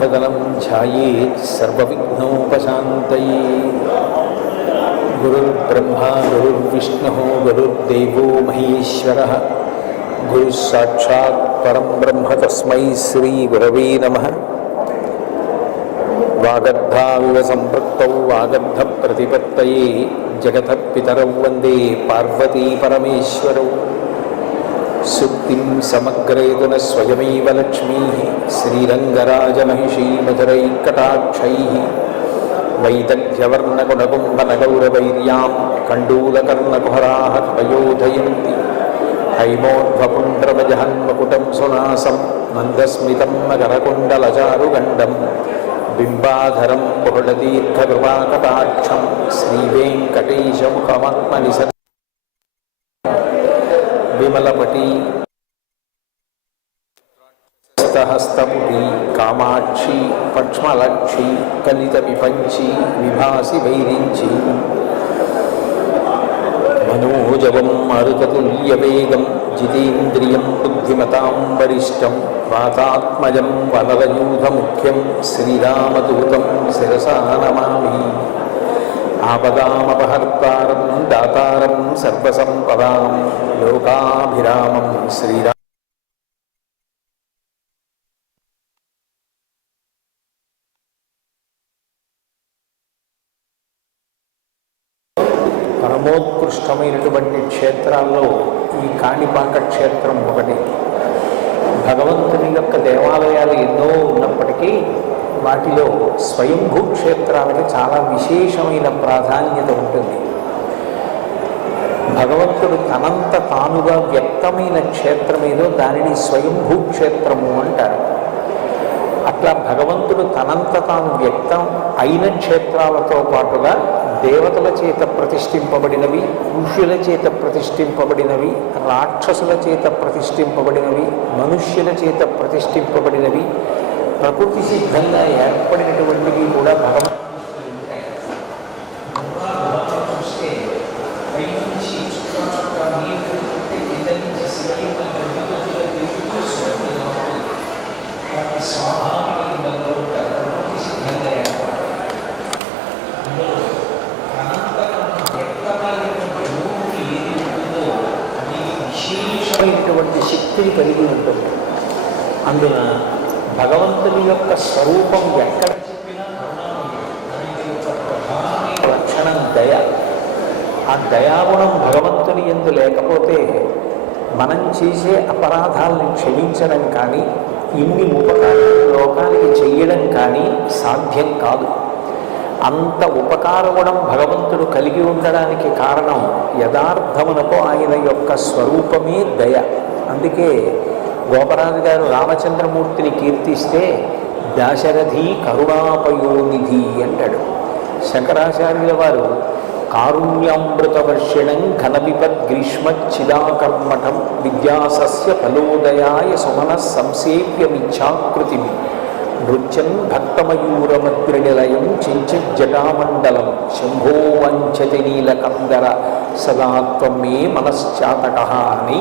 वदनं ध्यायेत् सर्वविघ्नोपशान्तये। गुरुर्ब्रह्मा गुरुर्विष्णुः गुरुर्देवो महेश्वरः गुरुः साक्षात् परं ब्रह्म तस्मै श्रीगुरवे नमः। वागर्धाविव सम्पृक्तौ वागर्धप्रतिपत्तये जगतः पितरौ वन्दे पार्वती परमेश्वरौ। सुक्तिं समग्रेतुन स्वयमेव लक्ष्मीः श्रीरङ्गराजमहिषीमधुरैकटाक्षैः वैदग्ध्यवर्णगुणकुम्भनगौरवैर्यां कण्डूलकर्णकुहराः कपयोधयन्ति। हैमोद्भपुण्ड्रमजहन्मकुटं सुनासं मन्दस्मितं मकरकुण्डलचारुगण्डं बिम्बाधरं बहुलदीर्घकृपाकटाक्षं श्रीवेङ्कटेशमुखमात्मनि विमलपटी हस्तमुखी कामाक्षी पक्ष्मलक्षी कलितविपञ्ची विभासि वैरिञ्ची मनोजवं मारुततुल्यवेगं जितेन्द्रियं बुद्धिमतां वरिष्ठं वातात्मजं वनरयूथमुख्यं श्रीरामदूतं शिरसा नमामि। आपदामपहर्तारं दातारं सर्वसम्पदां लोकाभिरामं श्रीराम। పరమోత్కృష్టమైనటువంటి క్షేత్రాల్లో ఈ కాణిపాక క్షేత్రం ఒకటి. భగవంతుని యొక్క దేవాలయాలు ఎన్నో ఉన్నప్పటికీ వాటిలో స్వయంభూ క్షేత్రాలకు చాలా విశేషమైన ప్రాధాన్యత ఉంటుంది. భగవంతుడు తనంత తానుగా వ్యక్తమైన క్షేత్రం ఏదో దానిని స్వయంభూ క్షేత్రము అంటారు. అట్లా భగవంతుడు తనంత తాను వ్యక్తం అయిన క్షేత్రాలతో పాటుగా దేవతల చేత ప్రతిష్ఠింపబడినవి, ఋషుల చేత ప్రతిష్ఠింపబడినవి, రాక్షసుల చేత ప్రతిష్ఠింపబడినవి, మనుష్యుల చేత ప్రతిష్ఠింపబడినవి, ప్రకృతి సిద్ధంగా ఏర్పడినటువంటివి కూడా భగవంతుడు విశేషమైనటువంటి శక్తిని కలిగి ఉంటుంది. అందున భగవంతుని యొక్క స్వరూపం ఎక్కడ చెప్పినా లక్షణం దయ. ఆ దయాగుణం భగవంతుని యందు లేకపోతే మనం చేసే అపరాధాలను క్షమించడం కానీ, ఇన్ని ఉపకారాలు లోకానికి చేయడం కానీ సాధ్యం కాదు. అంత ఉపకార గుణం భగవంతుడు కలిగి ఉండడానికి కారణం యథార్థమునకు ఆయన యొక్క స్వరూపమే దయ. అందుకే గోపరాజు గారు రామచంద్రమూర్తిని కీర్తిస్తే దాశరథి కరుణాపయోనిధి అంటాడు. శంకరాచార్యుల వారు కారుణ్యామృతవర్షిణం ఘనవిపద్గ్రీష్మచ్చిదాకర్మఠం విద్యాసస్య ఫలోదయాయ సుమన సంసేవ్యమిచ్ఛాకృతి నృత్యం భక్తమయూరమద్రినిలయం చించిజ్జటామండలం శంభో వంచతి నీలకందర సదాత్వం మే మనశ్చాతక అని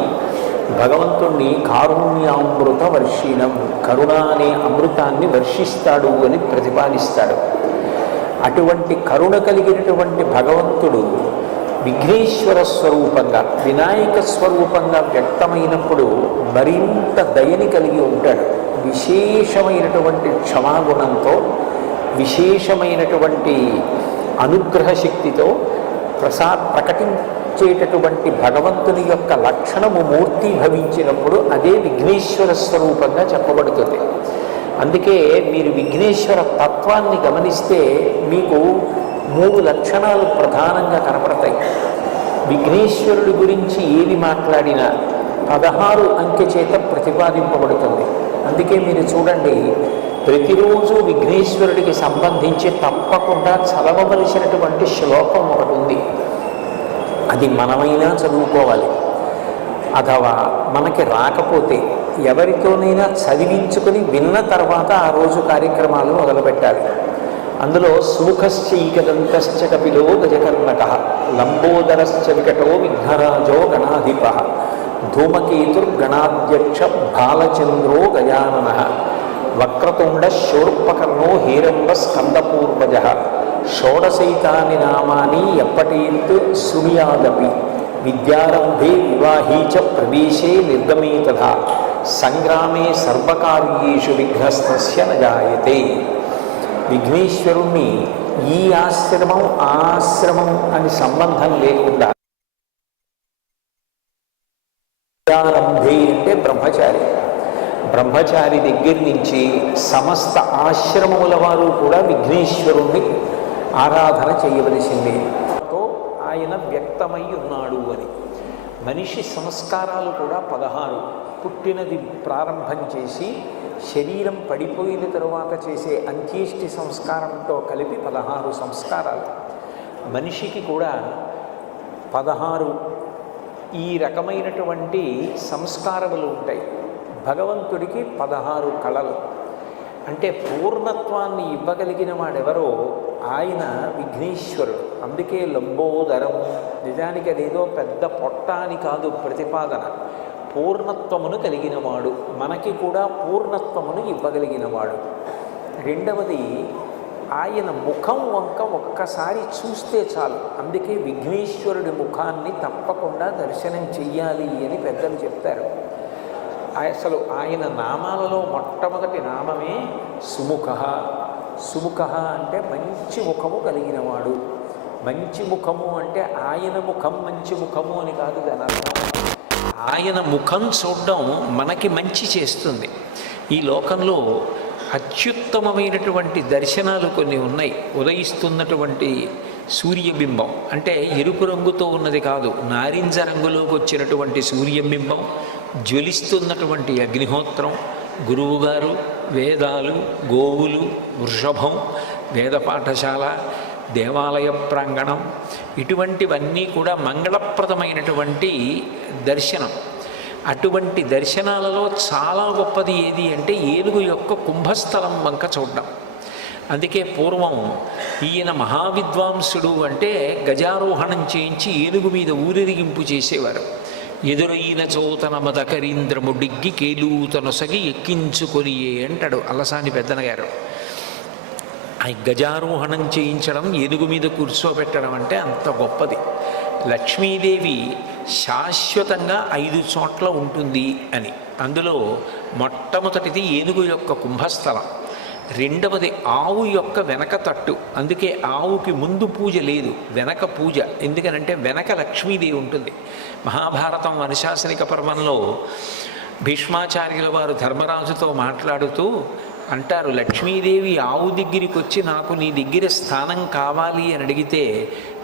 భగవంతుణ్ణి కారుణ్యామృత వర్షిణం, కరుణ అనే అమృతాన్ని వర్షిస్తాడు అని ప్రతిపాదిస్తాడు. అటువంటి కరుణ కలిగినటువంటి భగవంతుడు విఘ్నేశ్వర స్వరూపంగా, వినాయక స్వరూపంగా వ్యక్తమైనప్పుడు మరింత దయని కలిగి ఉంటాడు. విశేషమైనటువంటి క్షమాగుణంతో, విశేషమైనటువంటి అనుగ్రహ శక్తితో ప్రకటించేటటువంటి భగవంతుని యొక్క లక్షణము మూర్తి భవించినప్పుడు అదే విఘ్నేశ్వర స్వరూపంగా చెప్పబడుతుంది. అందుకే మీరు విఘ్నేశ్వర తత్వాన్ని గమనిస్తే మీకు 3 లక్షణాలు ప్రధానంగా కనపడతాయి. విఘ్నేశ్వరుడి గురించి ఏది మాట్లాడినా 16 అంకె చేత ప్రతిపాదింపబడుతుంది. అందుకే మీరు చూడండి, ప్రతిరోజు విఘ్నేశ్వరుడికి సంబంధించి తప్పకుండా చదవవలసినటువంటి శ్లోకం ఒకటి ఉంది. అది మనమైనా చదువుకోవాలి. అథవా మనకి రాకపోతే ఎవరితోనైనా చదివించుకొని విన్న తర్వాత ఆ రోజు కార్యక్రమాలు మొదలుపెట్టాలి. అందులో సుముఖశ్చైకదంతశ్చ కపిలో గజకర్ణక లంబోదరశ్చ వికటో విఘ్నరాజో గణాధిప ధూమకేతుర్గణాధ్యక్ష బాలచంద్రో గజానన వక్రతుండ శూర్పకర్ణో హేరంబ స్కందపూర్వజ షోడశైతాని నామాని ఎప్పటేత్ శృణుయాదపి విద్యారంభే వివాహీ చ ప్రవేశే నిర్గమే తథా సంగ్రామే సర్వకార్యేషు విఘ్నస్తస్య న జాయతే. విఘ్నేశ్వరుణ్ణి ఈ ఆశ్రమం ఆశ్రమం అని సంబంధం లేకుండా విద్యారంభే అంటే బ్రహ్మచారి, బ్రహ్మచారి దగ్గర నుంచి సమస్త ఆశ్రమముల వారు కూడా విఘ్నేశ్వరుణ్ణి ఆరాధన చేయవలసిందే. ఆయన వ్యక్తమై ఉన్నాడు అని. మనిషి సంస్కారాలు కూడా 16. పుట్టినది ప్రారంభం చేసి శరీరం పడిపోయిన తరువాత చేసే అంత్యేష్టి సంస్కారంతో కలిపి 16 సంస్కారాలు. మనిషికి కూడా 16 ఈ రకమైనటువంటి సంస్కారములు ఉంటాయి. భగవంతుడికి 16 కళలు. అంటే పూర్ణత్వాన్ని ఇవ్వగలిగిన వాడెవరో ఆయన విఘ్నేశ్వరుడు. అందుకే లంబోదరం, నిజానికి అదేదో పెద్ద పొట్ట అని కాదు ప్రతిపాదన, పూర్ణత్వమును కలిగినవాడు, మనకి కూడా పూర్ణత్వమును ఇవ్వగలిగినవాడు. రెండవది ఆయన ముఖం వంక ఒక్కసారి చూస్తే చాలు. అందుకే విఘ్నేశ్వరుడి ముఖాన్ని తప్పకుండా దర్శనం చెయ్యాలి అని పెద్దలు చెప్తారు. అసలు ఆయన నామాలలో మొట్టమొదటి నామమే సుముఖ. సుముఖ అంటే మంచి ముఖము కలిగినవాడు. మంచి ముఖము అంటే ఆయన ముఖం మంచి ముఖము అని కాదు దాని అర్థం. ఆయన ముఖం చూడడం మనకి మంచి చేస్తుంది. ఈ లోకంలో అత్యుత్తమమైనటువంటి దర్శనాలు కొన్ని ఉన్నాయి. ఉదయిస్తున్నటువంటి సూర్యబింబం అంటే ఎరుపు రంగుతో ఉన్నది కాదు, నారింజ రంగులోకి వచ్చినటువంటి సూర్యబింబం, జ్వలిస్తున్నటువంటి అగ్నిహోత్రం, గురువుగారు, వేదాలు, గోవులు, వృషభం, వేద పాఠశాల, దేవాలయ ప్రాంగణం, ఇటువంటివన్నీ కూడా మంగళప్రదమైనటువంటి దర్శనం. అటువంటి దర్శనాలలో చాలా గొప్పది ఏది అంటే ఏనుగు యొక్క కుంభస్థలం వంక చూడడం. అందుకే పూర్వం ఈయన మహావిద్వాంసుడు అంటే గజారోహణం చేయించి ఏనుగు మీద ఊరేగింపు చేసేవారు. ఎదురైన చోతన మదకరీంద్రము డిగ్గి కేలూతనొసగి ఎక్కించుకొనియే అంటాడు అల్లసాని పెద్దనగారు. ఆ గజారోహణం చేయించడం, ఏనుగు మీద కూర్చోబెట్టడం అంటే అంత గొప్పది. లక్ష్మీదేవి శాశ్వతంగా 5 చోట్ల ఉంటుంది అని. అందులో మొట్టమొదటిది ఏనుగు యొక్క కుంభస్థలం, రెండవది ఆవు యొక్క వెనక తట్టు. అందుకే ఆవుకి ముందు పూజ లేదు, వెనక పూజ. ఎందుకనంటే వెనక లక్ష్మీదేవి ఉంటుంది. మహాభారతం అనుశాసనిక పర్వంలో భీష్మాచార్యుల వారు ధర్మరాజుతో మాట్లాడుతూ అంటారు, లక్ష్మీదేవి ఆవు దగ్గరికి వచ్చి నాకు నీ దగ్గర స్థానం కావాలి అని అడిగితే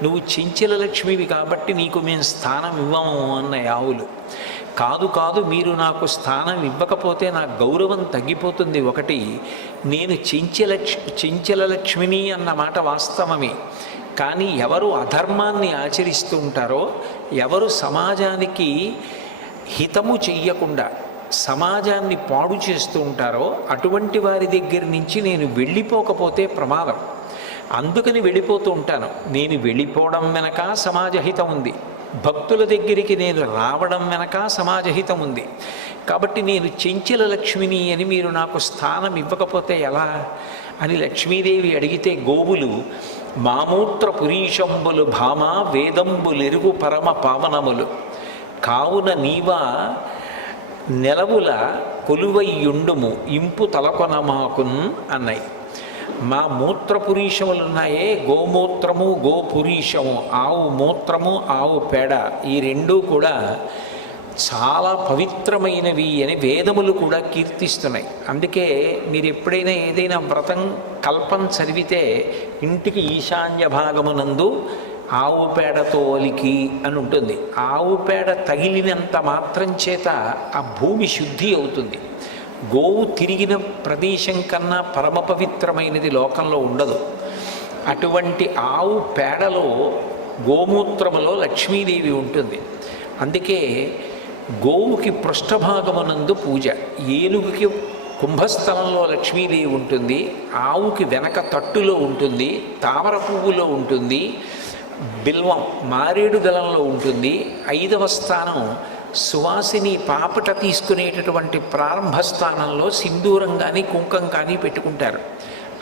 నువ్వు చెంచల లక్ష్మివి కాబట్టి నీకు మేము స్థానం ఇవ్వము అన్నాయి ఆవులు. కాదు కాదు, మీరు నాకు స్థానం ఇవ్వకపోతే నా గౌరవం తగ్గిపోతుంది. ఒకటి, నేను చెంచల లక్ష్మిని అన్న మాట వాస్తవమే. కానీ ఎవరు అధర్మాన్ని ఆచరిస్తూ ఉంటారో, ఎవరు సమాజానికి హితము చెయ్యకుండా సమాజాన్ని పాడు చేస్తూ ఉంటారో అటువంటి వారి దగ్గర నుంచి నేను వెళ్ళిపోకపోతే ప్రమాదం. అందుకని వెళ్ళిపోతూ ఉంటాను. నేను వెళ్ళిపోవడం వెనక సమాజహితం ఉంది, భక్తుల దగ్గరికి నేను రావడం వెనక సమాజహితం ఉంది. కాబట్టి నేను చెంచల లక్ష్మిని అని మీరు నాకు స్థానం ఇవ్వకపోతే ఎలా అని లక్ష్మీదేవి అడిగితే గోవులు మామూత్ర పురీషంబులు భామ వేదంబులెరుగు పరమ పావనములు కావున నీవా నెలవుల కొలువయ్యుండుము ఇంపు తలకొనమాకున్ అన్నాయి. మా మూత్రపురీషములున్నాయే, గోమూత్రము గోపురీషము, ఆవు మూత్రము ఆవు పేడ, ఈ రెండూ కూడా చాలా పవిత్రమైనవి అని వేదములు కూడా కీర్తిస్తున్నాయి. అందుకే మీరు ఎప్పుడైనా ఏదైనా వ్రతం కల్పం చదివితే ఇంటికి ఈశాన్య భాగమునందు ఆవు పేడతో ఒలికి అని ఉంటుంది. ఆవు పేడ తగిలినంత మాత్రం చేత ఆ భూమి శుద్ధి అవుతుంది. గోవు తిరిగిన ప్రదేశం కన్నా పరమ పవిత్రమైనది లోకంలో ఉండదు. అటువంటి ఆవు పేడలో గోమూత్రములో లక్ష్మీదేవి ఉంటుంది. అందుకే గోవుకి పృష్ఠభాగమునందు పూజ, ఏనుగుకి కుంభస్థలంలో లక్ష్మీదేవి ఉంటుంది, ఆవుకి వెనక తట్టులో ఉంటుంది, తామర పువ్వులో ఉంటుంది, బిల్వం మారేడు దళంలో ఉంటుంది, 5వ స్థానం సువాసిని పాపట తీసుకునేటటువంటి ప్రారంభ స్థానంలో సింధూరం కానీ కుంకం కానీ పెట్టుకుంటారు.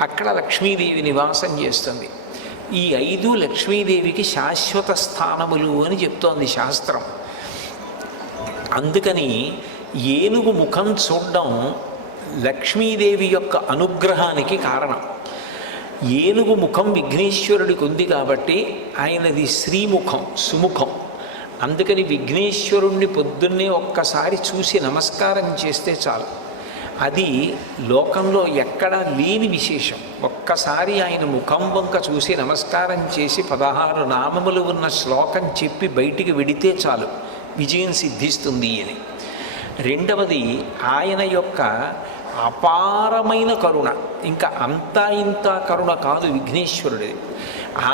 అక్కడ లక్ష్మీదేవి నివాసం చేస్తుంది. ఈ 5 లక్ష్మీదేవికి శాశ్వత స్థానములు అని చెప్తోంది శాస్త్రం. అందుకని ఏనుగు ముఖం చూడడం లక్ష్మీదేవి యొక్క అనుగ్రహానికి కారణం. ఏనుగు ముఖం విఘ్నేశ్వరుడికి ఉంది కాబట్టి ఆయనది శ్రీముఖం, సుముఖం. అందుకని విఘ్నేశ్వరుణ్ణి పొద్దున్నే ఒక్కసారి చూసి నమస్కారం చేస్తే చాలు. అది లోకంలో ఎక్కడా లేని విశేషం. ఒక్కసారి ఆయన ముఖం వంక చూసి నమస్కారం చేసి 16 నామములు ఉన్న శ్లోకం చెప్పి బయటికి వెడితే చాలు, విజయం సిద్ధిస్తుంది అని. రెండవది ఆయన యొక్క అపారమైన కరుణ. ఇంకా అంతా ఇంత కరుణ కాదు విఘ్నేశ్వరుడిది.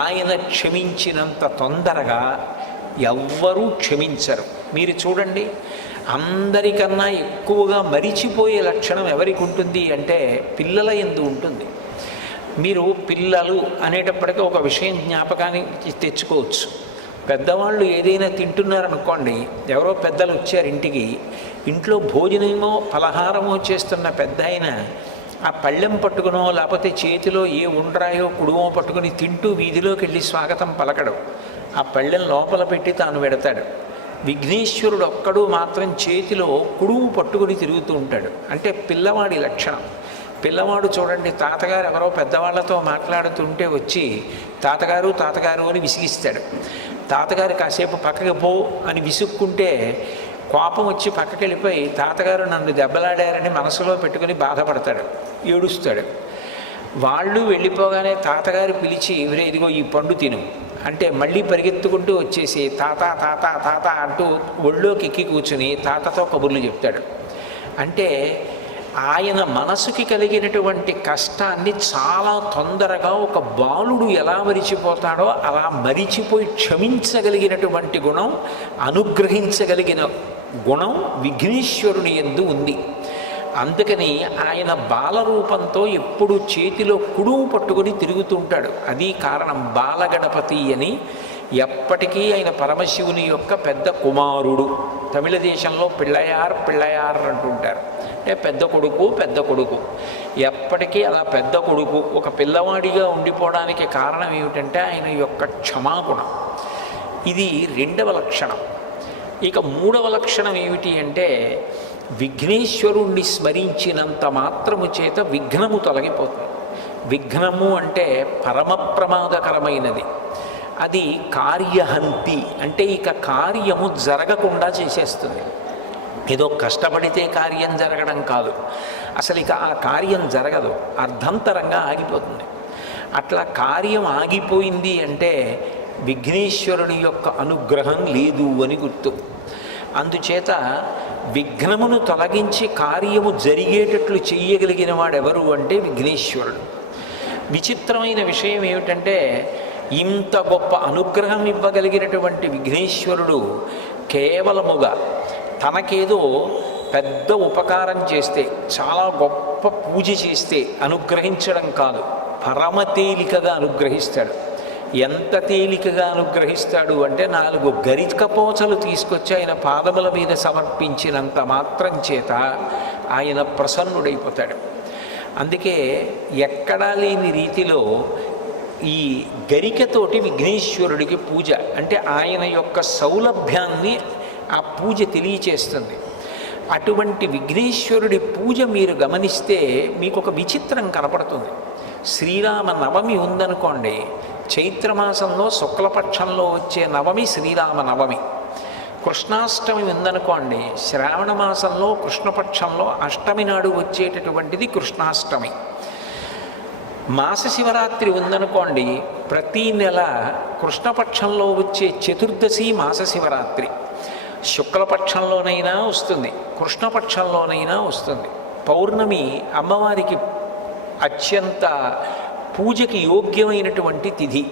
ఆయన క్షమించినంత తొందరగా ఎవ్వరూ క్షమించరు. మీరు చూడండి, అందరికన్నా ఎక్కువగా మరిచిపోయే లక్షణం ఎవరికి ఉంటుంది అంటే పిల్లల యందు ఉంటుంది. మీరు పిల్లలు అనేటప్పటికీ ఒక విషయం జ్ఞాపకానికి తెచ్చుకోవచ్చు. పెద్దవాళ్ళు ఏదైనా తింటున్నారనుకోండి, ఎవరో పెద్దలు వచ్చారు ఇంటికి, ఇంట్లో భోజనమో పలహారమో చేస్తున్న పెద్ద ఆయన ఆ పళ్ళెం పట్టుకునో లేకపోతే చేతిలో ఏ ఉండ్రాయో కుడుమో పట్టుకుని తింటూ వీధిలోకి వెళ్ళి స్వాగతం పలకడం, ఆ పళ్ళెం లోపల పెట్టి తాను పెడతాడు. విఘ్నేశ్వరుడు ఒక్కడు మాత్రం చేతిలో కుడుము పట్టుకుని తిరుగుతూ ఉంటాడు. అంటే పిల్లవాడి లక్షణం. పిల్లవాడు చూడండి, తాతగారు ఎవరో పెద్దవాళ్లతో మాట్లాడుతుంటే వచ్చి తాతగారు తాతగారు అని విసిగిస్తాడు. తాతగారు కాసేపు పక్కకి పో అని విసుక్కుంటే కోపం వచ్చి పక్కకి వెళ్ళిపోయి తాతగారు నన్ను దెబ్బలాడారని మనసులో పెట్టుకుని బాధపడతాడు, ఏడుస్తాడు. వాళ్ళు వెళ్ళిపోగానే తాతగారు పిలిచి ఇదిగో ఈ పండు తిను అంటే మళ్ళీ పరిగెత్తుకుంటూ వచ్చేసి తాత తాత తాత అంటూ ఒళ్ళోకి ఎక్కి కూర్చుని తాతతో కబుర్లు చెప్తాడు. అంటే ఆయన మనసుకి కలిగినటువంటి కష్టాన్ని చాలా తొందరగా ఒక బాలుడు ఎలా మరిచిపోతాడో అలా మరిచిపోయి క్షమించగలిగినటువంటి గుణం, అనుగ్రహించగలిగిన గుణం విఘ్నేశ్వరుని యందు ఉంది. అందుకని ఆయన బాలరూపంతో ఎప్పుడు చేతిలో కుడుము పట్టుకుని తిరుగుతుంటాడు. అది కారణం. బాలగణపతి అని ఎప్పటికీ ఆయన పరమశివుని యొక్క పెద్ద కుమారుడు. తమిళ దేశంలో పిళ్ళయార్ పిళ్ళయార్ అంటుంటారు. అంటే పెద్ద కొడుకు పెద్ద కొడుకు. ఎప్పటికీ అలా పెద్ద కొడుకు ఒక పిల్లవాడిగా ఉండిపోవడానికి కారణం ఏమిటంటే ఆయన యొక్క క్షమాగుణం. ఇది రెండవ లక్షణం. ఇక మూడవ లక్షణం ఏమిటి అంటే విఘ్నేశ్వరుణ్ణి స్మరించినంత మాత్రము చేత విఘ్నము తొలగిపోతుంది. విఘ్నము అంటే పరమ ప్రమాదకరమైనది. అది కార్యహంతి, అంటే ఇక కార్యము జరగకుండా చేసేస్తుంది. ఏదో కష్టపడితే కార్యం జరగడం కాదు, అసలు ఇక ఆ కార్యం జరగదు, అర్ధంతరంగా ఆగిపోతుంది. అట్లా కార్యం ఆగిపోయింది అంటే విఘ్నేశ్వరుని యొక్క అనుగ్రహం లేదు అని గుర్తు. అందుచేత విఘ్నమును తొలగించి కార్యము జరిగేటట్లు చెయ్యగలిగిన వాడెవరు అంటే విఘ్నేశ్వరుడు. విచిత్రమైన విషయం ఏమిటంటే ఇంత గొప్ప అనుగ్రహం ఇవ్వగలిగినటువంటి విఘ్నేశ్వరుడు కేవలముగా తనకేదో పెద్ద ఉపకారం చేస్తే, చాలా గొప్ప పూజ చేస్తే అనుగ్రహించడం కాదు, పరమ తేలికగా అనుగ్రహిస్తాడు. ఎంత తేలికగా అనుగ్రహిస్తాడు అంటే 4 గరికపోచలు తీసుకొచ్చి ఆయన పాదముల మీద సమర్పించినంత మాత్రం చేత ఆయన ప్రసన్నుడైపోతాడు. అందుకే ఎక్కడా లేని రీతిలో ఈ గరికతోటి విఘ్నేశ్వరుడికి పూజ, అంటే ఆయన యొక్క సౌలభ్యాన్ని ఆ పూజ తెలియచేస్తుంది. అటువంటి విఘ్నేశ్వరుడి పూజ మీరు గమనిస్తే మీకు ఒక విచిత్రం కనపడుతుంది. శ్రీరామ నవమి ఉందనుకోండి, చైత్రమాసంలో శుక్లపక్షంలో వచ్చే నవమి శ్రీరామ నవమి. కృష్ణాష్టమి ఉందనుకోండి, శ్రావణ మాసంలో కృష్ణపక్షంలో అష్టమి నాడు వచ్చేటటువంటిది కృష్ణాష్టమి. మాస శివరాత్రి ఉందనుకోండి, ప్రతీ నెల కృష్ణపక్షంలో వచ్చే చతుర్దశి మాస శివరాత్రి. శుక్లపక్షంలోనైనా వస్తుంది, కృష్ణపక్షంలోనైనా వస్తుంది. పౌర్ణమి అమ్మవారికి అత్యంత పూజకి యోగ్యమైనటువంటి తిథి,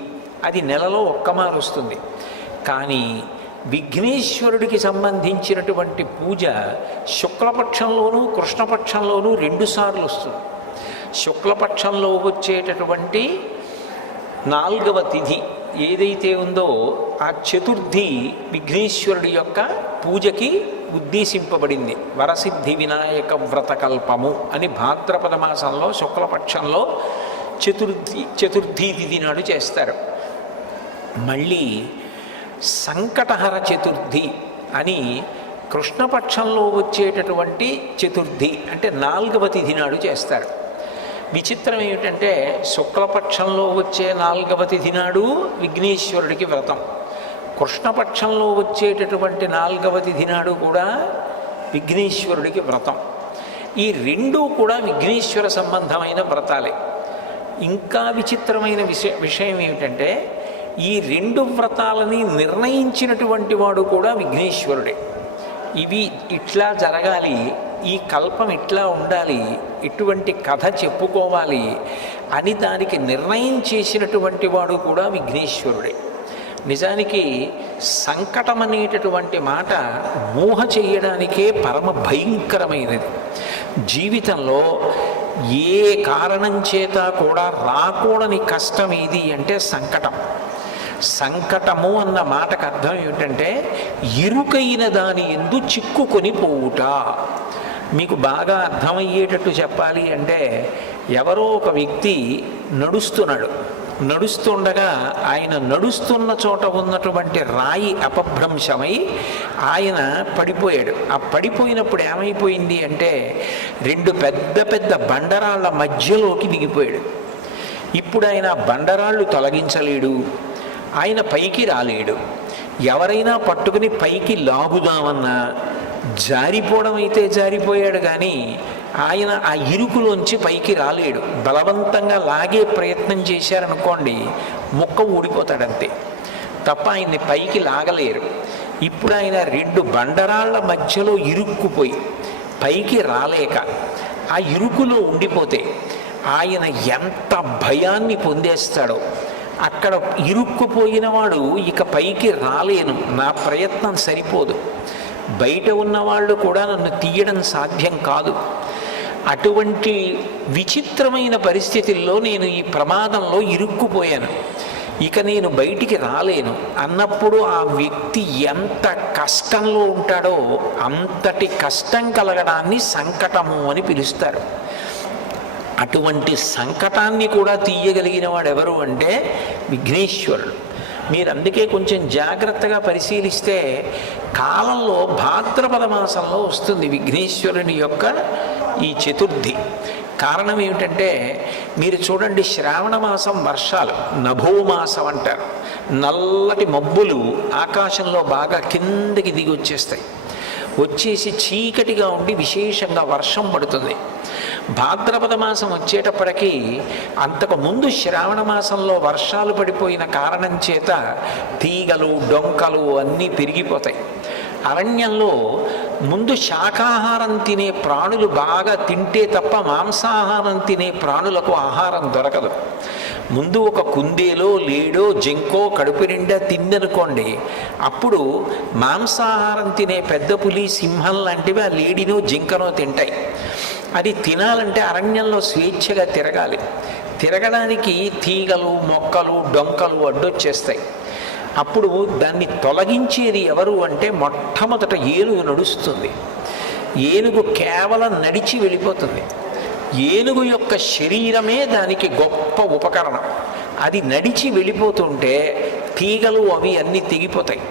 అది నెలలో ఒక్కమారు వస్తుంది. కానీ విఘ్నేశ్వరుడికి సంబంధించినటువంటి పూజ శుక్లపక్షంలోనూ కృష్ణపక్షంలోనూ 2 సార్లు వస్తుంది. శుక్లపక్షంలో వచ్చేటటువంటి 4వ తిథి ఏదైతే ఉందో ఆ చతుర్థి విఘ్నేశ్వరుడి యొక్క పూజకి ఉద్దేశింపబడింది వరసిద్ధి వినాయక వ్రతకల్పము అని భాద్రపద మాసంలో శుక్లపక్షంలో చతుర్థి తిథి నాడు చేస్తారు. మళ్ళీ సంకటహర చతుర్థి అని కృష్ణపక్షంలో వచ్చేటటువంటి చతుర్థి అంటే 4వ తిథి నాడు చేస్తారు. విచిత్రం ఏమిటంటే శుక్లపక్షంలో వచ్చే 4వ తిథి నాడు విఘ్నేశ్వరుడికి వ్రతం, కృష్ణపక్షంలో వచ్చేటటువంటి 4వ తిథి నాడు కూడా విఘ్నేశ్వరుడికి వ్రతం. ఈ రెండూ కూడా విఘ్నేశ్వర సంబంధమైన వ్రతాలే. ఇంకా విచిత్రమైన విషయం ఏమిటంటే ఈ 2 వ్రతాలని నిర్ణయించినటువంటి వాడు కూడా విఘ్నేశ్వరుడే. ఇవి ఇట్లా జరగాలి, ఈ కల్పం ఇట్లా ఉండాలి, ఇటువంటి కథ చెప్పుకోవాలి అని దానికి నిర్ణయం చేసినటువంటి వాడు కూడా విఘ్నేశ్వరుడే. నిజానికి సంకటం అనేటటువంటి మాట ఊహ చేయడానికే పరమ భయంకరమైనది. జీవితంలో ఏ కారణం చేత కూడా రాకూడని కష్టం ఏది అంటే సంకటం. సంకటము అన్న మాటకు అర్థం ఏమిటంటే ఇరుకైన దాని యందు చిక్కుకొని పోవుట. మీకు బాగా అర్థమయ్యేటట్టు చెప్పాలి అంటే ఎవరో ఒక వ్యక్తి నడుస్తుండగా ఆయన నడుస్తున్న చోట ఉన్నటువంటి రాయి అపభ్రంశమై ఆయన పడిపోయాడు. ఆ పడిపోయినప్పుడు ఏమైపోయింది అంటే 2 పెద్ద పెద్ద బండరాళ్ళ మధ్యలోకి దిగిపోయాడు. ఇప్పుడు ఆయన బండరాళ్ళు తొలగించలేడు, ఆయన పైకి రాలేడు. ఎవరైనా పట్టుకుని పైకి లాగుదామన్నా జారిపోవడం అయితే జారిపోయాడు, కానీ ఆయన ఆ ఇరుకులోంచి పైకి రాలేడు. బలవంతంగా లాగే ప్రయత్నం చేశారనుకోండి ముక్క ఊడిపోతాడంతే తప్ప ఆయన్ని పైకి లాగలేరు. ఇప్పుడు ఆయన 2 బండరాళ్ళ మధ్యలో ఇరుక్కుపోయి పైకి రాలేక ఆ ఇరుకులో ఉండిపోతే ఆయన ఎంత భయాన్ని పొందేస్తాడో. అక్కడ ఇరుక్కుపోయిన వాడు ఇక పైకి రాలేను, నా ప్రయత్నం సరిపోదు, బయట ఉన్నవాళ్ళు కూడా నన్ను తీయడం సాధ్యం కాదు. అటువంటి విచిత్రమైన పరిస్థితుల్లో నేను ఈ ప్రమాదంలో ఇరుక్కుపోయాను, ఇక నేను బయటికి రాలేను అన్నప్పుడు ఆ వ్యక్తి ఎంత కష్టంలో ఉంటాడో అంతటి కష్టం కలగడాన్ని సంకటము అని పిలుస్తారు. అటువంటి సంకటాన్ని కూడా తీయగలిగిన వాడు ఎవరు అంటే విఘ్నేశ్వరుడు. మీరు అందుకే కొంచెం జాగ్రత్తగా పరిశీలిస్తే కాలంలో భాద్రపద మాసంలో వస్తుంది విఘ్నేశ్వరుని యొక్క ఈ చతుర్థి. కారణం ఏమిటంటే మీరు చూడండి, శ్రావణ మాసం వర్షాలు నభోమాసం అంటారు. నల్లటి మబ్బులు ఆకాశంలో బాగా కిందకి దిగి వచ్చేసి చీకటిగా ఉండి విశేషంగా వర్షం పడుతుంది. భాద్రపద మాసం వచ్చేటప్పటికీ అంతకుముందు శ్రావణ మాసంలో వర్షాలు పడిపోయిన కారణం చేత తీగలు డొంకలు అన్నీ పెరిగిపోతాయి. అరణ్యంలో ముందు శాకాహారం తినే ప్రాణులు బాగా తింటే తప్ప మాంసాహారం తినే ప్రాణులకు ఆహారం దొరకదు. ముందు ఒక కుందేలో లేడో జింకో కడుపు నిండా తిందనుకోండి, అప్పుడు మాంసాహారం తినే పెద్ద పులి సింహం లాంటివి ఆ లేడినో జింకనో తింటాయి. అది తినాలంటే అరణ్యంలో స్వేచ్ఛగా తిరగాలి. తిరగడానికి తీగలు మొక్కలు డొంకలు అడ్డొచ్చేస్తాయి. అప్పుడు దాన్ని తొలగించేది ఎవరు అంటే మొట్టమొదట ఏనుగు నడుస్తుంది. ఏనుగు కేవలం నడిచి వెళ్ళిపోతుంది. ఏనుగు యొక్క శరీరమే దానికి గొప్ప ఉపకరణం. అది నడిచి వెళ్ళిపోతుంటే తీగలు అవి అన్నీ తెగిపోతాయి.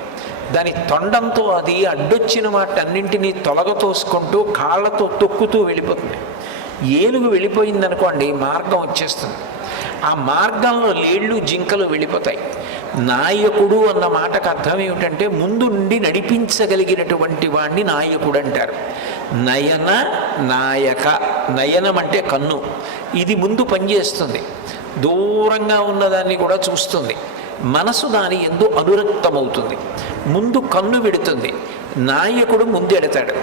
దాని తొండంతో అది అడ్డొచ్చిన వాటన్నింటినీ తొలగతోసుకుంటూ కాళ్ళతో తొక్కుతూ వెళ్ళిపోతుంది. ఏనుగు వెళ్ళిపోయిందనుకోండి మార్గం వచ్చేస్తుంది. ఆ మార్గంలో లేళ్ళు జింకలు వెళ్ళిపోతాయి. నాయకుడు అన్న మాటకు అర్థం ఏమిటంటే ముందుండి నడిపించగలిగినటువంటి వాడిని నాయకుడు అంటారు. నయన నాయక, నయనం అంటే కన్ను, ఇది ముందు పనిచేస్తుంది, దూరంగా ఉన్నదాన్ని కూడా చూస్తుంది. మనసు దాని ఎందు అనురక్తమవుతుంది. ముందు కన్ను పెడుతుంది, నాయకుడు ముందెడతాడు.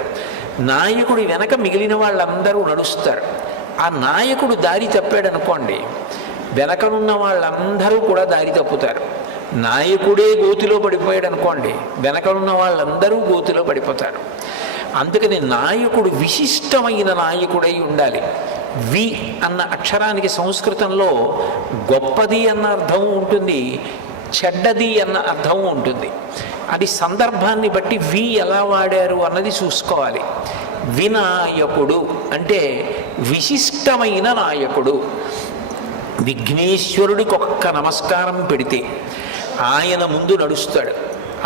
నాయకుడి వెనక మిగిలిన వాళ్ళందరూ నడుస్తారు. ఆ నాయకుడు దారి తప్పాడనుకోండి, వెనకనున్న వాళ్ళందరూ కూడా దారి తప్పుతారు. నాయకుడే గోతిలో పడిపోయాడు అనుకోండి, వెనకనున్న వాళ్ళందరూ గోతిలో పడిపోతారు. అందుకని నాయకుడు విశిష్టమైన నాయకుడై ఉండాలి. వి అన్న అక్షరానికి సంస్కృతంలో గొప్పది అన్న అర్థం ఉంటుంది, చెడ్డది అన్న అర్థం ఉంటుంది. అది సందర్భాన్ని బట్టి వి ఎలా వాడారు అన్నది చూసుకోవాలి. వినాయకుడు అంటే విశిష్టమైన నాయకుడు. విఘ్నేశ్వరుడికి ఒక్క నమస్కారం పెడితే ఆయన ముందు నడుస్తాడు.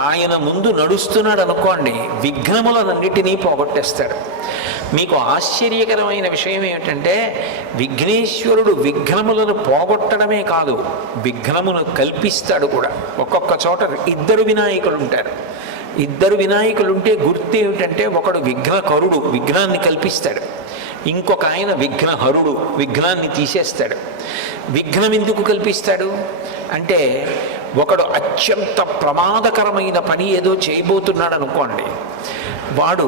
ఆయన ముందు నడుస్తున్నాడు అనుకోండి, విఘ్నములన్నిటినీ పోగొట్టేస్తాడు. మీకు ఆశ్చర్యకరమైన విషయం ఏమిటంటే, విఘ్నేశ్వరుడు విఘ్నములను పోగొట్టడమే కాదు, విఘ్నమును కల్పిస్తాడు కూడా. ఒక్కొక్క చోట ఇద్దరు వినాయకులు ఉంటారు. ఇద్దరు వినాయకులుంటే గుర్తు ఏమిటంటే, ఒకడు విఘ్నకరుడు, విఘ్నాన్ని కల్పిస్తాడు. ఇంకొక ఆయన విఘ్నహరుడు, విఘ్నాన్ని తీసేస్తాడు. విఘ్నం ఎందుకు కల్పిస్తాడు అంటే, ఒకడు అత్యంత ప్రమాదకరమైన పని ఏదో చేయబోతున్నాడు అనుకోండి, వాడు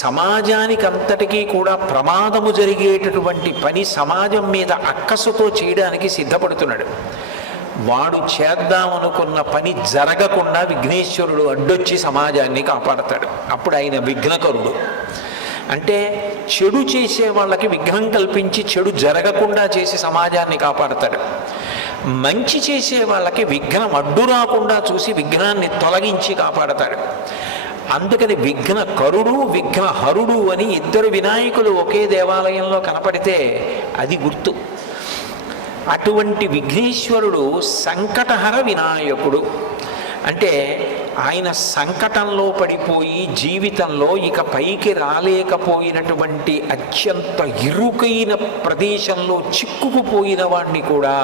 సమాజానికి అంతటికీ కూడా ప్రమాదము జరిగేటటువంటి పని సమాజం మీద అక్కసుతో చేయడానికి సిద్ధపడుతున్నాడు. వాడు చేద్దామనుకున్న పని జరగకుండా విఘ్నేశ్వరుడు అడ్డొచ్చి సమాజాన్ని కాపాడతాడు. అప్పుడు ఆయన విఘ్నకరుడు. అంటే చెడు చేసే వాళ్ళకి విఘ్నం కల్పించి చెడు జరగకుండా చేసి సమాజాన్ని కాపాడతాడు. మంచి చేసే వాళ్ళకి విఘ్నం అడ్డు రాకుండా చూసి విఘ్నాన్ని తొలగించి కాపాడతాడు. అందుకని విఘ్నకరుడు, విఘ్నహరుడు అని ఇద్దరు వినాయకులు ఒకే దేవాలయంలో కనపడితే అది గుర్తు. అటువంటి విఘ్నేశ్వరుడు సంకటహర వినాయకుడు. అంటే ఆయన సంకటంలో పడిపోయి జీవితంలో ఇక పైకి రాలేకపోయినటువంటి అత్యంత ఇరుకైన ప్రదేశంలో చిక్కుకుపోయిన వాడిని కూడా,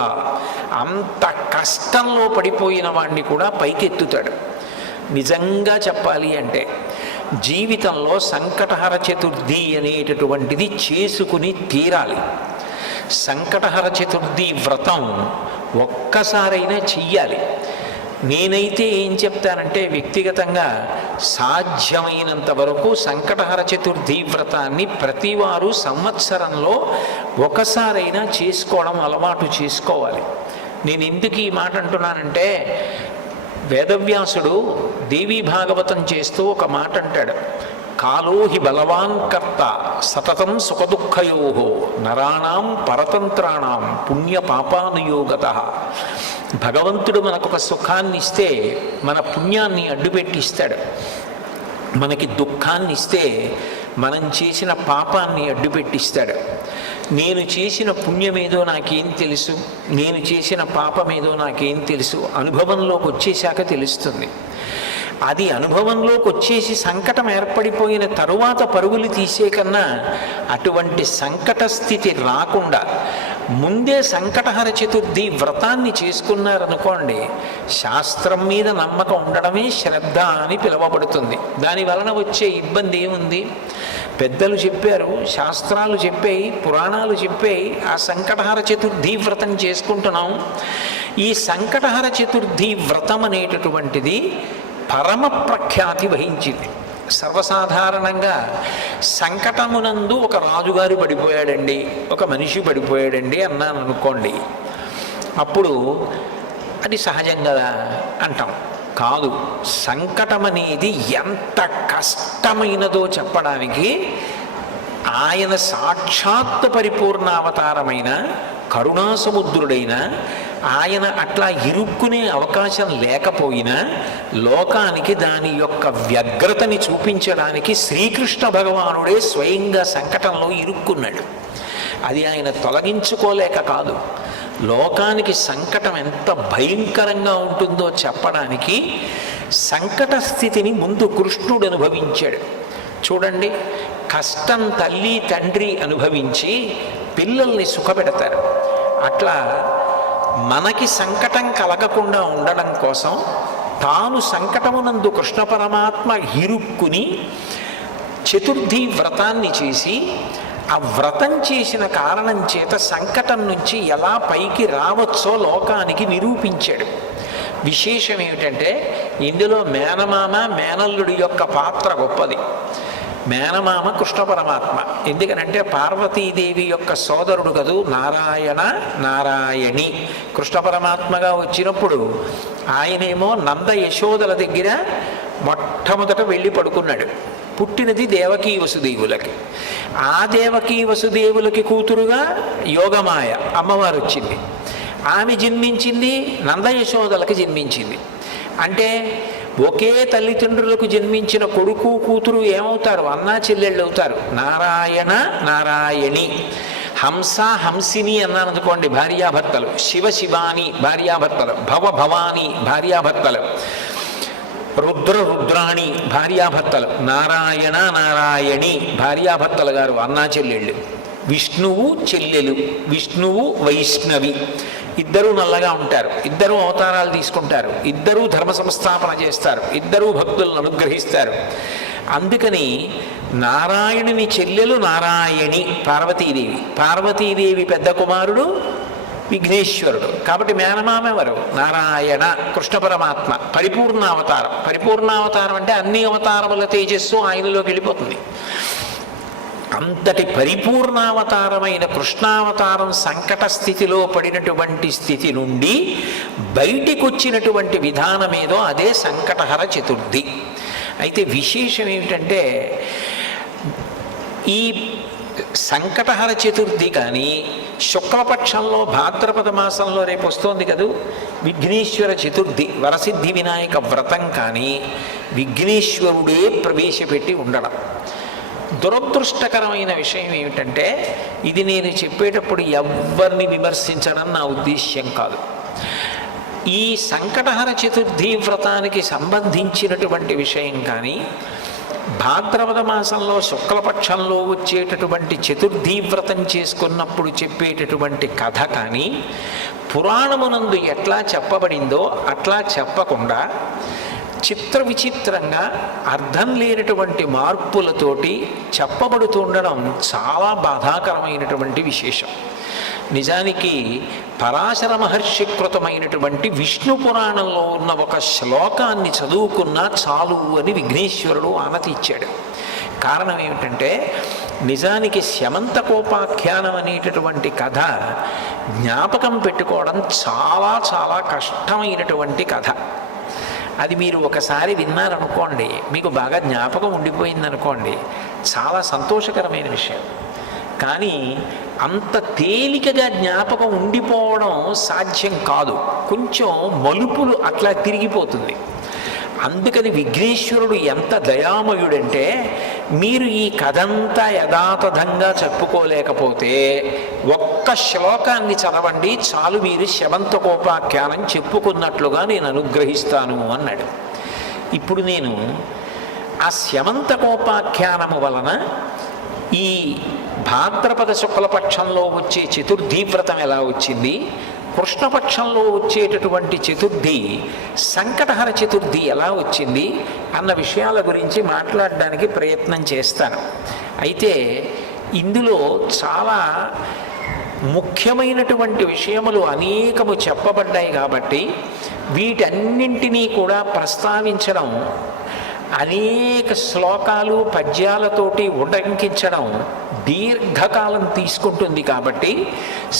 అంత కష్టంలో పడిపోయిన వాడిని కూడా పైకెత్తుతాడు. నిజంగా చెప్పాలి అంటే జీవితంలో సంకటహర చతుర్థి అనేటటువంటిది చేసుకుని తీరాలి. సంకటహర చతుర్థి వ్రతం ఒక్కసారైనా చెయ్యాలి. నేనైతే ఏం చెప్తానంటే, వ్యక్తిగతంగా సాధ్యమైనంత వరకు సంకటహర చతుర్థి వ్రతాన్ని ప్రతివారు సంవత్సరంలో ఒకసారైనా చేసుకోవడం అలవాటు చేసుకోవాలి. నేను ఎందుకు ఈ మాట అంటున్నానంటే, వేదవ్యాసుడు దేవీ భాగవతం చేస్తూ ఒక మాట అంటాడు, కాలో హి బలవాన్ కర్త సతతం సుఖదుఃఖయో నరాణం పరతంత్రాణం పుణ్యపాపానుయోగతః. భగవంతుడు మనకొక సుఖాన్ని ఇస్తే మన పుణ్యాన్ని అడ్డుపెట్టిస్తాడు. మనకి దుఃఖాన్ని ఇస్తే మనం చేసిన పాపాన్ని అడ్డుపెట్టిస్తాడు. నేను చేసిన పుణ్యమేదో నాకేం తెలుసు, నేను చేసిన పాపమేదో నాకేం తెలుసు, అనుభవంలోకి వచ్చేశాక తెలుస్తుంది. అది అనుభవంలోకి వచ్చేసి సంకటం ఏర్పడిపోయిన తరువాత పరుగులు తీసే కన్నా అటువంటి సంకట స్థితి రాకుండా ముందే సంకటహర చతుర్థి వ్రతాన్ని చేసుకున్నారనుకోండి, శాస్త్రం మీద నమ్మకం ఉండడమే శ్రద్ధ అని పిలువబడుతుంది. దాని వలన వచ్చే ఇబ్బంది ఏముంది? పెద్దలు చెప్పారు, శాస్త్రాలు చెప్పాయి, పురాణాలు చెప్పాయి, ఆ సంకటహర చతుర్థి వ్రతం చేసుకుంటున్నాం. ఈ సంకటహర చతుర్థి వ్రతం అనేటటువంటిది పరమ ప్రఖ్యాతి వహించింది. సర్వసాధారణంగా సంకటమునందు ఒక రాజుగారు పడిపోయాడండి, ఒక మనిషి పడిపోయాడండి అన్నాను అనుకోండి, అప్పుడు అది సహజం కదా అంటాం. కాదు, సంకటం అనేది ఎంత కష్టమైనదో చెప్పడానికి ఆయన సాక్షాత్ పరిపూర్ణావతారమైన కరుణాసముద్రుడైన ఆయన అట్లా ఇరుక్కునే అవకాశం లేకపోయినా లోకానికి దాని యొక్క వ్యగ్రతని చూపించడానికి శ్రీకృష్ణ భగవానుడే స్వయంగా సంకటంలో ఇరుక్కున్నాడు. అది ఆయన తొలగించుకోలేక కాదు, లోకానికి సంకటం ఎంత భయంకరంగా ఉంటుందో చెప్పడానికి సంకట స్థితిని ముందు కృష్ణుడు అనుభవించాడు. చూడండి, కష్టం తల్లి తండ్రి అనుభవించి పిల్లల్ని సుఖపెడతారు. అట్లా మనకి సంకటం కలగకుండా ఉండడం కోసం తాను సంకటమునందు కృష్ణ పరమాత్మ ఇరుక్కుని చతుర్థి వ్రతాన్ని చేసి, ఆ వ్రతం చేసిన కారణం చేత సంకటం నుంచి ఎలా పైకి రావచ్చో లోకానికి నిరూపించాడు. విశేషం ఏమిటంటే, ఇందులో మేనమామ మేనల్లుడి యొక్క పాత్ర గొప్పది. మేనమామ కృష్ణ పరమాత్మ, ఎందుకనంటే పార్వతీదేవి యొక్క సోదరుడు కదూ నారాయణ నారాయణి. కృష్ణ పరమాత్మగా వచ్చినప్పుడు ఆయనేమో నంద యశోదల దగ్గర మొట్టమొదట వెళ్ళి పడుకున్నాడు. పుట్టినది దేవకీ వసుదేవులకి. ఆ దేవకీ వసుదేవులకి కూతురుగా యోగమాయ అమ్మవారు వచ్చింది. ఆమె జన్మించింది నందయశోదలకు జన్మించింది. అంటే ఒకే తల్లిదండ్రులకు జన్మించిన కొడుకు కూతురు ఏమవుతారు? అన్నా చెల్లెళ్ళు అవుతారు. నారాయణ నారాయణి. హంస హంసిని అన్నాను అనుకోండి, భార్యాభర్తలు. శివ శివాని భార్యాభర్తలు. భవ భవాని భార్యాభర్తలు. రుద్ర రుద్రాణి భార్యాభర్తలు. నారాయణ నారాయణి భార్యాభర్తలు గారు, అన్నా చెల్లెళ్ళు. విష్ణువు చెల్లెలు. విష్ణువు వైష్ణవి. ఇద్దరూ నల్లగా ఉంటారు, ఇద్దరూ అవతారాలు తీసుకుంటారు, ఇద్దరూ ధర్మ సంస్థాపన చేస్తారు, ఇద్దరూ భక్తులను అనుగ్రహిస్తారు. అందుకని నారాయణుని చెల్లెలు నారాయణి పార్వతీదేవి. పార్వతీదేవి పెద్ద కుమారుడు విఘ్నేశ్వరుడు. కాబట్టి మేనమామ ఎవరు? నారాయణ, కృష్ణ పరమాత్మ. పరిపూర్ణావతారం. పరిపూర్ణావతారం అంటే అన్ని అవతారముల తేజస్సు ఆయనలోకి వెళ్ళిపోతుంది. అంతటి పరిపూర్ణావతారమైన కృష్ణావతారం సంకట స్థితిలో పడినటువంటి స్థితి నుండి బయటికి వచ్చినటువంటి విధానమేదో అదే సంకటహర చతుర్థి. అయితే విశేషం ఏమిటంటే, ఈ సంకటహర చతుర్థి కానీ శుక్లపక్షంలో భాద్రపద మాసంలో రేపు వస్తోంది కదూ విఘ్నేశ్వర చతుర్థి, వరసిద్ధి వినాయక వ్రతం కానీ విఘ్నేశ్వరుడే ప్రవేశపెట్టి ఉండడం. దురదృష్టకరమైన విషయం ఏమిటంటే, ఇది నేను చెప్పేటప్పుడు ఎవరిని విమర్శించడం నా ఉద్దేశ్యం కాదు. ఈ సంకటహర చతుర్థి వ్రతానికి సంబంధించినటువంటి విషయం కానీ, భాద్రపద మాసంలో శుక్లపక్షంలో వచ్చేటటువంటి చతుర్థి వ్రతం చేసుకున్నప్పుడు చెప్పేటటువంటి కథ కానీ పురాణమునందు ఎట్లా చెప్పబడిందో అట్లా చెప్పకుండా చిత్ర విచిత్రంగా అర్థం లేనటువంటి మార్పులతోటి చెప్పబడుతూ ఉండడం చాలా బాధాకరమైనటువంటి విశేషం. నిజానికి పరాశర మహర్షి కృతమైనటువంటి విష్ణు పురాణంలో ఉన్న ఒక శ్లోకాన్ని చదువుకున్నా చాలు అని విఘ్నేశ్వరుడు ఆనతి ఇచ్చాడు. కారణం ఏమిటంటే, నిజానికి శమంతకోపాఖ్యానం అనేటటువంటి కథ జ్ఞాపకం పెట్టుకోవడం చాలా చాలా కష్టమైనటువంటి కథ. అది మీరు ఒకసారి విన్నారనుకోండి, మీకు బాగా జ్ఞాపకం ఉండిపోయిందనుకోండి, చాలా సంతోషకరమైన విషయం. కానీ అంత తేలికగా జ్ఞాపకం ఉండిపోవడం సాధ్యం కాదు. కొంచెం మలుపులు అట్లా తిరిగిపోతుంది. అందుకని విఘ్నేశ్వరుడు ఎంత దయామయుడంటే, మీరు ఈ కథంతా యథాతథంగా చెప్పుకోలేకపోతే ఒక్క శ్లోకాన్ని చదవండి చాలు, మీరు శమంతకోపాఖ్యానం చెప్పుకున్నట్లుగా నేను అనుగ్రహిస్తాను అన్నాడు. ఇప్పుడు నేను ఆ శమంతకోపాఖ్యానము వలన ఈ భాద్రపద శుక్లపక్షంలో వచ్చే చతుర్థి వ్రతం ఎలా వచ్చింది, కృష్ణపక్షంలో వచ్చేటటువంటి చతుర్థి సంకటహర చతుర్థి ఎలా వచ్చింది అన్న విషయాల గురించి మాట్లాడడానికి ప్రయత్నం చేస్తాను. అయితే ఇందులో చాలా ముఖ్యమైనటువంటి విషయములు అనేకము చెప్పబడ్డాయి కాబట్టి వీటన్నింటినీ కూడా ప్రస్తావించడం, అనేక శ్లోకాలు పద్యాలతోటి ఉటంకించడం దీర్ఘకాలం తీసుకుంటుంది. కాబట్టి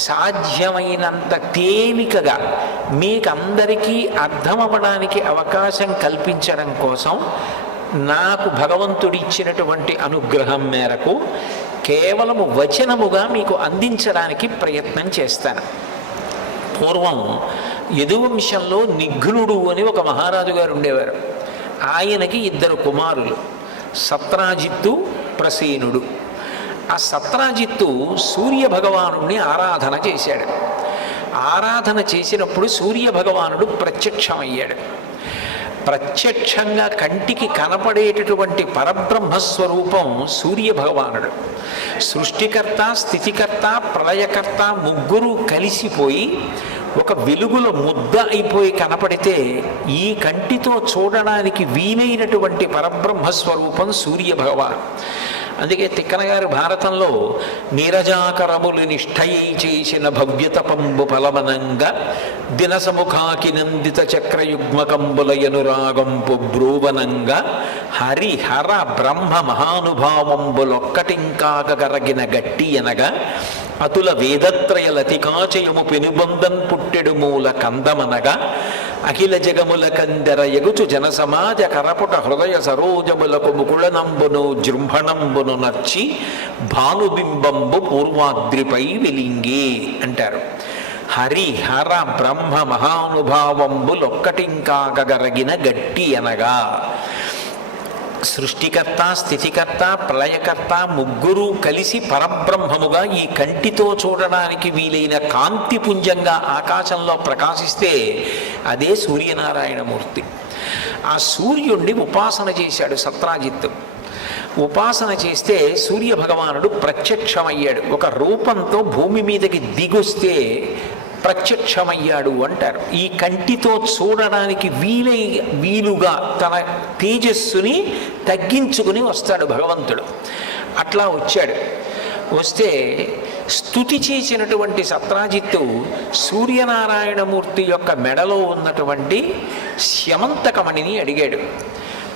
సాధ్యమైనంత తేలికగా మీకందరికీ అర్థమవ్వడానికి అవకాశం కల్పించడం కోసం నాకు భగవంతుడిచ్చినటువంటి అనుగ్రహం మేరకు కేవలము వచనముగా మీకు అందించడానికి ప్రయత్నం చేస్తాను. పూర్వం యదువంశంలో నిఘ్నుడు అని ఒక మహారాజు గారు ఉండేవారు. ఆయనకి ఇద్దరు కుమారులు, సత్రాజిత్తు, ప్రసేనుడు. ఆ సత్రాజిత్తు సూర్య భగవానుడిని ఆరాధన చేశాడు. ఆరాధన చేసినప్పుడు సూర్య భగవానుడు ప్రత్యక్షమయ్యాడు. ప్రత్యక్షంగా కంటికి కనపడేటటువంటి పరబ్రహ్మస్వరూపం సూర్య భగవానుడు. సృష్టికర్త, స్థితికర్త, ప్రళయకర్త ముగ్గురు కలిసిపోయి ఒక వెలుగుల ముద్ద అయిపోయి కనపడితే ఈ కంటితో చూడడానికి వీలైనటువంటి పరబ్రహ్మస్వరూపం సూర్య భగవాన్. అందుకే తిక్కన గారు భారతంలో నీరజాకరములు నిష్ఠయై చేసిన భవ్యతపంబు ఫలమనంగా దినసముఖాకి నందిత చక్రయుగ్మకంబులయనురాగంపు బ్రూవనంగా హరిహర బ్రహ్మ మహానుభావంబులొక్కటింకాగరగిన గట్టి అనగా అతుల వేదత్రయ లతికాచయము పెనుబంధన్ పుట్టెడు మూల కందమనగా అఖిల జగముల కందర ఎగుచు జనసమాజ కరపుట హృదయ సరోజములకు ముకుళనంబును జృంభణంబును నర్చి భానుబింబంబు పూర్వాద్రిపై వెలింగే అంటారు. హరిహర బ్రహ్మ మహానుభావంబులొక్కటింకాగరగిన గట్టి అనగా సృష్టికర్త, స్థితికర్త, ప్రళయకర్త ముగ్గురు కలిసి పరబ్రహ్మముగా ఈ కంటితో చూడడానికి వీలైన కాంతిపుంజంగా ఆకాశంలో ప్రకాశిస్తే అదే సూర్యనారాయణమూర్తి. ఆ సూర్యుణ్ణి ఉపాసన చేశాడు సత్రాజిత్తు. ఉపాసన చేస్తే సూర్య భగవానుడు ప్రత్యక్షమయ్యాడు. ఒక రూపంతో భూమి మీదకి దిగొస్తే ప్రత్యక్షమయ్యాడు అంటారు. ఈ కంటితో చూడడానికి వీలుగా తన తేజస్సుని తగ్గించుకుని వస్తాడు భగవంతుడు. అట్లా వచ్చాడు. వస్తే స్తుతి చేసినటువంటి సత్రాజిత్తు సూర్యనారాయణమూర్తి యొక్క మెడలో ఉన్నటువంటి స్యమంతకమణిని అడిగాడు.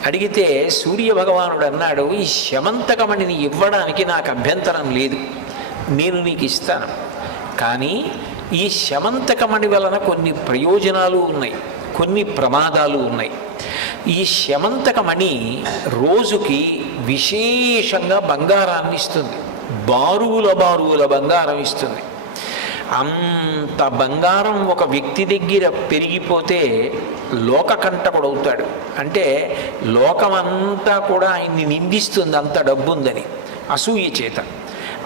అడిగితే సూర్య భగవానుడు అన్నాడు, ఈ స్యమంతకమణిని ఇవ్వడానికి నాకు అభ్యంతరం లేదు, నేను నీకు ఇస్తాను. కానీ ఈ స్యమంతకమణి వలన కొన్ని ప్రయోజనాలు ఉన్నాయి, కొన్ని ప్రమాదాలు ఉన్నాయి. ఈ స్యమంతకమణి రోజుకి విశేషంగా బంగారాన్ని ఇస్తుంది, బారువుల బంగారం ఇస్తుంది. అంత బంగారం ఒక వ్యక్తి దగ్గర పెరిగిపోతే లోకకంటకుడవుతాడు. అంటే లోకమంతా కూడా ఆయన్ని నిందిస్తుంది, అంత డబ్బుందని అసూయ చేత.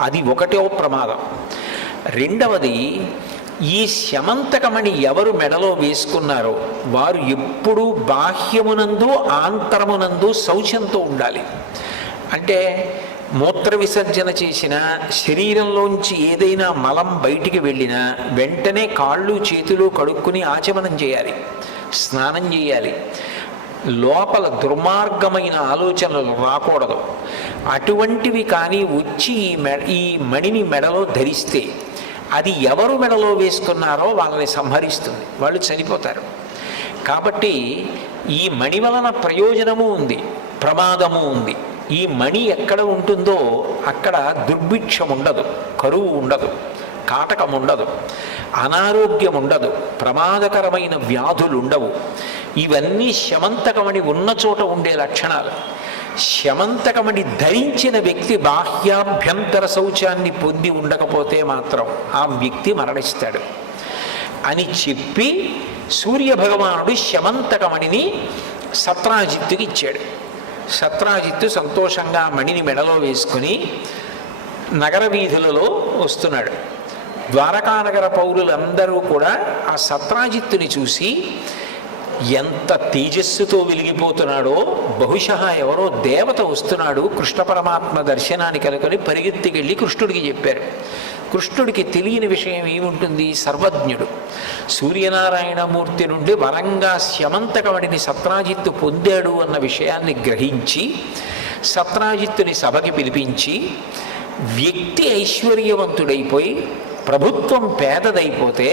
అది ఒకటో ప్రమాదం. రెండవది, ఈ స్యమంతకమణి ఎవరు మెడలో వేసుకున్నారో వారు ఎప్పుడూ బాహ్యమునందు ఆంతరమునందు శౌచంతో ఉండాలి. అంటే మూత్ర విసర్జన చేసినా, శరీరంలోంచి ఏదైనా మలం బయటికి వెళ్ళినా వెంటనే కాళ్ళు చేతులు కడుక్కుని ఆచమనం చేయాలి, స్నానం చేయాలి. లోపల దుర్మార్గమైన ఆలోచనలు రాకూడదు. అటువంటివి కానీ వచ్చి ఈ మణిని మెడలో ధరిస్తే అది ఎవరు మెడలో వేసుకున్నారో వాళ్ళని సంహరిస్తుంది, వాళ్ళు చనిపోతారు. కాబట్టి ఈ మణి వలన ప్రయోజనము ఉంది, ప్రమాదము ఉంది. ఈ మణి ఎక్కడ ఉంటుందో అక్కడ దుర్భిక్షం ఉండదు, కరువు ఉండదు, కాటకం ఉండదు, అనారోగ్యం ఉండదు, ప్రమాదకరమైన వ్యాధులు ఉండవు. ఇవన్నీ శమంతకమణి ఉన్న చోట ఉండే లక్షణాలు. శమంతకమణి ధరించిన వ్యక్తి బాహ్యాభ్యంతర శౌచాన్ని పొంది ఉండకపోతే మాత్రం ఆ వ్యక్తి మరణిస్తాడు అని చెప్పి సూర్య భగవానుడు శమంతకమణిని సత్రాజిత్తుకి ఇచ్చాడు. సత్రాజిత్తు సంతోషంగా మణిని మెడలో వేసుకుని నగర వీధులలో వస్తున్నాడు. ద్వారకానగర పౌరులందరూ కూడా ఆ సత్రాజిత్తుని చూసి ఎంత తేజస్సుతో వెలిగిపోతున్నాడో, బహుశः ఎవరో దేవత వస్తున్నాడు కృష్ణ పరమాత్మ దర్శనానికి అనుకొని పరిగెత్తికెళ్ళి కృష్ణుడికి చెప్పారు. కృష్ణుడికి తెలియని విషయం ఏముంటుంది, సర్వజ్ఞుడు. సూర్యనారాయణమూర్తి నుండి వరంగా స్యమంతకమణిని సత్రాజిత్తు పొందాడు అన్న విషయాన్ని గ్రహించి సత్రాజిత్తుని సభకి పిలిపించి, వ్యక్తి ఐశ్వర్యవంతుడైపోయి ప్రభుత్వం పేదదైపోతే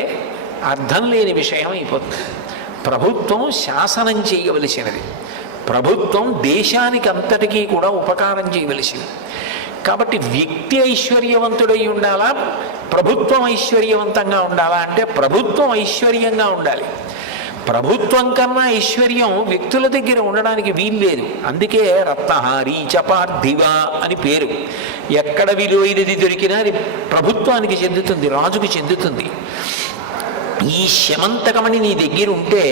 అర్థం లేని విషయం అయిపోతుంది. ప్రభుత్వం శాసనం చేయవలసినది, ప్రభుత్వం దేశానికి అంతటికీ కూడా ఉపకారం చేయవలసింది. కాబట్టి వ్యక్తి ఐశ్వర్యవంతుడై ఉండాలా, ప్రభుత్వం ఐశ్వర్యవంతంగా ఉండాలా అంటే ప్రభుత్వం ఐశ్వర్యంగా ఉండాలి. ప్రభుత్వం కన్నా ఐశ్వర్యం వ్యక్తుల దగ్గర ఉండడానికి వీల్లేదు. అందుకే రత్నహారీ చపార్థివ అని పేరు. ఎక్కడ విలువైనది దొరికినా అది ప్రభుత్వానికి చెందుతుంది, రాజుకు చెందుతుంది. ఈ శమంతకమణి నీ దగ్గర ఉంటే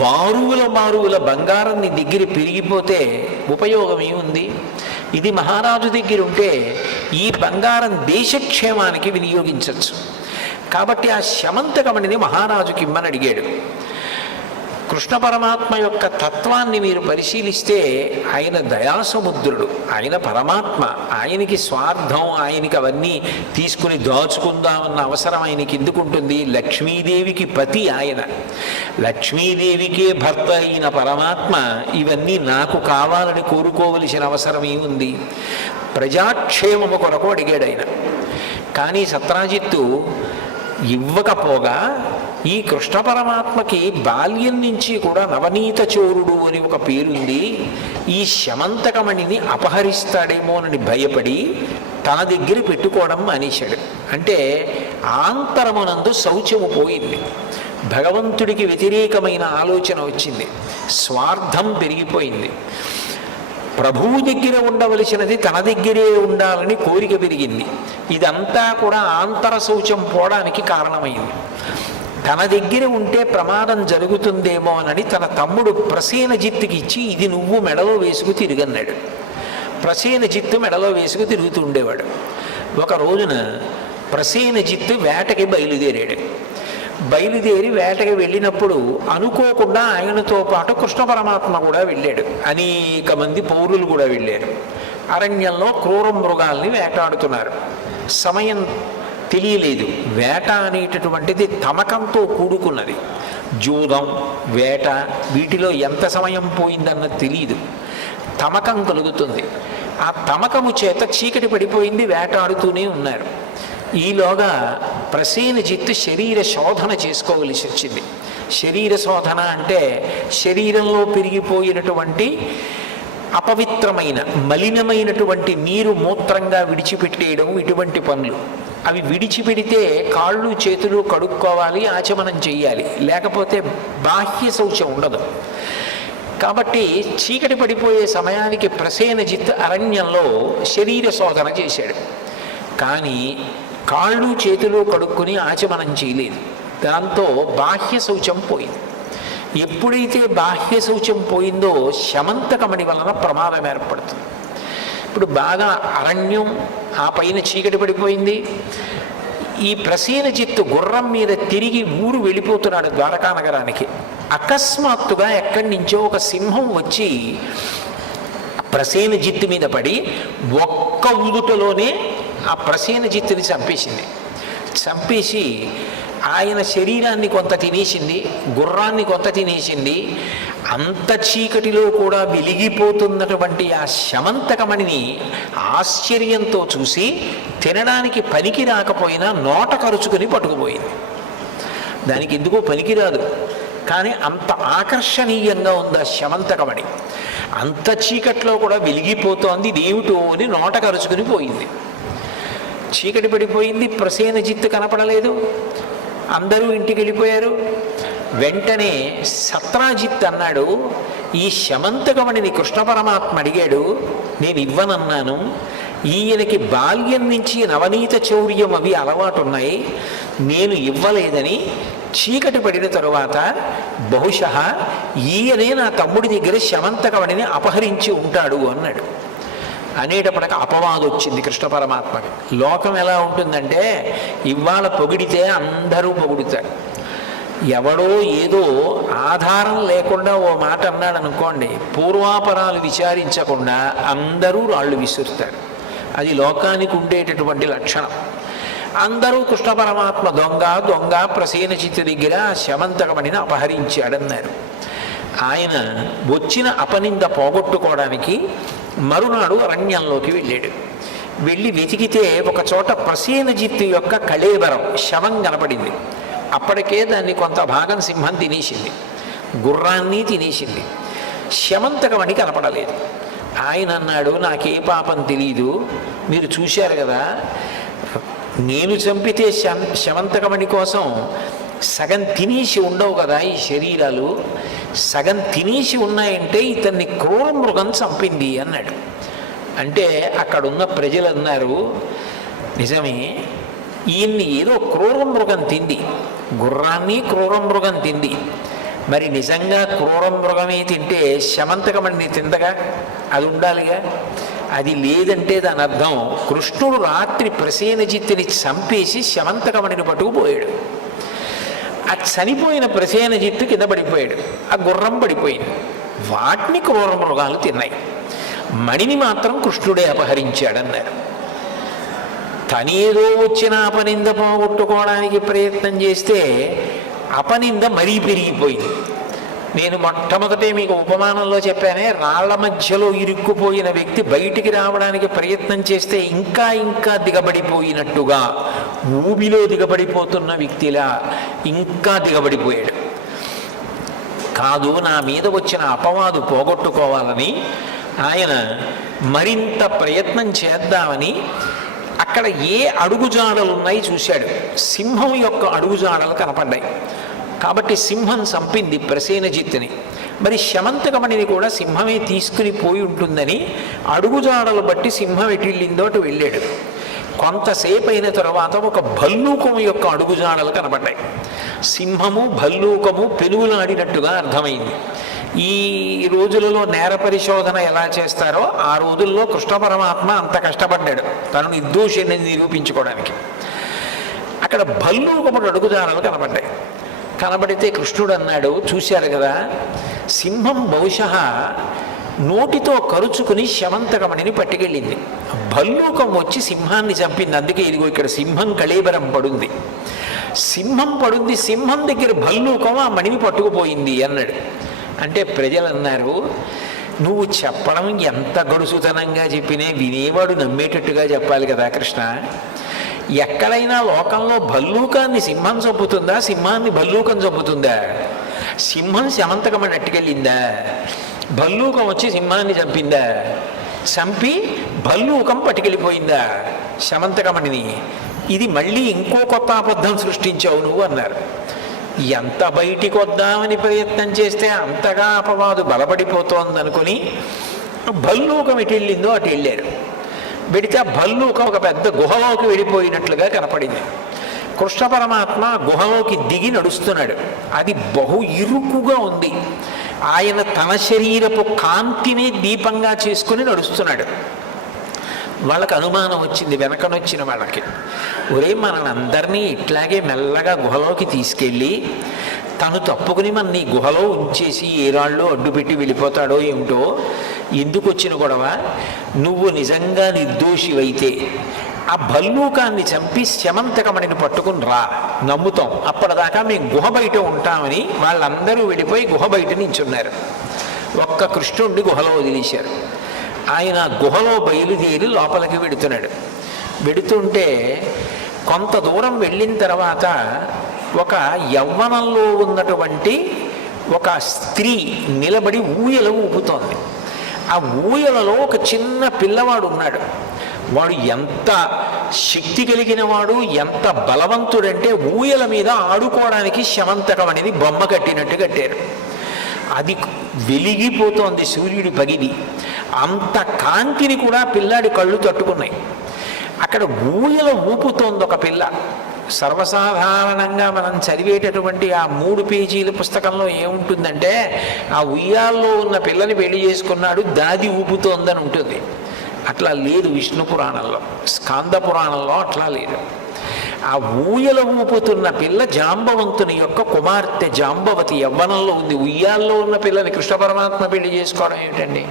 బారువుల బంగారం నీ దగ్గర పెరిగిపోతే ఉపయోగం ఏముంది? ఇది మహారాజు దగ్గర ఉంటే ఈ బంగారం దేశక్షేమానికి వినియోగించవచ్చు. కాబట్టి ఆ శమంతకమణిని మహారాజుకి ఇమ్మని అడిగాడు. కృష్ణ పరమాత్మ యొక్క తత్వాన్ని మీరు పరిశీలిస్తే ఆయన దయాసముద్రుడు, ఆయన పరమాత్మ. ఆయనకి స్వార్థం, ఆయనకి అవన్నీ తీసుకుని దాచుకుందామన్న అవసరం ఆయనకి ఎందుకు ఉంటుంది? లక్ష్మీదేవికి పతి ఆయన, లక్ష్మీదేవికే భర్త అయిన పరమాత్మ ఇవన్నీ నాకు కావాలని కోరుకోవలసిన అవసరం ఏముంది? ప్రజాక్షేమము కొరకు అడిగాడు ఆయన. కానీ సత్రాజిత్తు ఇవ్వకపోగా ఈ కృష్ణ పరమాత్మకి బాల్యం నుంచి కూడా నవనీత చోరుడు అని ఒక పేరుంది. ఈ శమంతకమణిని అపహరిస్తాడేమోనని భయపడి తన దగ్గర పెట్టుకోవడం మానేశాడు. అంటే ఆంతరమునందు శౌచము పోయింది, భగవంతుడికి వ్యతిరేకమైన ఆలోచన వచ్చింది, స్వార్థం పెరిగిపోయింది. ప్రభువు దగ్గర ఉండవలసినది తన దగ్గరే ఉండాలని కోరిక పెరిగింది. ఇదంతా కూడా ఆంతర శౌచం పోవడానికి కారణమైంది. తన దగ్గర ఉంటే ప్రమాదం జరుగుతుందేమో అని తన తమ్ముడు ప్రసేనజిత్తుకి ఇచ్చి ఇది నువ్వు మెడలో వేసుకు తిరిగన్నాడు. ప్రసేనజిత్తు మెడలో వేసుకు తిరుగుతూ ఉండేవాడు. ఒక రోజున ప్రసేనజిత్తు వేటకి బయలుదేరాడు. బయలుదేరి వేటకి వెళ్ళినప్పుడు అనుకోకుండా ఆయనతో పాటు కృష్ణ పరమాత్మ కూడా వెళ్ళాడు. అనేక మంది పౌరులు కూడా వెళ్ళారు. అరణ్యంలో క్రూర మృగాల్ని వేటాడుతున్నారు. సమయం తెలియలేదు. వేట అనేటటువంటిది తమకంతో కూడుకున్నది. జూదం, వేట వీటిలో ఎంత సమయం పోయిందన్నది తెలియదు. తమకం కలుగుతుంది. ఆ తమకము చేత చీకటి పడిపోయింది. వేటాడుతూనే ఉన్నారు. ఈలోగా ప్రసేనజిత్తు శరీర శోధన చేసుకోవలసి వచ్చింది. శరీర శోధన అంటే శరీరంలో పెరిగిపోయినటువంటి అపవిత్రమైన మలినమైనటువంటి నీరు మూత్రంగా విడిచిపెట్టేయడం, ఇటువంటి పనులు. అవి విడిచిపెడితే కాళ్ళు చేతులు కడుక్కోవాలి, ఆచమనం చెయ్యాలి, లేకపోతే బాహ్య శౌచం ఉండదు. కాబట్టి చీకటి పడిపోయే సమయానికి ప్రసేనజిత్ అరణ్యంలో శరీర శోధన చేశాడు. కానీ కాళ్ళు చేతులు కడుక్కొని ఆచమనం చేయలేదు. దాంతో బాహ్య శౌచం పోయింది. ఎప్పుడైతే బాహ్య శౌచం పోయిందో శమంతకమణి వలన ప్రమాదం ఏర్పడుతుంది. ఇప్పుడు బాగా అరణ్యం, ఆ పైన చీకటి పడిపోయింది. ఈ ప్రసేనజిత్తు గుర్రం మీద తిరిగి ఊరు వెళ్ళిపోతున్నాడు ద్వారకా నగరానికి. అకస్మాత్తుగా ఎక్కడి నుంచో ఒక సింహం వచ్చి ప్రసేనజిత్తు మీద పడి ఒక్క ఊదుటలోనే ఆ ప్రసేనజిత్తుని చంపేసింది. చంపేసి ఆయన శరీరాన్ని కొంత తినేసింది, గుర్రాన్ని కొంత తినేసింది. అంత చీకటిలో కూడా వెలిగిపోతున్నటువంటి ఆ శమంతకమణిని ఆశ్చర్యంతో చూసి తినడానికి పనికి రాకపోయినా నోట కరుచుకొని పట్టుకుపోయింది. దానికి ఎందుకో పనికిరాదు, కానీ అంత ఆకర్షణీయంగా ఉంది ఆ శమంతకమణి. అంత చీకట్లో కూడా వెలిగిపోతోంది. ఇదేమిటో అని నోట కరుచుకుని పోయింది. చీకటి పడిపోయింది. ప్రసేనజిత్తు కనపడలేదు. అందరూ ఇంటికి వెళ్ళిపోయారు. వెంటనే సత్రాజిత్ అన్నాడు, ఈ శమంతకమణిని కృష్ణ పరమాత్మ అడిగాడు, నేను ఇవ్వనన్నాను. ఈయనకి బాల్యం నుంచి నవనీత చౌర్యం అవి అలవాటు ఉన్నాయి, నేను ఇవ్వలేదని చీకటి పడిన తరువాత బహుశः ఈయనే నా తమ్ముడి దగ్గర శమంతకమణిని అపహరించి ఉంటాడు అన్నాడు. అనేటప్పటికి అపవాదం వచ్చింది కృష్ణ పరమాత్మకి. లోకం ఎలా ఉంటుందంటే ఇవాళ పొగిడితే అందరూ పొగుడుతారు. ఎవడో ఏదో ఆధారం లేకుండా ఓ మాట అన్నాడు అనుకోండి, పూర్వాపరాలు విచారించకుండా అందరూ రాళ్ళు విసురుతారు. అది లోకానికి ఉండేటటువంటి లక్షణం. అందరూ కృష్ణ పరమాత్మ దొంగ దొంగ ప్రసేనజిత్తు దగ్గర శమంతకమణిని అపహరించాడన్నారు. ఆయన వచ్చిన అపనింద పోగొట్టుకోవడానికి మరునాడు అరణ్యంలోకి వెళ్ళాడు. వెళ్ళి వెతికితే ఒక చోట ప్రసేనజిత్తు యొక్క కళేబరం శవం కనపడింది. అప్పటికే దాన్ని కొంత భాగం సింహం తినేసింది, గుర్రాన్ని తినేసింది. శమంతకమణి కనపడలేదు. ఆయన అన్నాడు, నాకే పాపం తెలీదు, మీరు చూశారు కదా, నేను చంపితే శమంతకమణి కోసం సగం తినేసి ఉండవు కదా ఈ శరీరాలు, సగం తినేసి ఉన్నాయంటే ఇతన్ని క్రూర మృగం చంపింది అన్నాడు. అంటే అక్కడున్న ప్రజలు అన్నారు, నిజమే, ఈయన్ని ఏదో క్రూర మృగం తింది, గుర్రాన్ని క్రూర మృగం తింది. మరి నిజంగా క్రూర మృగమే తింటే శమంతకమణిని తిందగా, అది ఉండాలిగా. అది లేదంటే దాని అర్థం కృష్ణుడు రాత్రి ప్రసేనజిత్తుని చంపేసి శమంతకమణిని పట్టుకుపోయాడు. ఆ చనిపోయిన ప్రసేనజిత్తు కింద పడిపోయాడు, ఆ గుర్రం పడిపోయింది. వాటిని క్రూర మృగాలు తిన్నాయి, మణిని మాత్రం కృష్ణుడే అపహరించాడన్నారు. తనేదో వచ్చిన అపనింద పోగొట్టుకోవడానికి ప్రయత్నం చేస్తే అపనింద మరీ పెరిగిపోయింది. నేను మొట్టమొదటే మీకు ఉపమానంలో చెప్పానే, రాళ్ల మధ్యలో ఇరుక్కుపోయిన వ్యక్తి బయటికి రావడానికి ప్రయత్నం చేస్తే ఇంకా ఇంకా దిగబడిపోయినట్టుగా, ఊబిలో దిగబడిపోతున్న వ్యక్తిలా ఇంకా దిగబడిపోయాడు. కాదు, నా మీద వచ్చిన అపవాదు పోగొట్టుకోవాలని ఆయన మరింత ప్రయత్నం చేద్దామని అక్కడ ఏ అడుగుజాడలు ఉన్నాయి చూశాడు. సింహం యొక్క అడుగుజాడలు కనపడ్డాయి. కాబట్టి సింహం చంపింది ప్రసేనజిత్తుని. మరి శమంతకమణిని కూడా సింహమే తీసుకుని పోయి ఉంటుందని అడుగుజాడలు బట్టి సింహం ఎటిళ్ళిందో అటు వెళ్ళాడు. కొంతసేపు అయిన తర్వాత ఒక భల్లూకము యొక్క అడుగుజాడలు కనబడ్డాయి. సింహము భల్లూకము పెనుగులాడినట్టుగా అర్థమైంది. ఈ రోజులలో నేర పరిశోధన ఎలా చేస్తారో ఆ రోజుల్లో కృష్ణ పరమాత్మ అంత కష్టపడ్డాడు తను నిర్దోషిని నిరూపించుకోవడానికి. అక్కడ భల్లూకముడు అడుగుజాడలు కనబడ్డాయి. కనబడితే కృష్ణుడు అన్నాడు, చూశారు కదా, సింహం బహుశः నోటితో కరుచుకుని శమంతకమణిని పట్టుకెళ్ళింది. భల్లూకం వచ్చి సింహాన్ని చంపింది. అందుకే ఇదిగో ఇక్కడ సింహం కళేబరం పడుంది. సింహం పడుంది, సింహం దగ్గర భల్లూకం ఆ మణిని పట్టుకుపోయింది అన్నాడు. అంటే ప్రజలు అన్నారు, నువ్వు చెప్పడం ఎంత గడుసుతనంగా చెప్పినే వినేవాడు నమ్మేటట్టుగా చెప్పాలి కదా కృష్ణ. ఎక్కడైనా లోకంలో భల్లూకాన్ని సింహం చంపుతుందా, సింహాన్ని భల్లూకం చంపుతుందా? సింహం శమంతకమణి అట్టుకెళ్ళిందా? భల్లూకం వచ్చి సింహాన్ని చంపిందా? చంపి భల్లూకం పట్టుకెళ్ళిపోయిందా శమంతకమణిని? ఇది మళ్ళీ ఇంకో కొత్త అబద్ధం సృష్టించావు నువ్వు అన్నారు. ఎంత బయటికి వద్దామని ప్రయత్నం చేస్తే అంతగా అపవాదు బలపడిపోతోందనుకుని భల్లూకం ఎటు వెళ్ళిందో అటు వెళ్ళారు. వెడితే ఆ భల్లూకం ఒక పెద్ద గుహలోకి వెళ్ళిపోయినట్లుగా కనపడింది. కృష్ణ పరమాత్మ గుహలోకి దిగి నడుస్తున్నాడు. అది బహు ఇరుకుగా ఉంది. ఆయన తన శరీరపు కాంతిని దీపంగా చేసుకుని నడుస్తున్నాడు. వాళ్ళకి అనుమానం వచ్చింది, వెనకనొచ్చిన వాళ్ళకి, ఒరే మనల్ని ఇట్లాగే మెల్లగా గుహలోకి తీసుకెళ్ళి తను తప్పుకుని మన నీ గుహలో ఉంచేసి ఏ రాళ్ళు అడ్డుపెట్టి వెళ్ళిపోతాడో ఏమిటో, ఎందుకు వచ్చిన గొడవ? నువ్వు నిజంగా నిర్దోషివైతే ఆ భల్లూకాన్ని చంపి శమంతకమణిని పట్టుకుని రా, నమ్ముతాం. అప్పటిదాకా మేము గుహ బయట ఉంటామని వాళ్ళందరూ వెళ్ళిపోయి గుహ బయట నించున్నారు. ఒక్క కృష్ణుడిని గుహలో వదిలేశారు. ఆయన గుహలో బయలుదేరి లోపలికి వెడుతున్నాడు. వెడుతుంటే కొంత దూరం వెళ్ళిన తర్వాత ఒక యవ్వనంలో ఉన్నటువంటి ఒక స్త్రీ నిలబడి ఊయల ఊపుతోంది. ఆ ఊయలలో ఒక చిన్న పిల్లవాడు ఉన్నాడు. వాడు ఎంత శక్తి కలిగిన వాడు, ఎంత బలవంతుడంటే ఊయల మీద ఆడుకోవడానికి శమంతకం అనేది బొమ్మ కట్టినట్టు కట్టారు. అది వెలిగిపోతోంది సూర్యుడి పగిది. అంత కాంతిని కూడా పిల్లాడి కళ్ళు తట్టుకున్నాయి. అక్కడ ఊయల ఊపుతోంది ఒక పిల్ల. సర్వసాధారణంగా మనం చదివేటటువంటి ఆ 3 పేజీల పుస్తకంలో ఏముంటుందంటే ఆ ఉయ్యాల్లో ఉన్న పిల్లని పెళ్లి చేసుకున్నాడు, దాది ఊపుతోందని ఉంటుంది. అట్లా లేదు విష్ణు పురాణంలో, స్కాంద పురాణంలో అట్లా లేదు. ఆ ఊయల ఊపుతున్న పిల్ల జాంబవంతుని యొక్క కుమార్తె జాంబవతి యవ్వనంలో ఉంది. ఉయ్యాల్లో ఉన్న పిల్లని కృష్ణ పరమాత్మ పెళ్లి చేసుకోవడం ఏమిటండి?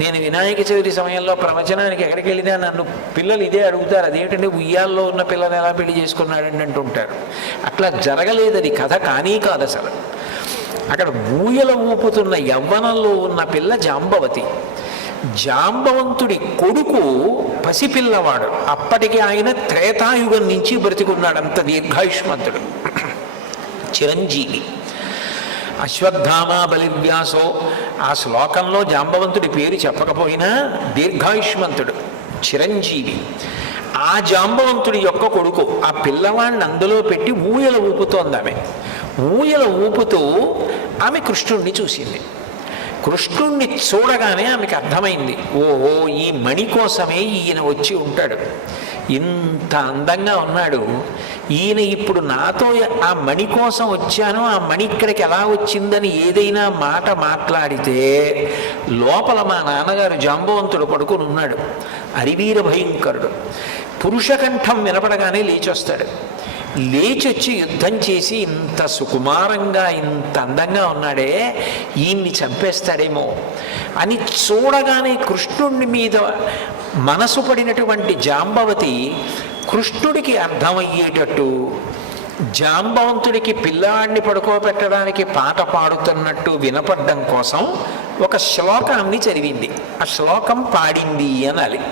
నేను వినాయక చవితి సమయంలో ప్రవచనానికి ఎక్కడికి వెళ్ళినా నన్ను పిల్లలు ఇదే అడుగుతారు, అదేమిటంటే ఉయ్యాల్లో ఉన్న పిల్లని ఎలా పెళ్లి చేసుకున్నాడండి అంటుంటారు. అట్లా జరగలేదు, అది కథ కానీ కాదు అసలు. అక్కడ ఊయల ఊపుతున్న యవ్వనంలో ఉన్న పిల్ల జాంబవతి. జాంబవంతుడి కొడుకు పసిపిల్లవాడు. అప్పటికి ఆయన త్రేతాయుగం నుంచి బ్రతికున్నాడు, అంత దీర్ఘాయుష్మంతుడు, చిరంజీవి. అశ్వత్థామ బలివ్యాసో ఆ శ్లోకంలో జాంబవంతుడి పేరు చెప్పకపోయినా దీర్ఘాయుష్మంతుడు, చిరంజీవి. ఆ జాంబవంతుడి యొక్క కొడుకు ఆ పిల్లవాడిని అందులో పెట్టి ఊయల ఊపుతోంది ఆమె. ఊయల ఊపుతూ ఆమె కృష్ణుణ్ణి చూసింది. కృష్ణుణ్ణి చూడగానే ఆమెకు అర్థమైంది, ఓహో ఈ మణి కోసమే ఈయన వచ్చి ఉంటాడు, ఇంత అందంగా ఉన్నాడు ఈయన. ఇప్పుడు నాతో ఆ మణి కోసం వచ్చాను, ఆ మణి ఇక్కడికి ఎలా వచ్చిందని ఏదైనా మాట మాట్లాడితే లోపల మా నాన్నగారు జాంబవంతుడు పడుకొని ఉన్నాడు, అరివీర భయంకరుడు. పురుషకంఠం వినపడగానే లేచొస్తాడు. లేచొచ్చి యుద్ధం చేసి ఇంత సుకుమారంగా ఇంత అందంగా ఉన్నాడే, ఈయన్ని చంపేస్తాడేమో అని చూడగానే కృష్ణుడి మీద మనసు పడినటువంటి జాంబవతి కృష్ణుడికి అర్థమయ్యేటట్టు జాంబవంతుడికి పిల్లాడిని పడుకోబెట్టడానికి పాట పాడుతున్నట్టు వినపడడం కోసం ఒక శ్లోకాన్ని చదివింది. ఆ శ్లోకం పాడింది అనాలి.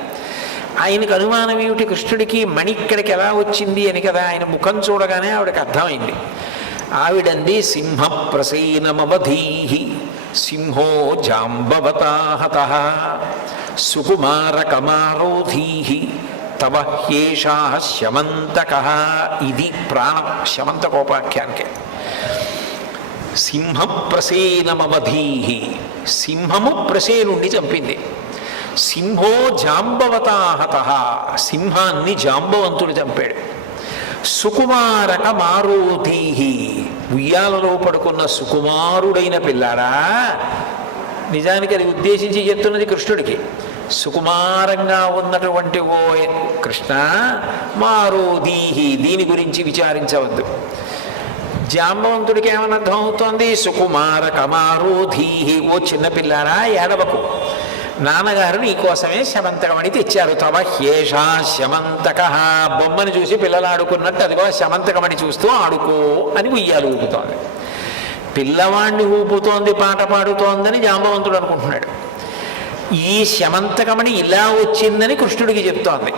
ఆయనకు అనుమానం ఏమిటి, కృష్ణుడికి మణి ఇక్కడికి ఎలా వచ్చింది అని కదా. ఆయన ముఖం చూడగానే ఆవిడకి అర్థమైంది. ఆవిడంది, సింహ ప్రసేనమవధీహి సింహో జాంబవతాహతః సుకుమార కమారోధీహి తవ హ్యేషా శమంతకః. ఇది ప్రాణం శమంతకోపాఖ్యానికే. సింహప్రసేనమవధీహి, సింహము ప్రసేనుణ్ణి చంపింది. సింహో జాంబవతాహత, సింహాన్ని జాంబవంతుడు చంపాడు. సుకుమారక మారోధీహి, ఉయ్యాలలో పడుకున్న సుకుమారుడైన పిల్లాడా, నిజానికి అది ఉద్దేశించి చెప్తున్నది కృష్ణుడికి. సుకుమారంగా ఉన్నటువంటి ఓ కృష్ణ, మారోధీహి, దీని గురించి విచారించవద్దు. జాంబవంతుడికి ఏమని అర్థం అవుతోంది? సుకుమారక మారోధీహి, ఓ చిన్నపిల్లారా ఏడవకు, నాన్నగారు నీకోసమే శమంతకమణి తెచ్చారు. తవ హ్యేషా శమంతక, బొమ్మను చూసి పిల్లలు ఆడుకున్నట్టు అదిగో శమంతకమణి చూస్తూ ఆడుకో అని ఉయ్యాలు ఊపుతోంది. పిల్లవాడిని ఊపుతోంది, పాట పాడుతోందని జాంబవంతుడు అనుకుంటున్నాడు. ఈ శమంతకమణి ఇలా వచ్చిందని కృష్ణుడికి చెప్తోంది.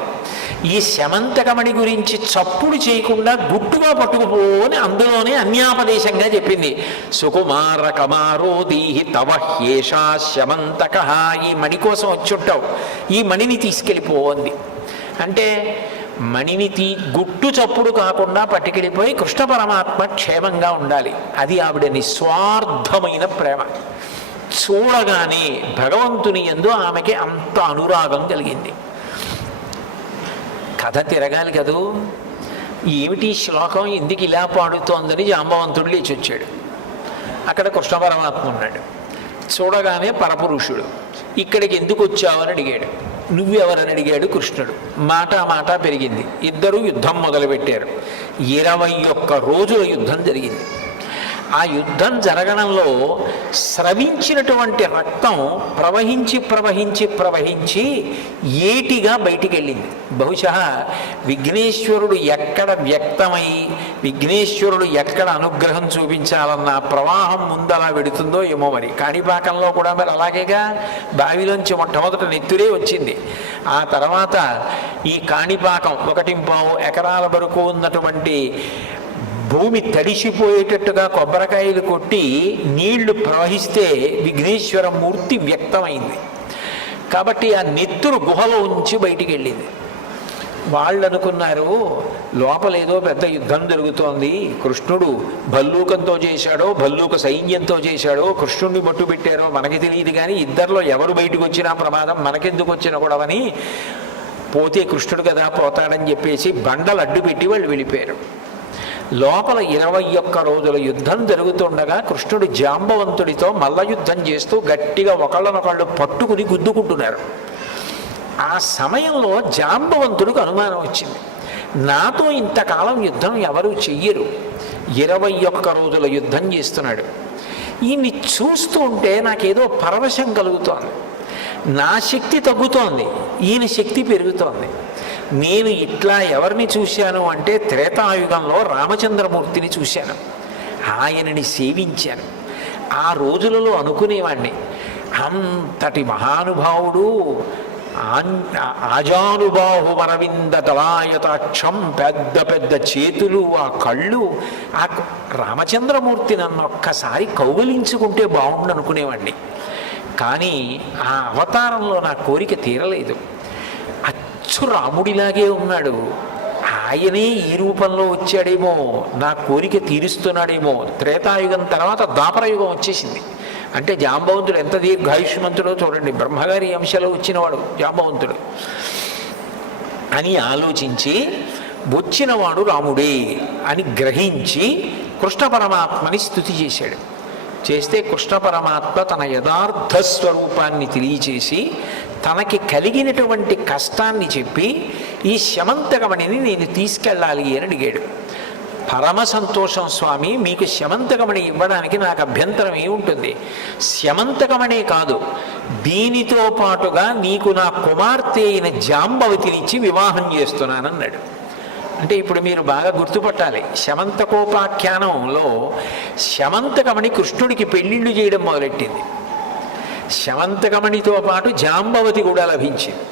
ఈ శమంతకమణి గురించి చప్పుడు చేయకుండా గుట్టుగా పట్టుకుపోని అందులోనే అన్యాపదేశంగా చెప్పింది. సుకుమార కమారోదీహి తవ హ్యేషా శమంతక, ఈ మణి కోసం వచ్చుంటావు, ఈ మణిని తీసుకెళ్ళిపోంది. అంటే మణిని గుట్టు చప్పుడు కాకుండా పట్టుకెళ్ళిపోయి కృష్ణ పరమాత్మ క్షేమంగా ఉండాలి. అది ఆవిడ నిస్వార్థమైన ప్రేమ. చూడగానే భగవంతుని యందు ఆమెకి అంత అనురాగం కలిగింది. కథ తిరగాలి కదూ. ఏమిటి శ్లోకం ఎందుకు ఇలా పాడుతోందని జాంబవంతుడు లేచి వచ్చాడు. అక్కడ కృష్ణ పరమాత్మ ఉన్నాడు. చూడగానే పరపురుషుడు. ఇక్కడికి ఎందుకు వచ్చావని అడిగాడు. నువ్వెవరని అడిగాడు కృష్ణుడు. మాట పెరిగింది. ఇద్దరూ యుద్ధం మొదలుపెట్టారు. 21 రోజుల యుద్ధం జరిగింది. ఆ యుద్ధం జరగడంలో స్రవించినటువంటి రక్తం ప్రవహించి ఏటిగా బయటికి వెళ్ళింది. బహుశా విఘ్నేశ్వరుడు ఎక్కడ వ్యక్తమై, విఘ్నేశ్వరుడు ఎక్కడ అనుగ్రహం చూపించాలన్న ప్రవాహం ముందలా వెడుతుందో ఏమో మరి. కాణిపాకంలో కూడా మరి అలాగేగా, బావిలోంచి మొట్టమొదట నెత్తురే వచ్చింది. ఆ తర్వాత ఈ కాణిపాకం 1.5 ఎకరాల వరకు ఉన్నటువంటి భూమి తడిసిపోయేటట్టుగా కొబ్బరికాయలు కొట్టి నీళ్లు ప్రవహిస్తే విఘ్నేశ్వర మూర్తి వ్యక్తమైంది. కాబట్టి ఆ నెత్తురు గుహలో ఉంచి బయటికి వెళ్ళింది. వాళ్ళు అనుకున్నారు లోపలేదో పెద్ద యుద్ధం జరుగుతోంది, కృష్ణుడు భల్లూకంతో చేశాడో భల్లూక సైన్యంతో చేశాడో కృష్ణుడిని మట్టు పెట్టారో మనకి తెలియదు, కానీ ఇద్దరిలో ఎవరు బయటకు వచ్చినా ప్రమాదం, మనకెందుకు వచ్చినా కూడావని, పోతే కృష్ణుడు కదా పోతాడని చెప్పేసి బండలు అడ్డు పెట్టి వాళ్ళు వెళ్ళిపోయారు. లోపల 21 రోజుల యుద్ధం జరుగుతుండగా కృష్ణుడు జాంబవంతుడితో మల్ల యుద్ధం చేస్తూ గట్టిగా ఒకళ్ళనొకళ్ళు పట్టుకుని గుద్దుకుంటున్నారు. ఆ సమయంలో జాంబవంతుడికి అనుమానం వచ్చింది. నాతో ఇంతకాలం యుద్ధం ఎవరు చెయ్యరు, 21 రోజుల యుద్ధం చేస్తున్నాడు, ఈయన్ని చూస్తూ ఉంటే నాకేదో పరవశం కలుగుతోంది. నా శక్తి తగ్గుతోంది, ఈయన శక్తి పెరుగుతోంది. నేను ఇట్లా ఎవరిని చూశాను అంటే త్రేతాయుగంలో రామచంద్రమూర్తిని చూశాను, ఆయనని సేవించాను. ఆ రోజులలో అనుకునేవాణ్ణి, అంతటి మహానుభావుడు, ఆజానుబాహు వరవింద దళాయతాక్షం, పెద్ద పెద్ద చేతులు, ఆ కళ్ళు, ఆ రామచంద్రమూర్తి నన్ను ఒక్కసారి కౌగలించుకుంటే బాగుండు అనుకునేవాణ్ణి. కానీ ఆ అవతారంలో నా కోరిక తీరలేదు. అచ్చు రాముడిలాగే ఉన్నాడు, ఆయనే ఈ రూపంలో వచ్చాడేమో, నా కోరిక తీరుస్తున్నాడేమో. త్రేతాయుగం తర్వాత ద్వాపరయుగం వచ్చేసింది. అంటే జాంబవంతుడు ఎంత దీర్ఘాయుష్మంతుడో చూడండి, బ్రహ్మగారి అంశలో వచ్చినవాడు జాంబవంతుడు అని ఆలోచించి వచ్చినవాడు రాముడే అని గ్రహించి కృష్ణ పరమాత్మని స్తుతి చేశాడు. చేస్తే కృష్ణ పరమాత్మ తన యథార్థ స్వరూపాన్ని తెలియచేసి తనకి కలిగినటువంటి కష్టాన్ని చెప్పి ఈ శమంతకమణిని నేను తీసుకెళ్ళాలి అని అడిగాడు. పరమ సంతోషం స్వామి, మీకు శమంతకమణి ఇవ్వడానికి నాకు అభ్యంతరం ఏముంటుంది, శమంతకమణే కాదు దీనితో పాటుగా నీకు నా కుమార్తె అయిన జాంబవతినిచ్చి వివాహం చేస్తున్నానన్నాడు. అంటే ఇప్పుడు మీరు బాగా గుర్తుపట్టాలి, శమంతకోపాఖ్యానంలో శమంతకమణి కృష్ణుడికి పెళ్ళిళ్ళు చేయడం మొదలెట్టింది. శమంతకమణితో పాటు జాంబవతి కూడా లభించింది.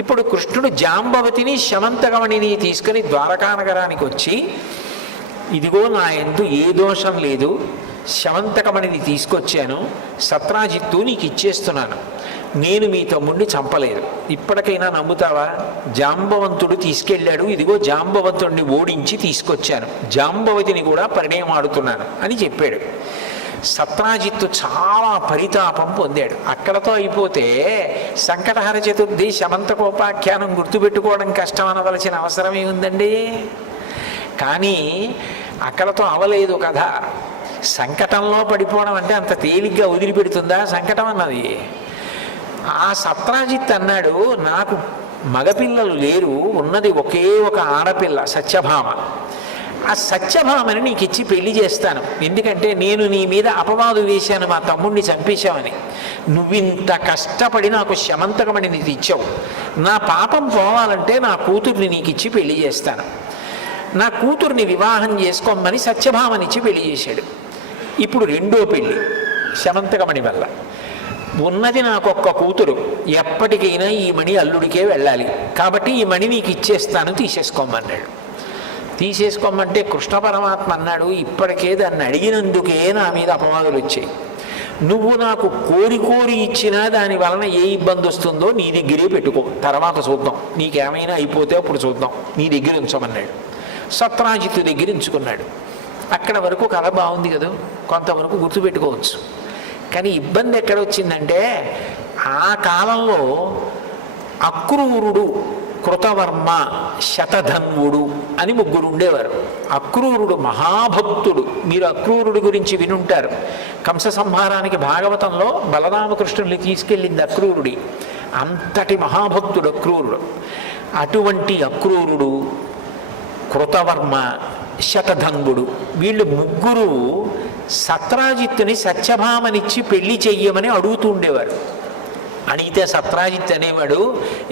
ఇప్పుడు కృష్ణుడు జాంబవతిని శమంతకమణిని తీసుకుని ద్వారకానగరానికి వచ్చి, ఇదిగో నా యందు ఏ దోషం లేదు, శమంతకమణిని తీసుకొచ్చాను, సత్రాజిత్తు నీకు ఇచ్చేస్తున్నాను, నేను మీ తమ్ముడిని చంపలేదు. ఇప్పటికైనా నమ్ముతావా? జాంబవంతుడు తీసుకెళ్ళాడు, ఇదిగో జాంబవంతుడిని ఓడించి తీసుకొచ్చాను, జాంబవతిని కూడా పరిణయమాడుతున్నాను అని చెప్పాడు. సత్రాజిత్తు చాలా పరితాపం పొందాడు. అక్కడతో అయిపోతే సంకటహర చతుర్థి శమంతకోపాఖ్యానం గుర్తుపెట్టుకోవడం కష్టం అనవలసిన అవసరం ఏముందండి? కానీ అక్కడతో అవలేదు కథ. సంకటంలో పడిపోవడం అంటే అంత తేలిగ్గా వదిలిపెడుతుందా సంకటం అన్నది? ఆ సత్రాజిత్ అన్నాడు, నాకు మగపిల్లలు లేరు, ఉన్నది ఒకే ఒక ఆడపిల్ల సత్యభామ. ఆ సత్యభామని నీకు ఇచ్చి పెళ్లి చేస్తాను, ఎందుకంటే నేను నీ మీద అపవాదు వేశాను, మా తమ్ముడిని చంపేశావని. నువ్వింత కష్టపడి నాకు శమంతకమని నీకు ఇచ్చావు, నా పాపం పోవాలంటే నా కూతుర్ని నీకు ఇచ్చి పెళ్లి చేస్తాను, నా కూతుర్ని వివాహం చేసుకోమని సత్యభామనిచ్చి పెళ్లి చేశాడు. ఇప్పుడు రెండో పెళ్లి శమంతకమణి వల్ల. ఉన్నది నాకొక్క కూతురు, ఎప్పటికైనా ఈ మణి అల్లుడికే వెళ్ళాలి, కాబట్టి ఈ మణి నీకు ఇచ్చేస్తాను, తీసేసుకోమన్నాడు. తీసేసుకోమంటే కృష్ణ పరమాత్మ అన్నాడు, ఇప్పటికే దాన్ని అడిగినందుకే నా మీద అపవాదులు వచ్చాయి, నువ్వు నాకు కోరి కోరి ఇచ్చినా దాని వలన ఏ ఇబ్బంది వస్తుందో నీ దగ్గరే పెట్టుకో, తర్వాత చూద్దాం, నీకేమైనా అయిపోతే అప్పుడు చూద్దాం, నీ దగ్గర ఉంచమన్నాడు. సత్రాజిత్తు దగ్గర ఉంచుకున్నాడు. అక్కడ వరకు కథ బాగుంది కదా, కొంతవరకు గుర్తుపెట్టుకోవచ్చు. కానీ ఇబ్బంది ఎక్కడ వచ్చిందంటే, ఆ కాలంలో అక్రూరుడు, కృతవర్మ, శతధన్వుడు అని ముగ్గురు ఉండేవారు. అక్రూరుడు మహాభక్తుడు, మీరు అక్రూరుడి గురించి వినుంటారు. కంస సంహారానికి భాగవతంలో బలరామకృష్ణుల్ని తీసుకెళ్ళింది అక్రూరుడి. అంతటి మహాభక్తుడు అక్రూరుడు. అటువంటి అక్రూరుడు, కృతవర్మ, శతధన్వుడు, వీళ్ళు ముగ్గురు సత్రాజిత్తుని సత్యభామనిచ్చి పెళ్లి చెయ్యమని అడుగుతూ ఉండేవారు. అడిగితే సత్రాజిత్ అనేవాడు,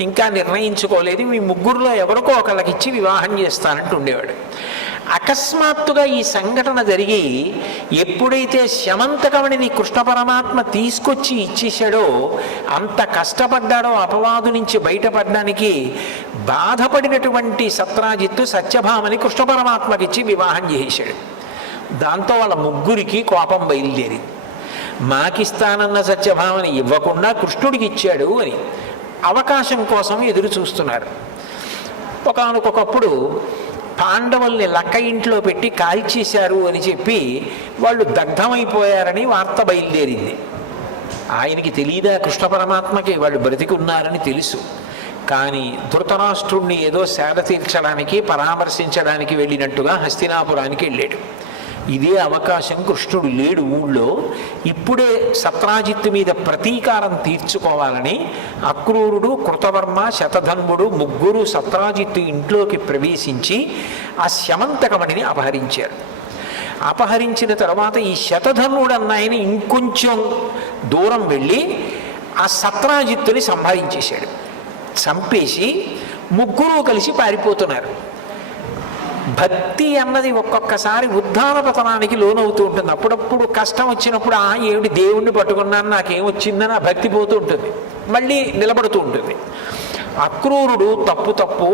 ఇంకా నిర్ణయించుకోలేదు, మీ ముగ్గురులో ఎవరికో ఒకళ్ళకిచ్చి వివాహం చేస్తానంటూ ఉండేవాడు. అకస్మాత్తుగా ఈ సంఘటన జరిగి ఎప్పుడైతే శమంతకమణిని కృష్ణ పరమాత్మ తీసుకొచ్చి ఇచ్చేశాడో, అంత కష్టపడ్డాడో అపవాదు నుంచి బయటపడడానికి, బాధపడినటువంటి సత్రాజిత్తు సత్యభామని కృష్ణ పరమాత్మకిచ్చి వివాహం చేశాడు. దాంతో వాళ్ళ ముగ్గురికి కోపం బయలుదేరింది. మాకిస్తానన్న సత్యభామని ఇవ్వకుండా కృష్ణుడికి ఇచ్చాడు అని అవకాశం కోసం ఎదురు చూస్తున్నారు. ఒకానొకప్పుడు పాండవుల్ని లక్క ఇంట్లో పెట్టి కాల్చేశారు అని చెప్పి వాళ్ళు దగ్ధమైపోయారని వార్త బయలుదేరింది. ఆయనకి తెలియదా కృష్ణ పరమాత్మకి వాళ్ళు బ్రతికి ఉన్నారని తెలుసు. కానీ ధృతరాష్ట్రుణ్ణి ఏదో సేద తీర్చడానికి, పరామర్శించడానికి వెళ్ళినట్టుగా హస్తినాపురానికి వెళ్ళాడు. ఇదే అవకాశం, కృష్ణుడు లేడు ఊళ్ళో, ఇప్పుడే సత్రాజిత్తు మీద ప్రతీకారం తీర్చుకోవాలని అక్రూరుడు, కృతవర్మ, శతధన్వుడు ముగ్గురు సత్రాజిత్తు ఇంట్లోకి ప్రవేశించి ఆ శమంతకమణిని అపహరించారు. అపహరించిన తర్వాత ఈ శతధన్వుడు అన్నాయని ఇంకొంచెం దూరం వెళ్ళి ఆ సత్రాజిత్తుని సంహరించేశాడు. చంపేసి ముగ్గురు కలిసి పారిపోతున్నారు. భక్తి అన్నది ఒక్కొక్కసారి ఉద్ధాన పతనానికి లోనవుతూ ఉంటుంది. అప్పుడప్పుడు కష్టం వచ్చినప్పుడు ఏమిటి దేవుణ్ణి పట్టుకున్నాను నాకేమొచ్చిందని ఆ భక్తి పోతూ ఉంటుంది, మళ్ళీ నిలబడుతూ ఉంటుంది. అక్రూరుడు తప్పు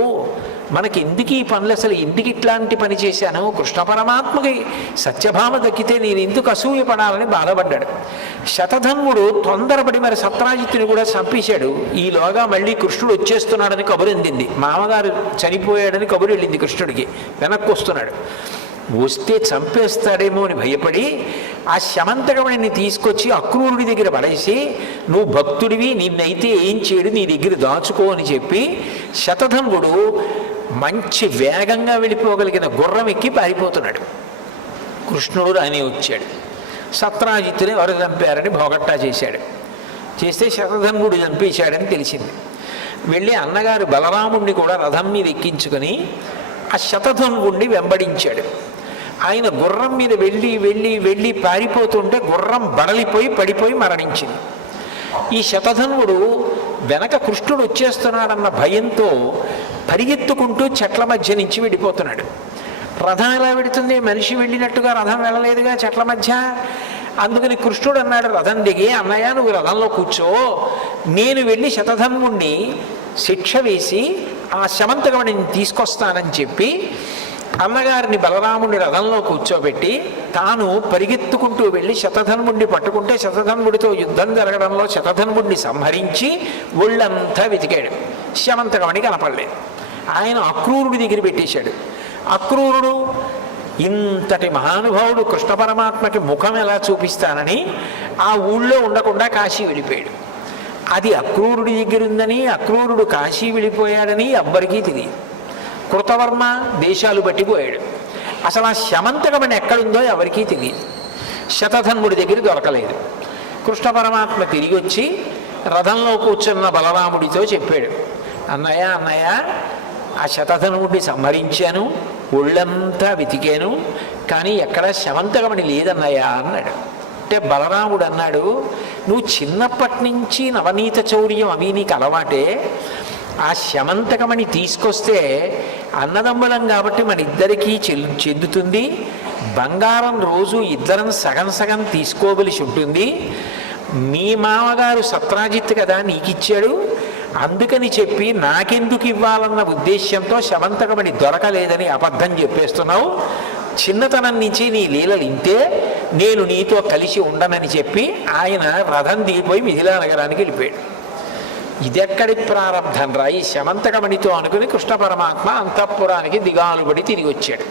మనకి ఎందుకు ఈ పనులు, అసలు ఎందుకు ఇట్లాంటి పని చేశాను, కృష్ణ పరమాత్మకి సత్యభామ దక్కితే నేను ఎందుకు అసూయపడాలని బాధపడ్డాడు. శతధన్వుడు తొందరపడి మరి సత్రాజిత్తుని కూడా చంపేశాడు. ఈలోగా మళ్ళీ కృష్ణుడు వచ్చేస్తున్నాడని కబురు అందింది. మామగారు చనిపోయాడని కబురు వెళ్ళింది కృష్ణుడికి. వెనక్కి వస్తున్నాడు. వస్తే చంపేస్తాడేమో అని భయపడి ఆ శమంతకమణిని తీసుకొచ్చి అక్రూరుడి దగ్గర పడేసి, నువ్వు భక్తుడివి, నిన్నైతే ఏం చేయడు, నీ దగ్గర దాచుకో అని చెప్పి శతధన్వుడు మంచి వేగంగా వెళ్ళిపోగలిగిన గుర్రం ఎక్కి పారిపోతున్నాడు. కృష్ణుడు రాని వచ్చాడు. సత్రాజిత్తుని ఎవరు చంపారని భోగట్టా చేశాడు. చేస్తే శతధన్వుడు చంపేశాడని తెలిసింది. వెళ్ళి అన్నగారు బలరాముణ్ణి కూడా రథం మీద ఎక్కించుకొని ఆ శతధన్వుణ్ణి వెంబడించాడు. ఆయన గుర్రం మీద వెళ్ళి వెళ్ళి వెళ్ళి పారిపోతుంటే గుర్రం బడలిపోయి పడిపోయి మరణించింది. ఈ శతధన్వుడు వెనక కృష్ణుడు వచ్చేస్తున్నాడన్న భయంతో పరిగెత్తుకుంటూ చెట్ల మధ్య నుంచి వెళ్ళిపోతున్నాడు. రథం ఎలా వెడుతుంది, మనిషి వెళ్ళినట్టుగా రథం వెళ్ళలేదుగా చెట్ల మధ్య. అందుకని కృష్ణుడు అన్నాడు రథం దిగి, అన్నయ్య నువ్వు రథంలో కూర్చో, నేను వెళ్ళి శతధన్వుణ్ణి శిక్ష వేసి ఆ శమంతకమణిని తీసుకొస్తానని చెప్పి అన్నగారిని బలరాముడిని రథంలో కూర్చోబెట్టి తాను పరిగెత్తుకుంటూ వెళ్ళి శతధన్వుడిని పట్టుకుంటే శతధన్వుడితో యుద్ధం జరగడంలో శతధన్వుడిని సంహరించి ఒళ్ళంతా వెతికాడు. శమంతకమణి కనపడలేదు. ఆయన అక్రూరుడి దగ్గర పెట్టేశాడు. అక్రూరుడు ఇంతటి మహానుభావుడు కృష్ణ పరమాత్మకి ముఖం ఎలా చూపిస్తానని ఆ ఊళ్ళో ఉండకుండా కాశీ వెళ్ళిపోయాడు. అది అక్రూరుడి దగ్గర ఉందని, అక్రూరుడు కాశీ వెళ్ళిపోయాడని ఎవ్వరికీ తెలియదు. కృతవర్మ దేశాలు బట్టిపోయాడు. అసలు ఆ శమంతకమణి ఎక్కడుందో ఎవరికీ తెలియదు. శతధన్వుడి దగ్గర దొరకలేదు. కృష్ణ పరమాత్మ తిరిగి వచ్చి రథంలో కూర్చున్న బలరాముడితో చెప్పాడు, అన్నయ్య అన్నయ్య, ఆ శతధనుడిని సంహరించాను, ఒళ్ళంతా వెతికాను, కానీ ఎక్కడ శమంతకమణి లేదన్నయ్యా అన్నాడు. అంటే బలరాముడు అన్నాడు, నువ్వు చిన్నప్పటి నుంచి నవనీత చౌర్యం అవి నీకు అలవాటే, ఆ శమంతకమణి తీసుకొస్తే అన్నదమ్ములం కాబట్టి మన ఇద్దరికీ చెందుతుంది, బంగారం రోజు ఇద్దరం సగం సగం తీసుకోవలసి ఉంటుంది, మీ మామగారు సత్రాజిత్ కదా నీకిచ్చాడు, అందుకని చెప్పి నాకెందుకు ఇవ్వాలన్న ఉద్దేశ్యంతో శమంతకమణి దొరకలేదని అబద్ధం చెప్పేస్తున్నావు, చిన్నతనం నుంచి నీ లీలలు ఇంతే, నేను నీతో కలిసి ఉండనని చెప్పి ఆయన రథం దిగిపోయి మిథిలా నగరానికి వెళ్ళిపోయాడు. ఇదెక్కడి ప్రారంభం రా ఈ శమంతకమణితో అనుకుని కృష్ణ పరమాత్మ అంతఃపురానికి దిగాలుబడి తిరిగి వచ్చాడు.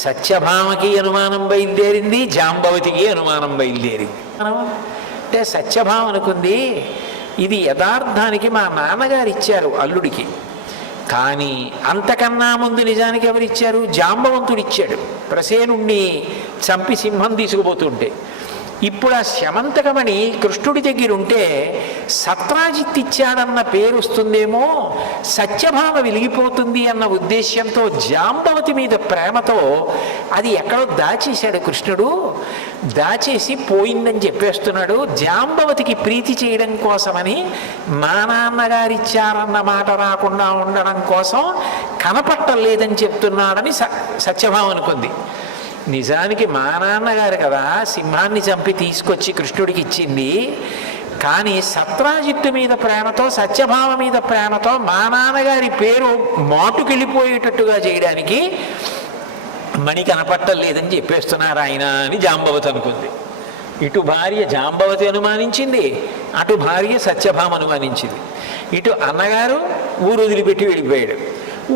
సత్యభామకి అనుమానం బయలుదేరింది, జాంబవతికి అనుమానం బయలుదేరింది. అంటే సత్యభామ అనుకుంది, ఇది యథార్థానికి మా నాన్నగారు ఇచ్చారు అల్లుడికి, కానీ అంతకన్నా ముందు నిజానికి ఎవరిచ్చారు? జాంబవంతుడు ఇచ్చాడు, ప్రసేనుణ్ణి చంపి సింహం తీసుకుపోతుంటే. ఇప్పుడు ఆ శమంతకమణి కృష్ణుడి దగ్గర ఉంటే సత్రాజిత్ ఇచ్చాడన్న పేరు వస్తుందేమో, సత్యభామ వెలిగిపోతుంది అన్న ఉద్దేశ్యంతో జాంబవతి మీద ప్రేమతో అది ఎక్కడో దాచేశాడు కృష్ణుడు. దాచేసి పోయిందని చెప్పేస్తున్నాడు. జాంబవతికి ప్రీతి చేయడం కోసమని మా నాన్నగారిచ్చారన్న మాట రాకుండా ఉండడం కోసం కనపట్టలేదని చెప్తున్నాడని సత్యభామ అనుకుంది. నిజానికి మా నాన్నగారు కదా సింహాన్ని చంపి తీసుకొచ్చి కృష్ణుడికి ఇచ్చింది, కానీ సత్రాజిత్తు మీద ప్రేమతో సత్యభామ మీద ప్రేమతో మా నాన్నగారి పేరు మాటుకెళ్ళిపోయేటట్టుగా చేయడానికి మణి కనపట్టలేదని చెప్పేస్తున్నారు ఆయన అని జాంబవతి అనుకుంది. ఇటు భార్య జాంబవతి అనుమానించింది, అటు భార్య సత్యభామ అనుమానించింది. ఇటు అన్నగారు ఊరు వదిలిపెట్టి వెళ్ళిపోయాడు.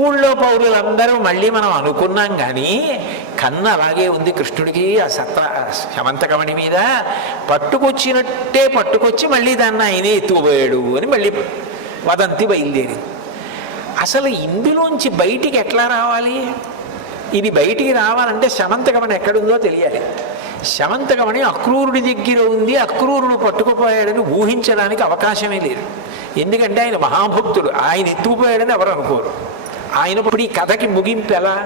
ఊళ్ళో పౌరులందరూ మళ్ళీ మనం అనుకున్నాం కానీ కన్ను అలాగే ఉంది కృష్ణుడికి ఆ శమంతకమణి మీద, పట్టుకొచ్చినట్టే పట్టుకొచ్చి మళ్ళీ దాన్ని ఆయనే ఎత్తుకుపోయాడు అని మళ్ళీ వదంతి బయలుదేరి. అసలు ఇందులోంచి బయటికి ఎట్లా రావాలి? ఇది బయటికి రావాలంటే శమంతకమణి ఎక్కడుందో తెలియాలి. శమంతకమణి అక్రూరుడి దగ్గర ఉంది, అక్రూరుడు పట్టుకుపోయాడని ఊహించడానికి అవకాశమే లేదు. ఎందుకంటే ఆయన మహాభక్తుడు, ఆయన ఎత్తుకుపోయాడని ఎవరు అనుకోరు. ఆయన ఇప్పుడు ఈ కథకి ముగింపు ఎలా?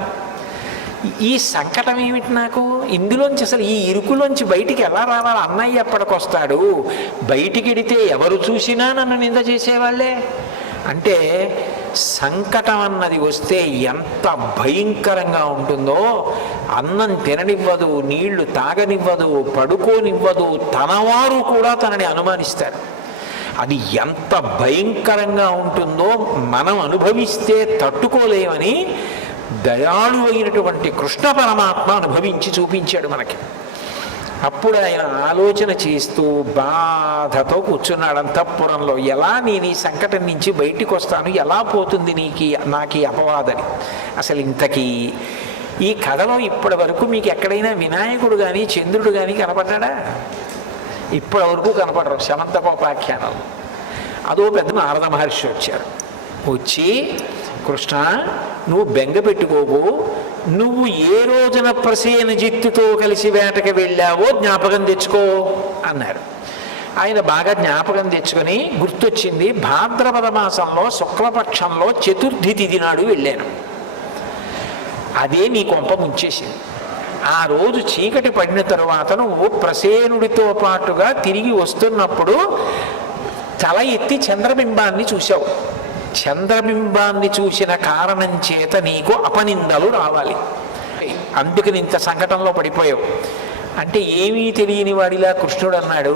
ఈ సంకటం ఏమిటి నాకు? ఇందులోంచి అసలు ఈ ఇరుకులోంచి బయటికి ఎలా రావాలి? అన్నయ్య ఎప్పటికొస్తాడు? బయటికి వెడితే ఎవరు చూసినా నన్ను నింద చేసేవాళ్ళే. అంటే సంకటం అన్నది వస్తే ఎంత భయంకరంగా ఉంటుందో, అన్నం తిననివ్వదు, నీళ్లు తాగనివ్వదు, పడుకోనివ్వదు, తనవారు కూడా తనని అనుమానిస్తారు. అది ఎంత భయంకరంగా ఉంటుందో మనం అనుభవిస్తే తట్టుకోలేమని దయాళు అయినటువంటి కృష్ణ పరమాత్మ అనుభవించి చూపించాడు మనకి. అప్పుడు ఆయన ఆలోచన చేస్తూ బాధతో కూర్చున్నాడు అంతఃపురంలో. ఎలా నేను ఈ సంకటం నుంచి బయటికి వస్తాను, ఎలా పోతుంది నాకు ఈ అపవాదని. అసలు ఇంతకీ ఈ కథలో ఇప్పటి వరకు మీకు ఎక్కడైనా వినాయకుడు కానీ చంద్రుడు కానీ కనపడ్డా? ఇప్పటి వరకు కనపడరు శమంతకోపాఖ్యానం. అదో పెద్ద నారద మహర్షి వచ్చారు. వచ్చి, కృష్ణ నువ్వు బెంగ పెట్టుకోవు, నువ్వు ఏ రోజున ప్రసేనజిత్తుతో కలిసి వేటకి వెళ్ళావో జ్ఞాపకం తెచ్చుకో అన్నారు. ఆయన బాగా జ్ఞాపకం తెచ్చుకొని గుర్తొచ్చింది, భాద్రపద మాసంలో శుక్లపక్షంలో చతుర్థి తిథి నాడు వెళ్ళాను, అదే నీ కొంప ముంచేసింది. ఆ రోజు చీకటి పడిన తరువాత నువ్వు ప్రసేనుడితో పాటుగా తిరిగి వస్తున్నప్పుడు తల ఎత్తి చంద్రబింబాన్ని చూశావు. చంద్రబింబాన్ని చూసిన కారణం చేత నీకు అపనిందలు రావాలి, అందుకని ఇంత సంకటంలో పడిపోయావు. అంటే ఏమీ తెలియని వాడిలా కృష్ణుడు అన్నాడు,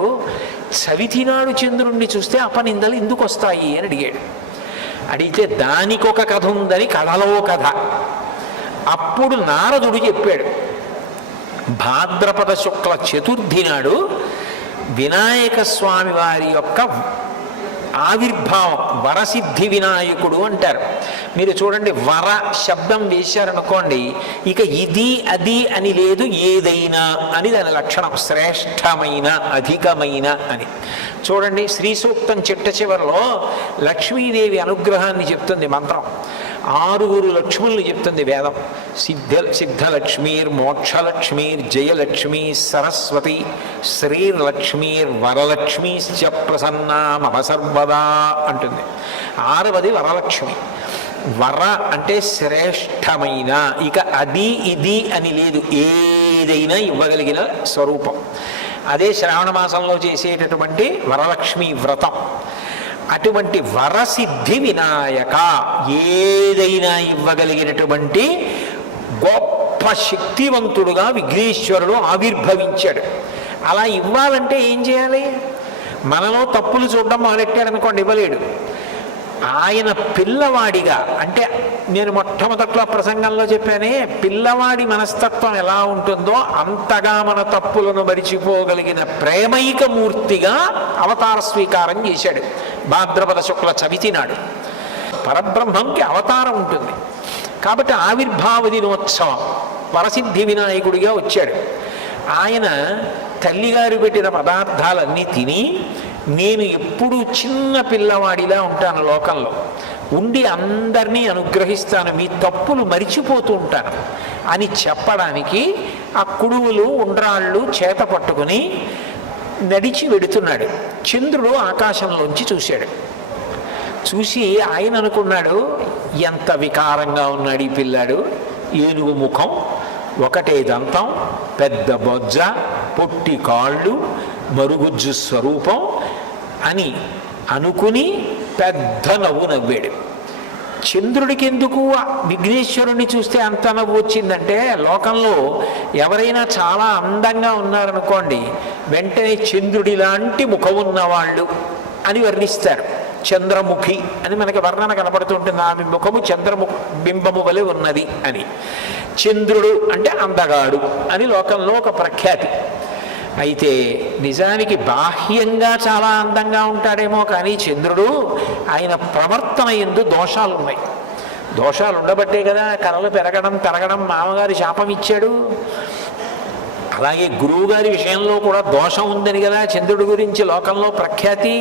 చవితినాడు చంద్రుణ్ణి చూస్తే అపనిందలు ఎందుకు వస్తాయి అని అడిగాడు. అడిగితే దానికొక కథ ఉందని కథలో కథ. అప్పుడు నారదుడు చెప్పాడు, భాద్రపద శుక్ల చతుర్థి నాడు వినాయక స్వామి వారి యొక్క ఆవిర్భావం, వరసిద్ధి వినాయకుడు అంటారు. మీరు చూడండి, వర శబ్దం వేశారనుకోండి, ఇక ఇది అది అని లేదు, ఏదైనా అని దాని లక్షణం, శ్రేష్టమైన, అధికమైన అని. చూడండి, శ్రీ సూక్తం చిట్ట చివరిలో లక్ష్మీదేవి అనుగ్రహాన్ని చెప్తుంది మంత్రం. 6 లక్ష్ముల్ని చెప్తుంది వేదం. సిద్ధలక్ష్మీర్ మోక్షలక్ష్మీర్ జయలక్ష్మీ సరస్వతి శ్రీర్లక్ష్మీర్ వరలక్ష్మీశ్చ ప్రసన్నామవసర్వదా అంటుంది. 6వది వరలక్ష్మి. వర అంటే శ్రేష్టమైన, ఇక అది ఇది అని లేదు, ఏదైనా ఇవ్వగలిగిన స్వరూపం. అదే శ్రావణ మాసంలో చేసేటటువంటి వరలక్ష్మి వ్రతం. అటువంటి వరసిద్ధి వినాయక, ఏదైనా ఇవ్వగలిగినటువంటి గొప్ప శక్తివంతుడుగా విఘ్నేశ్వరుడు ఆవిర్భవించాడు. అలా ఇవ్వాలంటే ఏం చేయాలి? మనలో తప్పులు చూడడం మొదలెట్టాడు అనుకోండి, ఇవ్వలేడు. ఆయన పిల్లవాడిగా, అంటే నేను మొట్టమొదట్లో ప్రసంగంలో చెప్పానే, పిల్లవాడి మనస్తత్వం ఎలా ఉంటుందో అంతగా మన తప్పులను మరిచిపోగలిగిన ప్రేమైక మూర్తిగా అవతార స్వీకారం చేశాడు భాద్రపద శుక్ల చవితి నాడు. పరబ్రహ్మంకి అవతారం ఉంటుంది కాబట్టి ఆవిర్భావ దినోత్సవం వరసిద్ధి వినాయకుడిగా వచ్చాడు. ఆయన తల్లిగారు పెట్టిన పదార్థాలన్నీ తిని, నేను ఎప్పుడూ చిన్న పిల్లవాడిలా ఉంటాను, లోకంలో ఉండి అందరినీ అనుగ్రహిస్తాను, మీ తప్పులు మరిచిపోతూ ఉంటాను అని చెప్పడానికి ఆ కుడువులు ఉండ్రాళ్ళు చేత పట్టుకుని నడిచి వెడుతున్నాడు. చంద్రుడు ఆకాశంలోంచి చూశాడు. చూసి ఆయన అనుకున్నాడు, ఎంత వికారంగా ఉన్నాడు ఈ పిల్లాడు, ఏనుగు ముఖం, ఒకటే దంతం, పెద్ద బొజ్జ, పొట్టి కాళ్ళు, మరుగుజ్జు స్వరూపం అని అనుకుని పెద్ద నవ్వు నవ్వాడు. చంద్రుడికి ఎందుకు విఘ్నేశ్వరుణ్ణి చూస్తే అంత నవ్వు వచ్చిందంటే, లోకంలో ఎవరైనా చాలా అందంగా ఉన్నారనుకోండి, వెంటనే చంద్రుడి లాంటి ముఖం ఉన్నవాళ్ళు అని వర్ణిస్తారు. చంద్రముఖి అని మనకి వర్ణన కనబడుతుంటుంది, ఆమె ముఖము బింబము వలె ఉన్నది అని. చంద్రుడు అంటే అందగాడు అని లోకంలో ఒక ప్రఖ్యాతి. అయితే నిజానికి బాహ్యంగా చాలా అందంగా ఉంటాడేమో కానీ చంద్రుడు, ఆయన ప్రవర్తన యందు దోషాలు ఉన్నాయి. దోషాలు ఉండబట్టే కదా కళలు పెరగడం మామగారి శాపం ఇచ్చాడు. అలాగే గురువుగారి విషయంలో కూడా దోషం ఉందని కదా చంద్రుడి గురించి లోకంలో ప్రఖ్యాతి.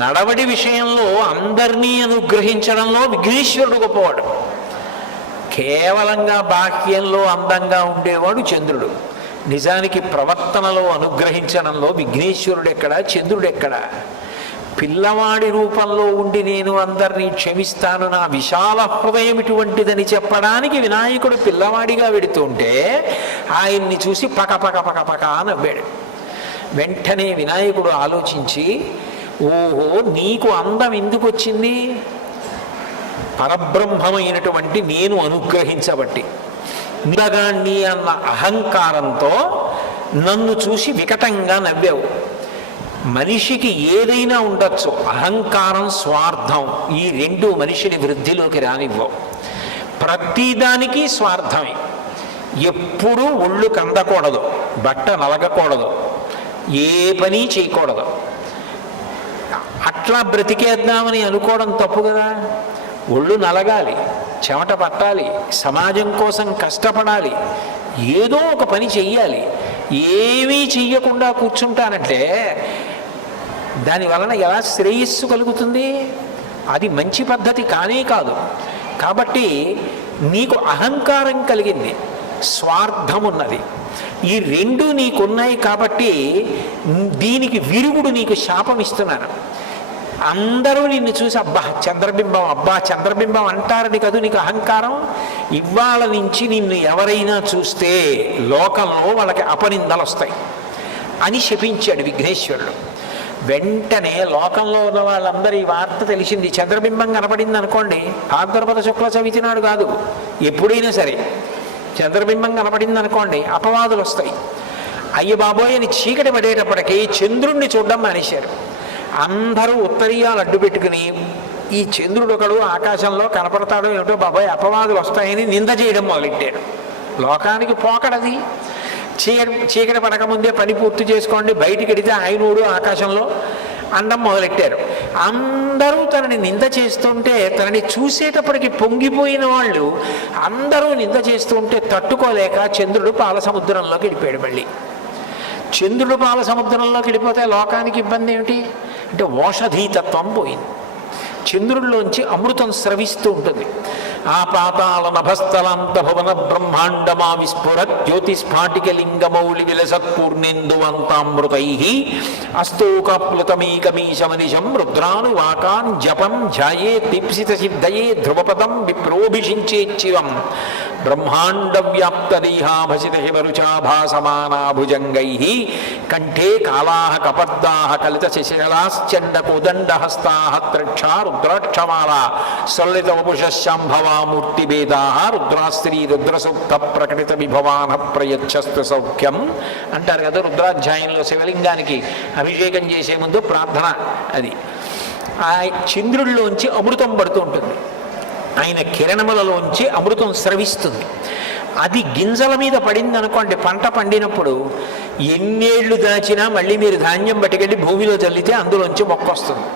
నడవడి విషయంలో అందరినీ అనుగ్రహించడంలో విఘ్నేశ్వరుడు గొప్పవాడు. కేవలంగా బాహ్యంలో అందంగా ఉండేవాడు చంద్రుడు. నిజానికి ప్రవర్తనలో అనుగ్రహించడంలో విఘ్నేశ్వరుడు ఎక్కడ, చంద్రుడు ఎక్కడ? పిల్లవాడి రూపంలో ఉండి నేను అందరినీ క్షమిస్తాను, నా విశాల హృదయం ఇటువంటిదని చెప్పడానికి వినాయకుడు పిల్లవాడిగా వెడుతుంటే ఆయన్ని చూసి పక పక పక పక నవ్వాడు. వెంటనే వినాయకుడు ఆలోచించి, ఓహో నీకు అందం ఎందుకు వచ్చింది? పరబ్రహ్మమైనటువంటి నేను అనుగ్రహించబట్టి. నిలగాణ్ణి అన్న అహంకారంతో నన్ను చూసి వికటంగా నవ్వావు. మనిషికి ఏదైనా ఉండొచ్చు, అహంకారం, స్వార్థం, ఈ రెండు మనిషిని వృద్ధిలోకి రానివ్వవు. ప్రతిదానికి స్వార్థమే. ఎప్పుడూ ఒళ్ళు కందకూడదు, బట్ట నలగకూడదు, ఏ పని చేయకూడదు. అట్లా బ్రతికేద్దామని అనుకోవడం తప్పు కదా. ఒళ్ళు నలగాలి, చెమట పట్టాలి, సమాజం కోసం కష్టపడాలి, ఏదో ఒక పని చెయ్యాలి. ఏమీ చెయ్యకుండా కూర్చుంటానంటే దాని వలన ఎలా శ్రేయస్సు కలుగుతుంది? అది మంచి పద్ధతి కానే కాదు. కాబట్టి నీకు అహంకారం కలిగింది, స్వార్థం ఉన్నది, ఈ రెండు నీకున్నాయి. కాబట్టి దీనికి విరుగుడు నీకు శాపం ఇస్తున్నాను. అందరూ నిన్ను చూసి అబ్బా చంద్రబింబం అంటారని కాదు నీకు అహంకారం. ఇవాళ నుంచి నిన్ను ఎవరైనా చూస్తే లోకంలో వాళ్ళకి అపనిందలు వస్తాయి అని శపించాడు విఘ్నేశ్వరుడు. వెంటనే లోకంలో ఉన్న వాళ్ళందరూ ఈ వార్త తెలిసింది. చంద్రబింబం కనపడింది అనుకోండి, భాద్రపద శుక్ల చవితి నాడు కాదు, ఎప్పుడైనా సరే చంద్రబింబం కనపడింది అనుకోండి, అపవాదులు వస్తాయి. అయ్య బాబోయ్ అని చీకటి పడేటప్పటికీ చంద్రుణ్ణి చూడడం మానేశారు. అందరూ ఉత్తరీయాలు అడ్డు పెట్టుకుని ఈ చంద్రుడు ఒకడు ఆకాశంలో కనపడతాడో ఏమిటో బాబాయ్ అపవాదులు వస్తాయని నింద చేయడం మొదలెట్టాడు. లోకానికి పోకడది. చీకటి పడకముందే పని పూర్తి చేసుకోండి, బయటికి వెడితే ఆయనోడు ఆకాశంలో అండం మొదలెట్టారు. అందరూ తనని నింద చేస్తుంటే, తనని చూసేటప్పటికి పొంగిపోయిన వాళ్ళు అందరూ నింద చేస్తుంటే తట్టుకోలేక చంద్రుడు పాల సముద్రంలోకి వెళ్ళిపోయాడు. మళ్ళీ చంద్రుడు పాల సముద్రంలోకి వెళ్ళిపోతే లోకానికి ఇబ్బంది ఏమిటి అంటే ఓషధీతత్వం పోయింది. చంద్రుడిలోంచి అమృతం స్రవిస్తూ ఉంటుంది. ఆ పాతాళ నభస్థలాంత భువన బ్రహ్మాండమా విస్ఫురత్ జ్యోతిస్ఫాటికలింగమౌళి విలసత్పూర్ణేందువంతామృతై అస్తోకప్లుతమీకమీశమనిశం రుద్రానువాకాన్ జపం ధ్యాయే దీప్సిత సిద్ధయే ధ్రువపదం విప్రోభిషించేచ్చివం బ్రహ్మాండ వ్యాప్తదేహాభసిత హిమరుచాభాసమానాభుజంగై కంఠే కాళాః కపర్దాః కలిత శశికళాశ్చండ కోదండహస్తాః త్రక్షా రుద్రాక్షమాలా సల్లిత వపుషశాంభవామూర్తిభేదాః రుద్రాస్త్రీ రుద్రసూక్త ప్రకటిత విభవాన ప్రయచ్చస్తు సౌఖ్యం అంటారు కదా. రుద్రాధ్యాయంలో శివలింగానికి అభిషేకం చేసే ముందు ప్రార్థన అది. ఆ చంద్రుడిలోంచి అమృతం పడుతూ ఉంటుంది. ఆయన కిరణములలోంచి అమృతం స్రవిస్తుంది. అది గింజల మీద పడింది అనుకోండి, పంట పండినప్పుడు ఎన్నేళ్లు దాచినా మళ్ళీ మీరు ధాన్యం పట్టుకెళ్ళి భూమిలో చల్లితే అందులోంచి మొక్క వస్తుంది.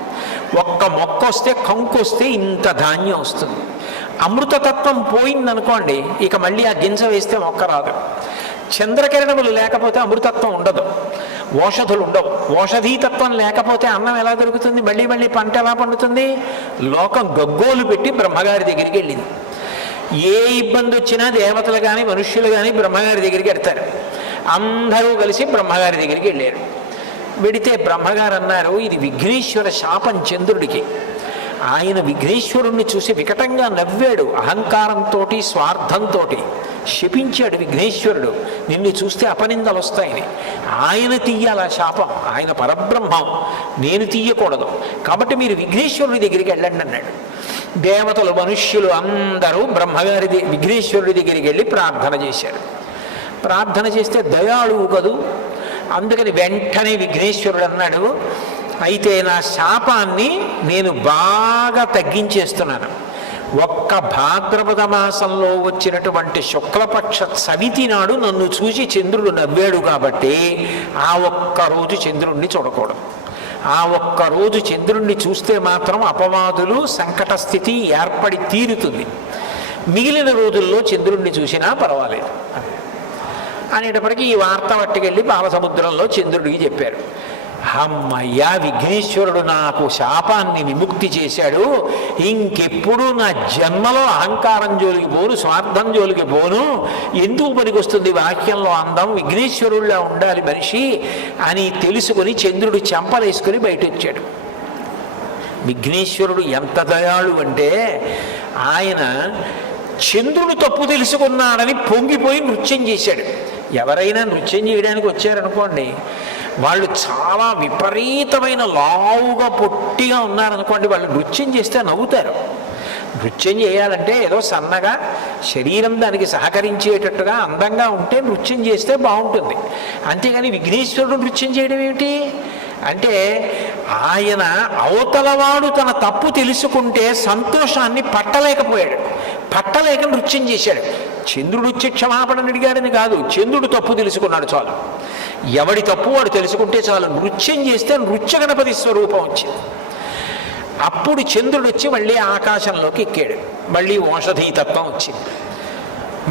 ఒక్క మొక్క వస్తే కంకు వస్తే ఇంత ధాన్యం వస్తుంది. అమృతతత్వం పోయిందనుకోండి, ఇక మళ్ళీ ఆ గింజ వేస్తే మొక్క రాదు. చంద్రకిరణములు లేకపోతే అమృతత్వం ఉండదు, ఓషధులు ఉండవు. ఓషధీతత్వం లేకపోతే అన్నం ఎలా దొరుకుతుంది? మళ్ళీ మళ్ళీ పంట ఎలా పండుతుంది? లోకం గగ్గోలు పెట్టి బ్రహ్మగారి దగ్గరికి వెళ్ళింది. ఏ ఇబ్బంది వచ్చినా దేవతలు కానీ మనుష్యులు కానీ బ్రహ్మగారి దగ్గరికి వెడతారు. అందరూ కలిసి బ్రహ్మగారి దగ్గరికి వెళ్ళారు. వెడితే బ్రహ్మగారు అన్నారు, ఇది విఘ్నేశ్వర శాపం చంద్రుడికి. ఆయన విఘ్నేశ్వరుణ్ణి చూసి వికటంగా నవ్వాడు. అహంకారంతో స్వార్థంతో శపించాడు విఘ్నేశ్వరుడు, నిన్ను చూస్తే అపనిందలు వస్తాయని. ఆయన తీయాల శాపం, ఆయన పరబ్రహ్మం, నేను తీయకూడదు. కాబట్టి మీరు విఘ్నేశ్వరుడి దగ్గరికి వెళ్ళండి అన్నాడు. దేవతలు మనుష్యులు అందరూ బ్రహ్మగారి విఘ్నేశ్వరుడి దగ్గరికి వెళ్ళి ప్రార్థన చేశారు. ప్రార్థన చేస్తే దయాళువు కదూ, అందుకని వెంటనే విఘ్నేశ్వరుడు అన్నాడు, అయితే నా శాపాన్ని నేను బాగా తగ్గించేస్తున్నాను. ఒక్క భాద్రపద మాసంలో వచ్చినటువంటి శుక్లపక్ష చవితి నాడు నన్ను చూసి చంద్రుడు నవ్వాడు కాబట్టి ఆ ఒక్కరోజు చంద్రుణ్ణి చూడకూడదు. ఆ ఒక్కరోజు చంద్రుణ్ణి చూస్తే మాత్రం అపవాదులు సంకట స్థితి ఏర్పడి తీరుతుంది. మిగిలిన రోజుల్లో చంద్రుణ్ణి చూసినా పర్వాలేదు అనేటప్పటికీ ఈ వార్త పట్టుకెళ్ళి బాలసముద్రంలో చంద్రుడికి చెప్పారు. అమ్మయ్యా, విఘ్నేశ్వరుడు నాకు శాపాన్ని విముక్తి చేశాడు, ఇంకెప్పుడు నా జన్మలో అహంకారం జోలికి పోను, స్వార్థం జోలికి పోను, ఎందుకు పనికొస్తుంది వాక్యంలో అందం, విఘ్నేశ్వరుడిలా ఉండాలి మనిషి అని తెలుసుకొని చంద్రుడు చెంపలేసుకొని బయట వచ్చాడు. విఘ్నేశ్వరుడు ఎంత దయాళు అంటే ఆయన చంద్రుడు తప్పు తెలుసుకున్నాడని పొంగిపోయి నృత్యం చేశాడు. ఎవరైనా నృత్యం చేయడానికి వచ్చారనుకోండి, వాళ్ళు చాలా విపరీతమైన లావుగా పొట్టిగా ఉన్నారనుకోండి, వాళ్ళు నృత్యం చేస్తే నవ్వుతారు. నృత్యం చేయాలంటే ఏదో సన్నగా శరీరం దానికి సహకరించేటట్టుగా అందంగా ఉంటే నృత్యం చేస్తే బాగుంటుంది. అంతేగాని విఘ్నేశ్వరుడు నృత్యం చేయడం ఏమిటి అంటే, ఆయన అవతలవాడు తన తప్పు తెలుసుకుంటే సంతోషాన్ని పట్టలేకపోయాడు, పట్టలేక నృత్యం చేశాడు. చంద్రుడు వచ్చి క్షమాపణ అడిగాడని కాదు, చంద్రుడు తప్పు తెలుసుకున్నాడు చాలు. ఎవడి తప్పు వాడు తెలుసుకుంటే చాలు. నృత్యం చేస్తే నృత్య గణపతి స్వరూపం వచ్చింది. అప్పుడు చంద్రుడు వచ్చి మళ్ళీ ఆకాశంలోకి ఎక్కాడు. మళ్ళీ ఓషధీతత్వం వచ్చింది.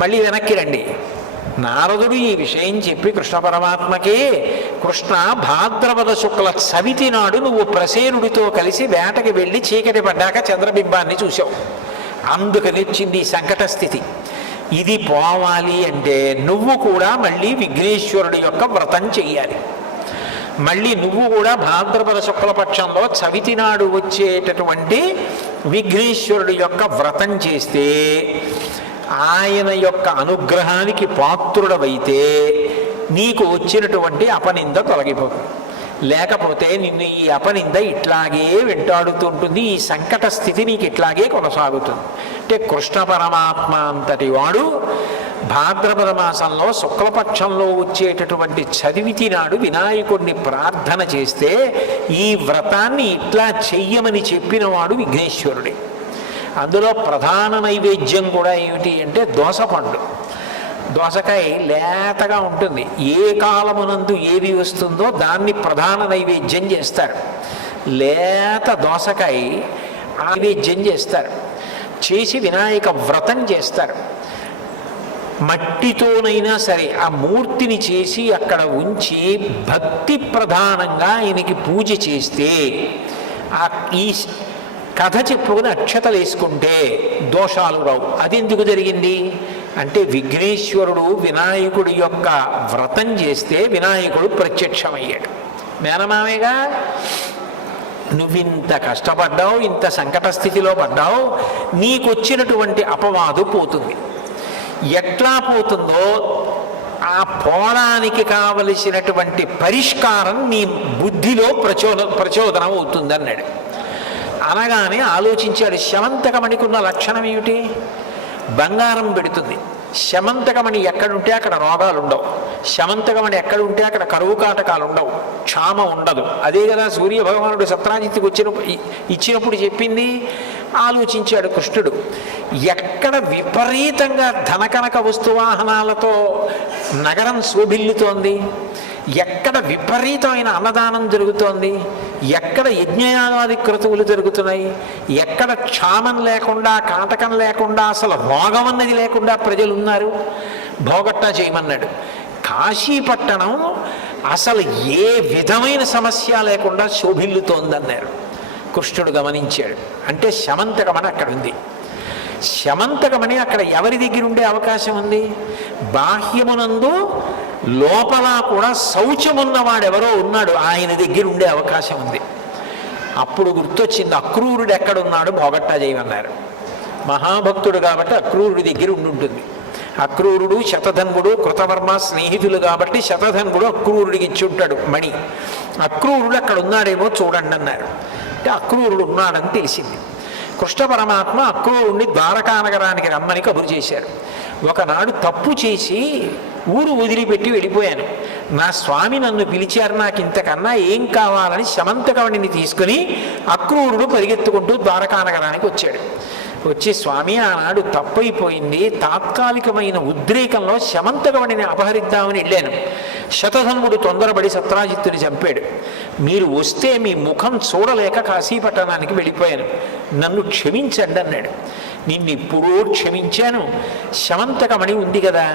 మళ్ళీ వెనక్కి రండి. నారదుడు ఈ విషయం చెప్పి కృష్ణ పరమాత్మకే, కృష్ణ భాద్రపద శుక్ల చవితి నాడు నువ్వు ప్రసేనుడితో కలిసి వేటకి వెళ్ళి చీకటి పడ్డాక చంద్రబింబాన్ని చూసావు, అందుకని వచ్చింది సంకట స్థితి. ఇది పోవాలి అంటే నువ్వు కూడా మళ్ళీ విఘ్నేశ్వరుడి యొక్క వ్రతం చెయ్యాలి. మళ్ళీ నువ్వు కూడా భాద్రపద శుక్లపక్షంలో చవితి నాడు వచ్చేటటువంటి విఘ్నేశ్వరుడి యొక్క వ్రతం చేస్తే ఆయన యొక్క అనుగ్రహానికి పాత్రుడవైతే నీకు వచ్చినటువంటి అపనింద తొలగిపోతుంది. లేకపోతే నిన్ను ఈ అపనింద ఇట్లాగే వెంటాడుతుంటుంది, ఈ సంకట స్థితి నీకు ఇట్లాగే కొనసాగుతుంది. అంటే కృష్ణ పరమాత్మ అంతటి వాడు భాద్రపద మాసంలో శుక్లపక్షంలో వచ్చేటటువంటి చదివితి నాడు వినాయకుడిని ప్రార్థన చేస్తే ఈ వ్రతాన్ని ఇట్లా చెయ్యమని చెప్పినవాడు విఘ్నేశ్వరుడే. అందులో ప్రధాన నైవేద్యం కూడా ఏమిటి అంటే దోసపండు. దోసకాయ లేతగా ఉంటుంది, ఏ కాలమునందు ఏది వస్తుందో దాన్ని ప్రధాన నైవేద్యం చేస్తారు. లేత దోసకాయ నైవేద్యం చేస్తారు, చేసి వినాయక వ్రతం చేస్తారు. మట్టితోనైనా సరే ఆ మూర్తిని చేసి అక్కడ ఉంచి భక్తి ప్రధానంగా ఆయనకి పూజ చేస్తే ఈ కథ చెప్పుకుని అక్షతలు వేసుకుంటే దోషాలు రావు. అది ఎందుకు జరిగింది అంటే విఘ్నేశ్వరుడు వినాయకుడి యొక్క వ్రతం చేస్తే వినాయకుడు ప్రత్యక్షమయ్యాడు. మేనమామేగా, నువ్వింత కష్టపడ్డావు, ఇంత సంకట స్థితిలో పడ్డావు, నీకొచ్చినటువంటి అపవాదు పోతుంది. ఎట్లా పోతుందో ఆ పోవడానికి కావలసినటువంటి పరిష్కారం నీ బుద్ధిలో ప్రచోదనం అవుతుంది అన్నాడు. అనగానే ఆలోచించాడు, శమంతకమణికున్న లక్షణం ఏమిటి? బంగారం పెడుతుంది. శమంతకమణి ఎక్కడుంటే అక్కడ రోగాలు ఉండవు, శమంతకమణి ఎక్కడుంటే అక్కడ కరువు కాటకాలు ఉండవు, క్షామ ఉండదు. అదే కదా సూర్య భగవానుడు సత్రాజిత్తుకు ఇచ్చినప్పుడు చెప్పింది. ఆలోచించాడు కృష్ణుడు, ఎక్కడ విపరీతంగా ధనకనక వస్తువాహనాలతో నగరం శోభిల్లుతోంది, ఎక్కడ విపరీతమైన అన్నదానం జరుగుతోంది, ఎక్కడ యజ్ఞయాగాది క్రతువులు జరుగుతున్నాయి, ఎక్కడ క్షామం లేకుండా కాటకం లేకుండా అసలు రోగం అన్నది లేకుండా ప్రజలు ఉన్నారు, భోగట్టా చేయమన్నాడు. కాశీపట్టణం అసలు ఏ విధమైన సమస్య లేకుండా శోభిల్లుతోందన్నారు. కృష్ణుడు గమనించాడు. అంటే శమంతకమని అక్కడ ఉంది. శమంతకమని అక్కడ ఎవరి దగ్గర ఉండే అవకాశం ఉంది? బాహ్యమునందు లోపల కూడా శౌచమున్నవాడెవరో ఉన్నాడు, ఆయన దగ్గర ఉండే అవకాశం ఉంది. అప్పుడు గుర్తొచ్చింది, అక్రూరుడు ఎక్కడున్నాడు భోగట్టా చేయమన్నారు. మహాభక్తుడు కాబట్టి అక్రూరుడి దగ్గర ఉండుంటుంది. అక్రూరుడు శతధన్వుడు కృతవర్మ స్నేహితులు కాబట్టి శతధన్వుడు అక్రూరుడికి ఇచ్చి ఉంటాడు మణి. అక్రూరుడు అక్కడ ఉన్నాడేమో చూడండి అన్నారు. అంటే అక్రూరుడు ఉన్నాడని తెలిసింది. కృష్ణ పరమాత్మ అక్రూరుణ్ణి ద్వారకా నగరానికి రమ్మని కబురు చేశారు. ఒకనాడు తప్పు చేసి ఊరు వదిలిపెట్టి వెళ్ళిపోయాను, నా స్వామి నన్ను పిలిచారు, నాకు ఇంతకన్నా ఏం కావాలని శమంతకమణిని తీసుకుని అక్రూరుడు పరిగెత్తుకుంటూ ద్వారకా నగరానికి వచ్చాడు. వచ్చి, స్వామి ఆనాడు తప్పైపోయింది, తాత్కాలికమైన ఉద్రేకంలో శమంతకమణిని అపహరిద్దామని వెళ్ళాను, శతధన్వుడు తొందరపడి సత్రాజిత్తుని చంపాడు, మీరు వస్తే మీ ముఖం చూడలేక కాశీపట్టణానికి వెళ్ళిపోయాను, నన్ను క్షమించండి అన్నాడు. నిన్ను ఇప్పుడూ క్షమించాను, శమంతకమణి ఉంది కదా,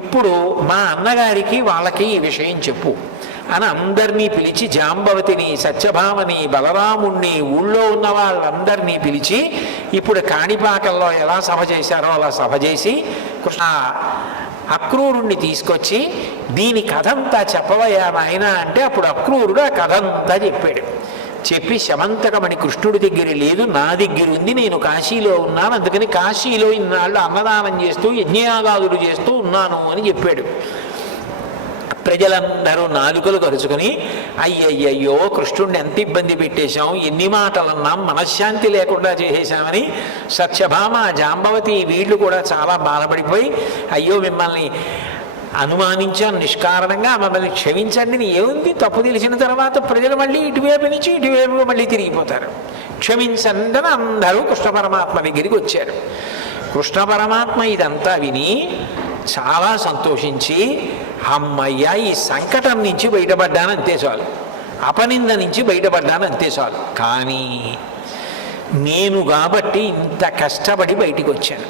ఇప్పుడు మా అన్నగారికి వాళ్ళకి ఈ విషయం చెప్పు అని అందరినీ పిలిచి, జాంబవతిని, సత్యభామని, బలరాముణ్ణి, ఊళ్ళో ఉన్న వాళ్ళందరినీ పిలిచి ఇప్పుడు కాణిపాకంలో ఎలా సభ చేశారో అలా సభ చేసి కృష్ణ అక్రూరుణ్ణి తీసుకొచ్చి దీని కథంతా చెప్పవయ్యా నాయన అంటే అప్పుడు అక్రూరుడు ఆ కథంతా చెప్పాడు. చెప్పి శమంతకమణి కృష్ణుడి దగ్గర లేదు, నా దగ్గర ఉంది, నేను కాశీలో ఉన్నాను, అందుకని కాశీలో ఇన్నాళ్ళు అన్నదానం చేస్తూ యజ్ఞయాగాదులు చేస్తూ ఉన్నాను అని చెప్పాడు. ప్రజలందరూ నాలుకలు కరుచుకొని, అయ్యయ్యో కృష్ణుడిని ఎంత ఇబ్బంది పెట్టేశాం, ఎన్ని మాటలన్నాం, మనశ్శాంతి లేకుండా చేసేశామని సత్యభామ, జాంబవతి వీళ్ళు కూడా చాలా బాధపడిపోయి, అయ్యో మిమ్మల్ని అనుమానించాను నిష్కారణంగా, మమ్మల్ని క్షమించండి. ఏముంది, తప్పు తెలిసిన తర్వాత ప్రజలు మళ్ళీ ఇటువైపు నుంచి ఇటువైపు మళ్ళీ తిరిగిపోతారు, క్షమించండి అని అందరూ కృష్ణ పరమాత్మ దగ్గరికి వచ్చారు. కృష్ణ పరమాత్మ ఇదంతా విని చాలా సంతోషించి, అమ్మయ్య ఈ సంకటం నుంచి బయటపడ్డాను అంతే చాలు, అపనింద నుంచి బయటపడ్డాను అంతే చాలు, కానీ నేను కాబట్టి ఇంత కష్టపడి బయటికి వచ్చాను.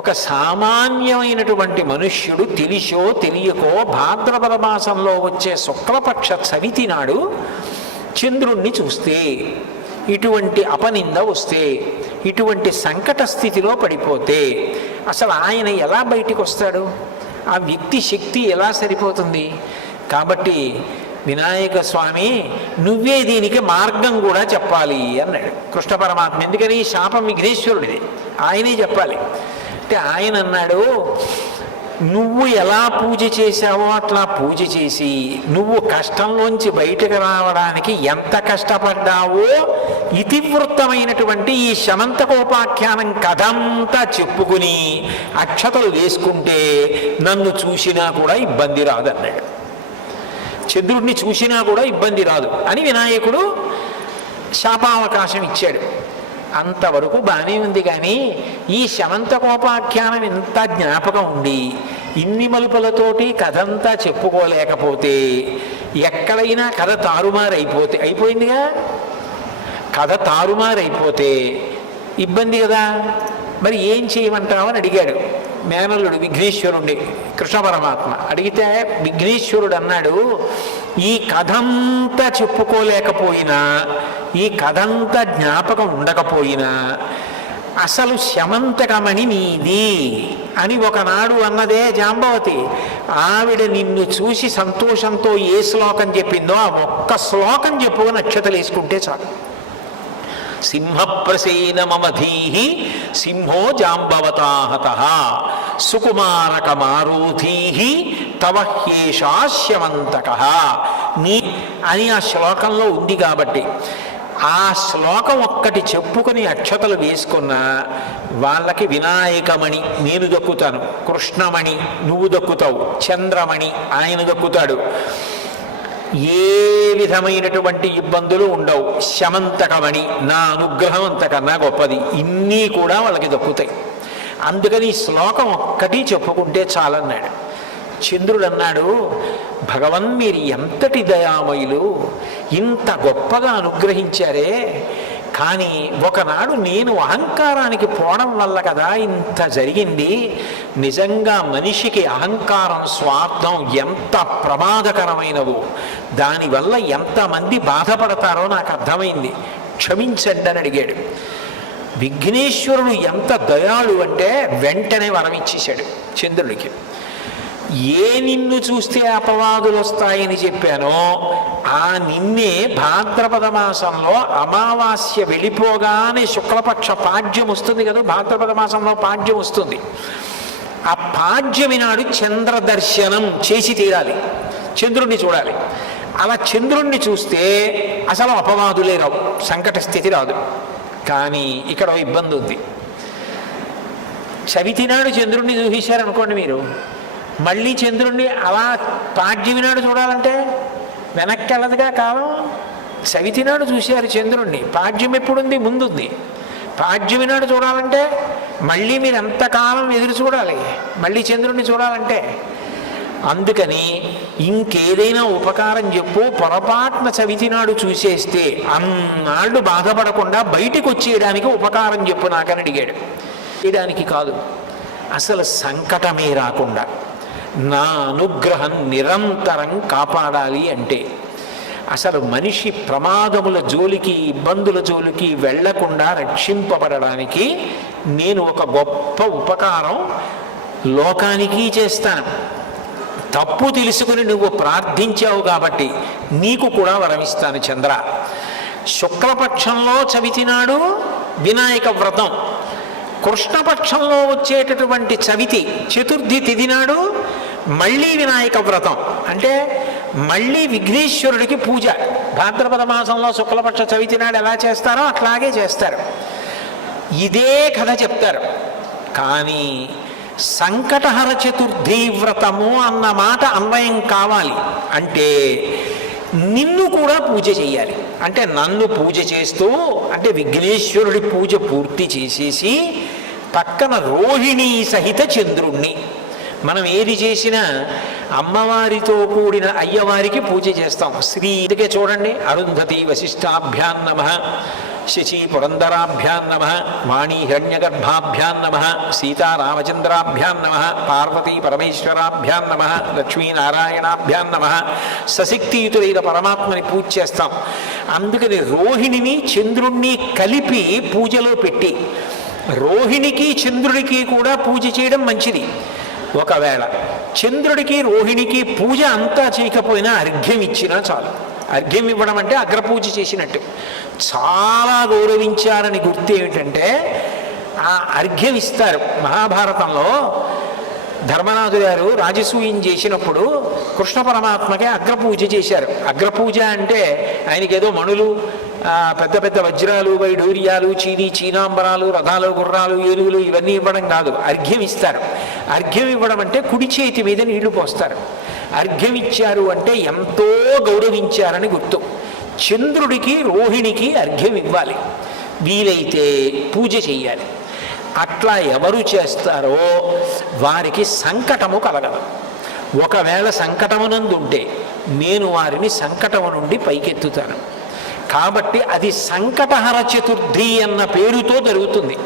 ఒక సామాన్యమైనటువంటి మనుష్యుడు తెలిసో తెలియకో భాద్రపద మాసంలో వచ్చే శుక్లపక్ష చవితి నాడు చంద్రుణ్ణి చూస్తే, ఇటువంటి అపనింద వస్తే, ఇటువంటి సంకట స్థితిలో పడిపోతే అసలు ఆయన ఎలా బయటికి వస్తాడు? ఆ వ్యక్తి శక్తి ఎలా సరిపోతుంది? కాబట్టి వినాయక స్వామి నువ్వే దీనికి మార్గం కూడా చెప్పాలి అన్నాడు కృష్ణ పరమాత్మ. ఎందుకని? శాపం విఘ్నేశ్వరుడిది, ఆయనే చెప్పాలి. అంటే ఆయన అన్నాడు, నువ్వు ఎలా పూజ చేశావో అట్లా పూజ చేసి నువ్వు కష్టంలోంచి బయటకు రావడానికి ఎంత కష్టపడ్డావో ఇతివృత్తమైనటువంటి ఈ శమంతకోపాఖ్యానం కథంతా చెప్పుకుని అక్షతలు వేసుకుంటే నన్ను చూసినా కూడా ఇబ్బంది రాదన్నాడు. చంద్రుడిని చూసినా కూడా ఇబ్బంది రాదు అని వినాయకుడు శాపావకాశం ఇచ్చాడు. అంతవరకు బాగానే ఉంది. కానీ ఈ శమంతకోపాఖ్యానం ఇంత జ్ఞాపకం ఉండి ఇన్ని మలుపులతోటి కథంతా చెప్పుకోలేకపోతే ఎక్కడైనా కథ అయిపోయిందిగా. కథ తారుమారైపోతే ఇబ్బంది కదా. మరి ఏం చేయమంటావు అని అడిగాడు మేనల్లుడు విఘ్నేశ్వరుణ్ణి. కృష్ణ పరమాత్మ అడిగితే విఘ్నేశ్వరుడు అన్నాడు, ఈ కథంతా చెప్పుకోలేకపోయినా, ఈ కథంతా జ్ఞాపకం ఉండకపోయినా అసలు శమంతకమణి నీది అని ఒకనాడు అన్నదే జాంబవతి. ఆవిడ నిన్ను చూసి సంతోషంతో ఏ శ్లోకం చెప్పిందో ఆ ఒక్క శ్లోకం చెప్పుకొని అక్షతలు వేసుకుంటే చాలు. సింహప్రసేన మమధీహి సింహో జాంబవతాహతః సుకుమారకమారోధీహి తవ హ్యేషాస్యమంతకః నీ అని ఆ శ్లోకంలో ఉంది. కాబట్టి ఆ శ్లోకం ఒక్కటి చెప్పుకొని అక్షతలు వేసుకున్న వాళ్ళకి వినాయకమణి నేను దక్కుతాను, కృష్ణమణి నువ్వు దక్కుతావు, చంద్రమణి ఆయన దక్కుతాడు, ఏ విధమైనటువంటి ఇబ్బందులు ఉండవు, శమంతకమణి నా అనుగ్రహం అంతకన్నా గొప్పది, ఇన్నీ కూడా వాళ్ళకి దక్కుతాయి. అందుకని ఈ శ్లోకం ఒక్కటి చెప్పుకుంటే చాలన్నాడు. చంద్రుడు అన్నాడు, భగవన్ మీరు ఎంతటి దయామయులు, ఇంత గొప్పగా అనుగ్రహించారే, కానీ ఒకనాడు నేను అహంకారానికి పోవడం వల్ల కదా ఇంత జరిగింది. నిజంగా మనిషికి అహంకారం, స్వార్థం ఎంత ప్రమాదకరమైనవో, దానివల్ల ఎంతమంది బాధపడతారో నాకు అర్థమైంది, క్షమించండి అని అడిగాడు. విఘ్నేశ్వరుడు ఎంత దయాళు అంటే వెంటనే వరం ఇచ్చేశాడు చంద్రుడికి. ఏ నిన్ను చూస్తే అపవాదులు వస్తాయని చెప్పానో ఆ నిన్నే భాద్రపద మాసంలో అమావాస్య వెళ్ళిపోగానే శుక్లపక్ష పాడ్యం వస్తుంది కదా, భాద్రపద మాసంలో పాడ్యం వస్తుంది. ఆ పాడ్యమి నాడు చంద్ర దర్శనం చేసి తీరాలి, చంద్రుణ్ణి చూడాలి. అలా చంద్రుణ్ణి చూస్తే అసలు అపవాదులే రావు, సంకట స్థితి రాదు. కానీ ఇక్కడ ఇబ్బంది ఉంది. చవితి నాడు చంద్రుణ్ణి చూసేశారనుకోండి మీరు, మళ్ళీ చంద్రుణ్ణి అలా పాడ్యమి నాడు చూడాలంటే వెనక్కి వెళ్ళదుగా కాలం. చవితి నాడు చూశారు చంద్రుణ్ణి, పాడ్యం ఎప్పుడుంది, ముందుంది. పాడ్యమి నాడు చూడాలంటే మళ్ళీ మీరు ఎంతకాలం ఎదురు చూడాలి మళ్ళీ చంద్రుణ్ణి చూడాలంటే. అందుకని ఇంకేదైనా ఉపకారం చెప్పు, పొరపాటున చవితి నాడు చూసేస్తే అన్నాళ్ళు బాధపడకుండా బయటికి వచ్చేయడానికి ఉపకారం చెప్పు నాకని అడిగాడు. చేయడానికి కాదు, అసలు సంకటమే రాకుండా నా అనుగ్రహం నిరంతరం కాపాడాలి అంటే, అసలు మనిషి ప్రమాదముల జోలికి, ఇబ్బందుల జోలికి వెళ్లకుండా రక్షింపబడడానికి నేను ఒక గొప్ప ఉపకారం లోకానికి చేస్తాను. తప్పు తెలుసుకుని నువ్వు ప్రార్థించావు కాబట్టి నీకు కూడా వరమిస్తాను చంద్ర. శుక్లపక్షంలో చవితి నాడు వినాయక వ్రతం, కృష్ణపక్షంలో వచ్చేటటువంటి చవితి చతుర్థి తిథి నాడు మళ్ళీ వినాయక వ్రతం. అంటే మళ్ళీ విఘ్నేశ్వరుడికి పూజ. భాద్రపద మాసంలో శుక్లపక్ష చవితి నాడు ఎలా చేస్తారో అట్లాగే చేస్తారు. ఇదే కథ చెప్తారు. కానీ సంకటహర చతుర్థి వ్రతము అన్న మాట అన్వయం కావాలి అంటే నిన్ను కూడా పూజ చేయాలి. అంటే నన్ను పూజ చేస్తూ, అంటే విఘ్నేశ్వరుడి పూజ పూర్తి చేసేసి పక్కన రోహిణీ సహిత చంద్రుణ్ణి, మనం ఏది చేసినా అమ్మవారితో కూడిన అయ్యవారికి పూజ చేస్తాం. శ్రీకే చూడండి, అరుంధతి వశిష్టాభ్యాం నమః, శశి పురందరాభ్యాం నమః, వాణీ హిరణ్యగర్భాభ్యాం నమః, సీతారామచంద్రాభ్యాం నమః, పార్వతీ పరమేశ్వరాభ్యాం నమః, లక్ష్మీనారాయణాభ్యాం నమః. సశక్తియుతులైన పరమాత్మని పూజ చేస్తాం. అందుకని రోహిణిని చంద్రుణ్ణి కలిపి పూజలో పెట్టి, రోహిణికి చంద్రుడికి కూడా పూజ చేయడం మంచిది. ఒకవేళ చంద్రుడికి రోహిణికి పూజ అంతా చేయకపోయినా అర్ఘ్యం ఇచ్చినా చాలు. అర్ఘ్యం ఇవ్వడం అంటే అగ్రపూజ చేసినట్టు. చాలా గౌరవించారని గుర్తు ఏమిటంటే ఆ అర్ఘ్యం ఇస్తారు. మహాభారతంలో ధర్మరాజు గారు రాజసూయం చేసినప్పుడు కృష్ణ పరమాత్మకే అగ్రపూజ చేశారు. అగ్రపూజ అంటే ఆయనకి ఏదో మణులు, పెద్ద పెద్ద వజ్రాలు, వైఢూర్యాలు, చీనాంబరాలు, రథాలు, గుర్రాలు, ఏనుగులు ఇవన్నీ ఇవ్వడం కాదు, అర్ఘ్యం ఇస్తారు. అర్ఘ్యం ఇవ్వడం అంటే కుడి చేతి మీద నీళ్లు పోస్తారు. అర్ఘ్యం ఇచ్చారు అంటే ఎంతో గౌరవించారని గుర్తు. చంద్రుడికి రోహిణికి అర్ఘ్యం ఇవ్వాలి, వీలైతే పూజ చెయ్యాలి. అట్లా ఎవరు చేస్తారో వారికి సంకటము కలగదు. ఒకవేళ సంకటమునందుంటే నేను వారిని సంకటము నుండి పైకెత్తుతాను. కాబట్టి అది సంకటహర చతుర్థి అన్న పేరుతో జరుగుతుంది.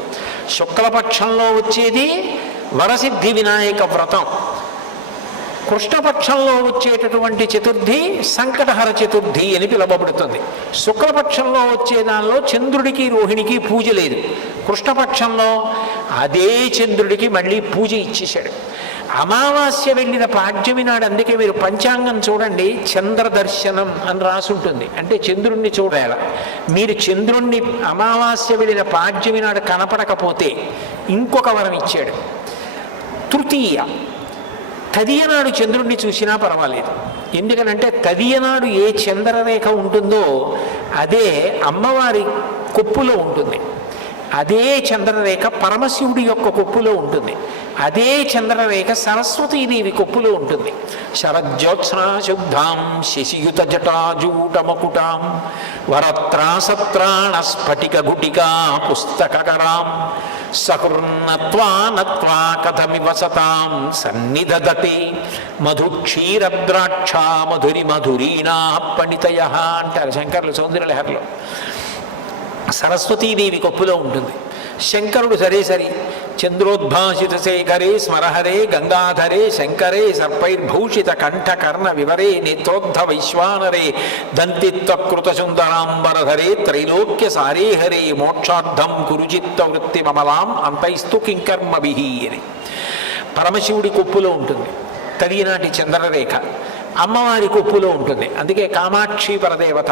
శుక్లపక్షంలో వచ్చేది వరసిద్ధి వినాయక వ్రతం, కృష్ణపక్షంలో వచ్చేటటువంటి చతుర్థి సంకటహర చతుర్థి అని పిలువబడుతుంది. శుక్లపక్షంలో వచ్చే దానిలో చంద్రుడికి రోహిణికి పూజ లేదు. కృష్ణపక్షంలో అదే చంద్రుడికి మళ్ళీ పూజ ఇచ్చేశాడు. అమావాస్య వెళ్ళిన పాడ్యమి నాడు, అందుకే మీరు పంచాంగం చూడండి, చంద్రదర్శనం అని రాసుంటుంది. అంటే చంద్రుణ్ణి చూడాలి. మీరు చంద్రుణ్ణి అమావాస్య వెళ్ళిన పాడ్యమి నాడు కనపడకపోతే ఇంకొక వరం ఇచ్చాడు. తృతీయ తదియనాడు చంద్రుణ్ణి చూసినా పర్వాలేదు. ఎందుకనంటే తదియనాడు ఏ చంద్రరేఖ ఉంటుందో అదే అమ్మవారి కొప్పులో ఉంటుంది. అదే చంద్రరేఖ పరమశివుడి యొక్క కొప్పులో ఉంటుంది. అదే చంద్రరేఖ సరస్వతీదేవి కొప్పులో ఉంటుంది. శరజ్యోత్స్నా శుద్ధాం శశియుత జటాజూటమకుటాం వరత్రాసత్రాణ స్ఫటిక గుటికా పుస్తకరాం సకృన్నత్వా నత్వా కథమివ సతాం సన్నిధదతే మధుక్షీరద్రాక్ష మధురి మధురీణా పండితయ అంటారు శంకరులు సౌందర్యలహరిలో. సరస్వతీదేవి కొప్పులో ఉంటుంది. శంకరుడు సరే చంద్రోద్భాసిత శేఖరే స్మరహరే గంగాధరే శంకరే సర్పైర్భూషిత కంఠకర్ణ వివరే నేత్రోద్ధ వైశ్వానరే దంతిత్వకృత సుందరాంబరధరే త్రైలోక్య సారే హరే మోక్షార్థం కురుచిత్త వృత్తి మమలాం అంతైస్తు కింకర్మభిః అని పరమశివుడి కొప్పులో ఉంటుంది తదినాటి చంద్రరేఖ. అమ్మవారి కొప్పులో ఉంటుంది. అందుకే కామాక్షి పరదేవత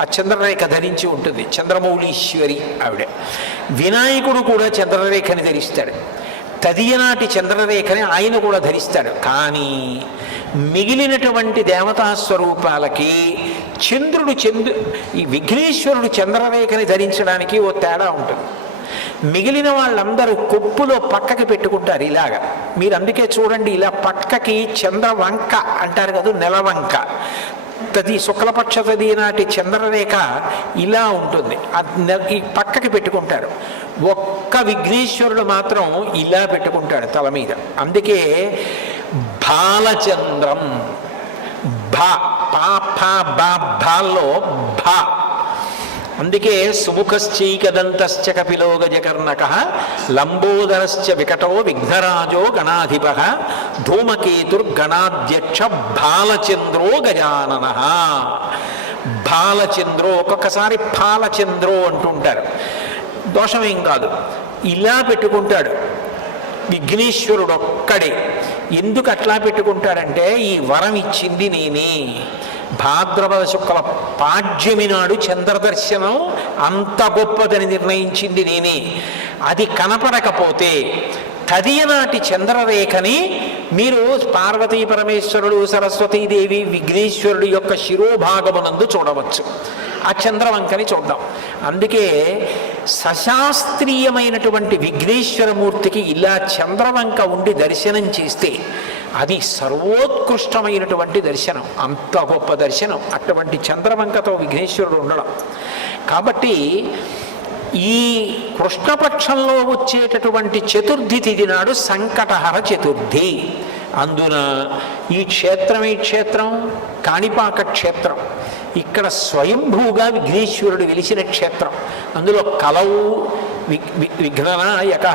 ఆ చంద్రరేఖ ధరించి ఉంటుంది. చంద్రమౌళీశ్వరి ఆవిడ. వినాయకుడు కూడా చంద్రరేఖని ధరిస్తాడు. తదియనాటి చంద్రరేఖని ఆయన కూడా ధరిస్తాడు. కానీ మిగిలినటువంటి దేవతా స్వరూపాలకి ఈ విఘ్నేశ్వరుడు చంద్రరేఖని ధరించడానికి ఓ తేడా ఉంటుంది. మిగిలిన వాళ్ళందరూ కొప్పులో పక్కకి పెట్టుకుంటారు ఇలాగా. మీరు అందుకే చూడండి, ఇలా పక్కకి చంద్రవంక అంటారు కదా, నెలవంక. తది శుక్లపక్ష తది నాటి చంద్రరేఖ ఇలా ఉంటుంది, ఈ పక్కకి పెట్టుకుంటారు. ఒక్క విఘ్నేశ్వరుడు మాత్రం ఇలా పెట్టుకుంటాడు తల మీద. అందుకే బాలచంద్రం, భాల్లో భా. అందుకే సుముఖశ్చైకదంతశ్చ కపిలో గజకర్ణక లంబోదరశ్చ వికటో విఘ్నరాజో గణాధిప ధూమకేతుర్గణాధ్యక్ష బాలచంద్రో గజానన. బాలచంద్రో, ఒక్కొక్కసారి పాలచంద్రో అంటుంటారు, దోషమేం కాదు. ఇలా పెట్టుకుంటాడు విఘ్నేశ్వరుడు ఒక్కడే. ఎందుకు అట్లా పెట్టుకుంటాడంటే ఈ వరం ఇచ్చింది నేనే. భాద్రపద శుక్ల పాడ్యమి నాడు చంద్రదర్శనం అంత గొప్పదని నిర్ణయించింది నేనే. అది కనపడకపోతే తదియనాటి చంద్రరేఖని మీరు పార్వతీ పరమేశ్వరుడు, సరస్వతీదేవి, విఘ్నేశ్వరుడు యొక్క శిరోభాగమునందు చూడవచ్చు. ఆ చంద్రవంకని చూద్దాం. అందుకే సశాస్త్రీయమైనటువంటి విఘ్నేశ్వరమూర్తికి ఇలా చంద్రవంక ఉండి దర్శనం చేస్తే అది సర్వోత్కృష్టమైనటువంటి దర్శనం, అంత గొప్ప దర్శనం అటువంటి చంద్రవంకతో విఘ్నేశ్వరుడు ఉండడం. కాబట్టి ఈ కృష్ణపక్షంలో వచ్చేటటువంటి చతుర్థి తిథి నాడు సంకటహర చతుర్థి. అందున ఈ క్షేత్రం కాణిపాక క్షేత్రం. ఇక్కడ స్వయంభూగా విఘ్నేశ్వరుడు వెలిసిన క్షేత్రం. అందులో కలవు విఘ్ననాయక.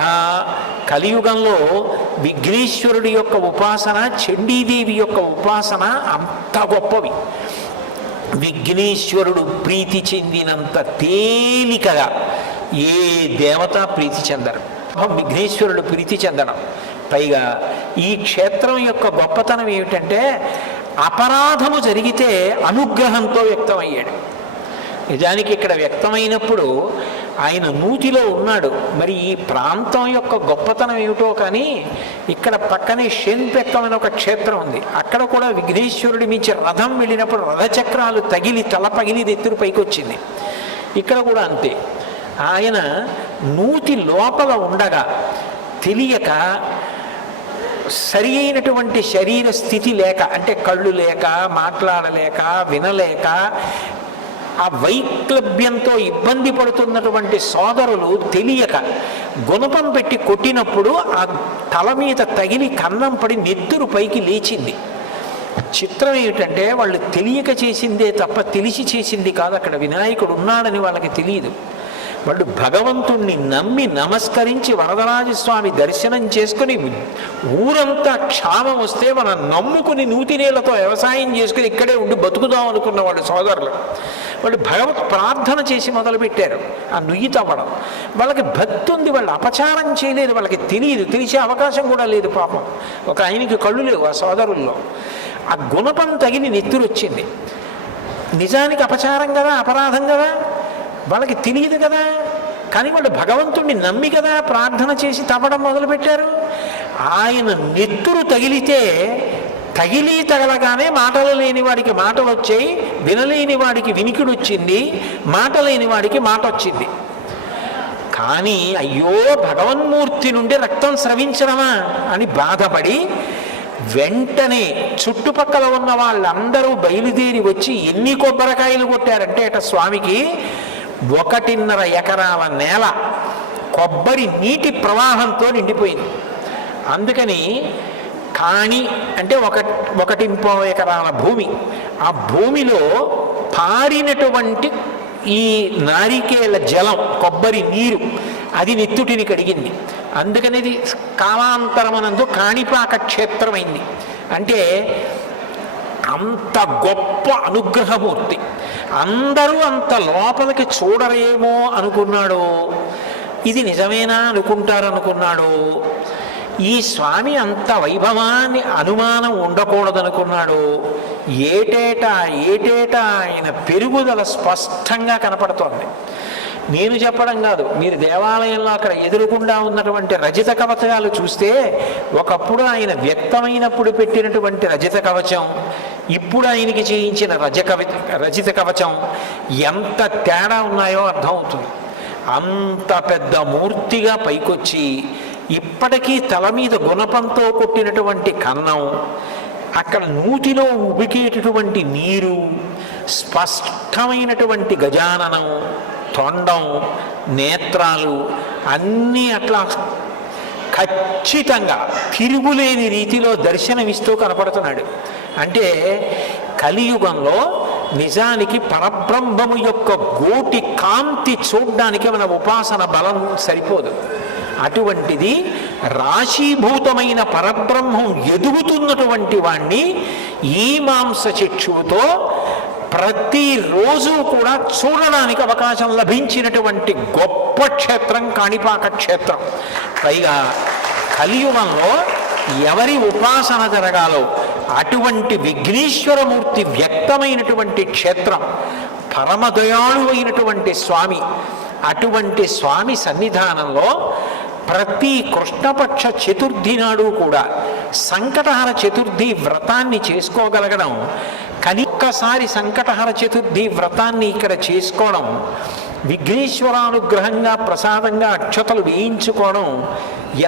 కలియుగంలో విఘ్నేశ్వరుడి యొక్క ఉపాసన, చండీదేవి యొక్క ఉపాసన అంత గొప్పవి. విఘ్నేశ్వరుడు ప్రీతి చెందినంత తేలికగా ఏ దేవత ప్రీతి చెందరు. విఘ్నేశ్వరుడు ప్రీతి చెందడం. పైగా ఈ క్షేత్రం యొక్క గొప్పతనం ఏమిటంటే అపరాధము జరిగితే అనుగ్రహంతో వ్యక్తమయ్యాడు. నిజానికి ఇక్కడ వ్యక్తమైనప్పుడు ఆయన నూతిలో ఉన్నాడు. మరి ఈ ప్రాంతం యొక్క గొప్పతనం ఏమిటో కానీ ఇక్కడ పక్కనే శేన్పెక్కమైన ఒక క్షేత్రం ఉంది. అక్కడ కూడా విఘ్నేశ్వరుడి మించి రథం వెళ్ళినప్పుడు రథచక్రాలు తగిలి తల పగిలి ఎత్తురు పైకి వచ్చింది. ఇక్కడ కూడా అంతే. ఆయన నూతి లోపల ఉండగా తెలియక సరి అయినటువంటి శరీర స్థితి లేక, అంటే కళ్ళు లేక, మాట్లాడలేక, వినలేక, ఆ వైక్లభ్యంతో ఇబ్బంది పడుతున్నటువంటి సోదరులు తెలియక గుణపం పెట్టి కొట్టినప్పుడు ఆ తల మీద తగిలి కన్నం పడి నెత్తురు పైకి లేచింది. చిత్రం ఏమిటంటే వాళ్ళు తెలియక చేసిందే తప్ప తెలిసి చేసింది కాదు. అక్కడ వినాయకుడు ఉన్నాడని వాళ్ళకి తెలియదు. వాళ్ళు భగవంతుణ్ణి నమ్మి నమస్కరించి వరదరాజస్వామి దర్శనం చేసుకుని ఊరంతా క్షామం వస్తే మనం నమ్ముకుని నూతి నీళ్లతో వ్యవసాయం చేసుకుని ఇక్కడే ఉండి బతుకుదాం అనుకున్న వాళ్ళు సోదరులు. వాళ్ళు భగవత్ ప్రార్థన చేసి మొదలుపెట్టారు ఆ నుయ్యి తవ్వడం. వాళ్ళకి భక్తి ఉంది, వాళ్ళు అపచారం చేయలేదు, వాళ్ళకి తెలియదు, తెలిసే అవకాశం కూడా లేదు. పాపం ఒక ఆయనకి కళ్ళు లేవు ఆ సోదరుల్లో. ఆ గుణపం తగిలి నెత్తురు వచ్చింది. నిజానికి అపచారం కదా, అపరాధం కదా, వాళ్ళకి తెలియదు కదా. కానీ వాళ్ళు భగవంతుణ్ణి నమ్మి కదా ప్రార్థన చేసి తవ్వడం మొదలుపెట్టారు. ఆయన నెత్తురు తగిలితే తగలగానే మాటలు లేని వాడికి మాటలు వచ్చాయి, వినలేని వాడికి వినికిడి వచ్చింది, మాట లేని వాడికి మాట వచ్చింది. కానీ అయ్యో భగవన్మూర్తి నుండి రక్తం స్రవించడమా అని బాధపడి వెంటనే చుట్టుపక్కల ఉన్న వాళ్ళందరూ బయలుదేరి వచ్చి ఎన్ని కొబ్బరికాయలు కొట్టారంటే అట స్వామికి 1.5 ఎకరాల నేల కొబ్బరి నీటి ప్రవాహంతో నిండిపోయింది. అందుకని కాణి అంటే 1.5 ఎకరాల భూమి, ఆ భూమిలో పారినటువంటి ఈ నారికేళ జలం, కొబ్బరి నీరు, అది నెత్తుటిని కడిగింది. అందుకనేది కాలాంతరమనందు కాణిపాక క్షేత్రమైంది. అంటే అంత గొప్ప అనుగ్రహమూర్తి. అందరూ అంత లోపలికి చూడరేమో అనుకున్నాడు, ఇది నిజమేనా అనుకుంటారు అనుకున్నాడు. ఈ స్వామి అంత వైభవాన్ని అనుమానం ఉండకూడదనుకున్నాడు. ఏటేటా ఆయన పెరుగుదల స్పష్టంగా కనపడుతోంది. నేను చెప్పడం కాదు, మీరు దేవాలయంలో అక్కడ ఎదురుకుండా ఉన్నటువంటి రజిత కవచాలు చూస్తే ఒకప్పుడు ఆయన వ్యక్తమైనప్పుడు పెట్టినటువంటి రజిత కవచం, ఇప్పుడు ఆయనకి చేయించిన రజిత కవచం ఎంత తేడా ఉన్నాయో అర్థమవుతుంది. అంత పెద్ద మూర్తిగా పైకొచ్చి ఇప్పటికీ తల మీద గుణపంతో కొట్టినటువంటి కన్నం, అక్కడ నూతిలో ఉబికేటటువంటి నీరు, స్పష్టమైనటువంటి గజాననం, తొండం, నేత్రాలు అన్నీ అట్లా ఖచ్చితంగా తిరుగులేని రీతిలో దర్శనమిస్తూ కనపడుతున్నాడు. అంటే కలియుగంలో నిజానికి పరబ్రహ్మము యొక్క గోటి కాంతి చూడ్డానికి మన ఉపాసన బలం సరిపోదు. అటువంటిది రాశీభూతమైన పరబ్రహ్మం ఎదుగుతున్నటువంటి వాణ్ణి ఈ మాంస చక్షువుతో ప్రతిరోజు కూడా చూడడానికి అవకాశం లభించినటువంటి గొప్ప క్షేత్రం కాణిపాక క్షేత్రం. పైగా కలియుగంలో ఎవరి ఉపాసన జరగాలో అటువంటి విఘ్నేశ్వరమూర్తి వ్యక్తమైనటువంటి క్షేత్రం, పరమదయాళు అయినటువంటి స్వామి. అటువంటి స్వామి సన్నిధానంలో ప్రతి కృష్ణపక్ష చతుర్థి నాడు కూడా సంకటహర చతుర్థి వ్రతాన్ని చేసుకోగలగడం, ఒక్కసారి సంకటహర చతుర్థి వ్రతాన్ని ఇక్కడ చేసుకోవడం, విఘ్నేశ్వరానుగ్రహంగా ప్రసాదంగా అక్షతలు వేయించుకోవడం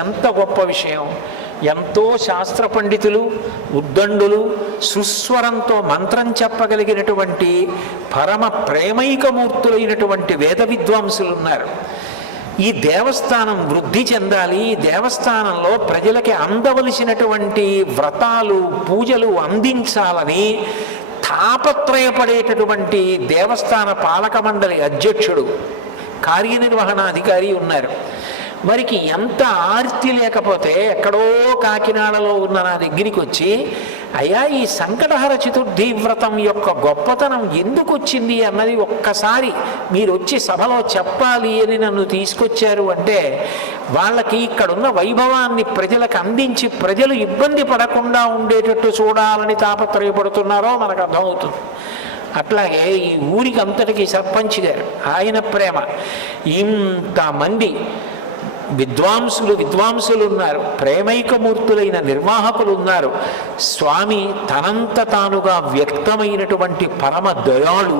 ఎంత గొప్ప విషయం. ఎంతో శాస్త్ర పండితులు, ఉద్దండులు, సుస్వరంతో మంత్రం చెప్పగలిగినటువంటి పరమ ప్రేమైకమూర్తులైనటువంటి వేద విద్వాంసులు ఉన్నారు. ఈ దేవస్థానం వృద్ధి చెందాలి, దేవస్థానంలో ప్రజలకి అందవలసినటువంటి వ్రతాలు, పూజలు అందించాలని తాపత్రయపడేటటువంటి దేవస్థాన పాలక మండలి అధ్యక్షుడు, కార్యనిర్వహణాధికారి ఉన్నారు. మరికి ఎంత ఆర్తి లేకపోతే ఎక్కడో కాకినాడలో ఉన్న నా దగ్గరికి వచ్చి, అయ్యా ఈ సంకటహర చతుర్థి వ్రతం యొక్క గొప్పతనం ఎందుకు వచ్చింది అన్నది ఒక్కసారి మీరు వచ్చి సభలో చెప్పాలి అని నన్ను తీసుకొచ్చారు అంటే, వాళ్ళకి ఇక్కడున్న వైభవాన్ని ప్రజలకు అందించి ప్రజలు ఇబ్బంది పడకుండా ఉండేటట్టు చూడాలని తాపత్రయపడుతున్నారో మనకు అర్థమవుతుంది. అట్లాగే ఈ ఊరికి అంతటికీ సర్పంచ్ గారు, ఆయన ప్రేమ. ఇంతమంది విద్వాంసులు ఉన్నారు, ప్రేమైకమూర్తులైన నిర్వాహకులు ఉన్నారు. స్వామి తనంత తానుగా వ్యక్తమైనటువంటి పరమ దయాళు.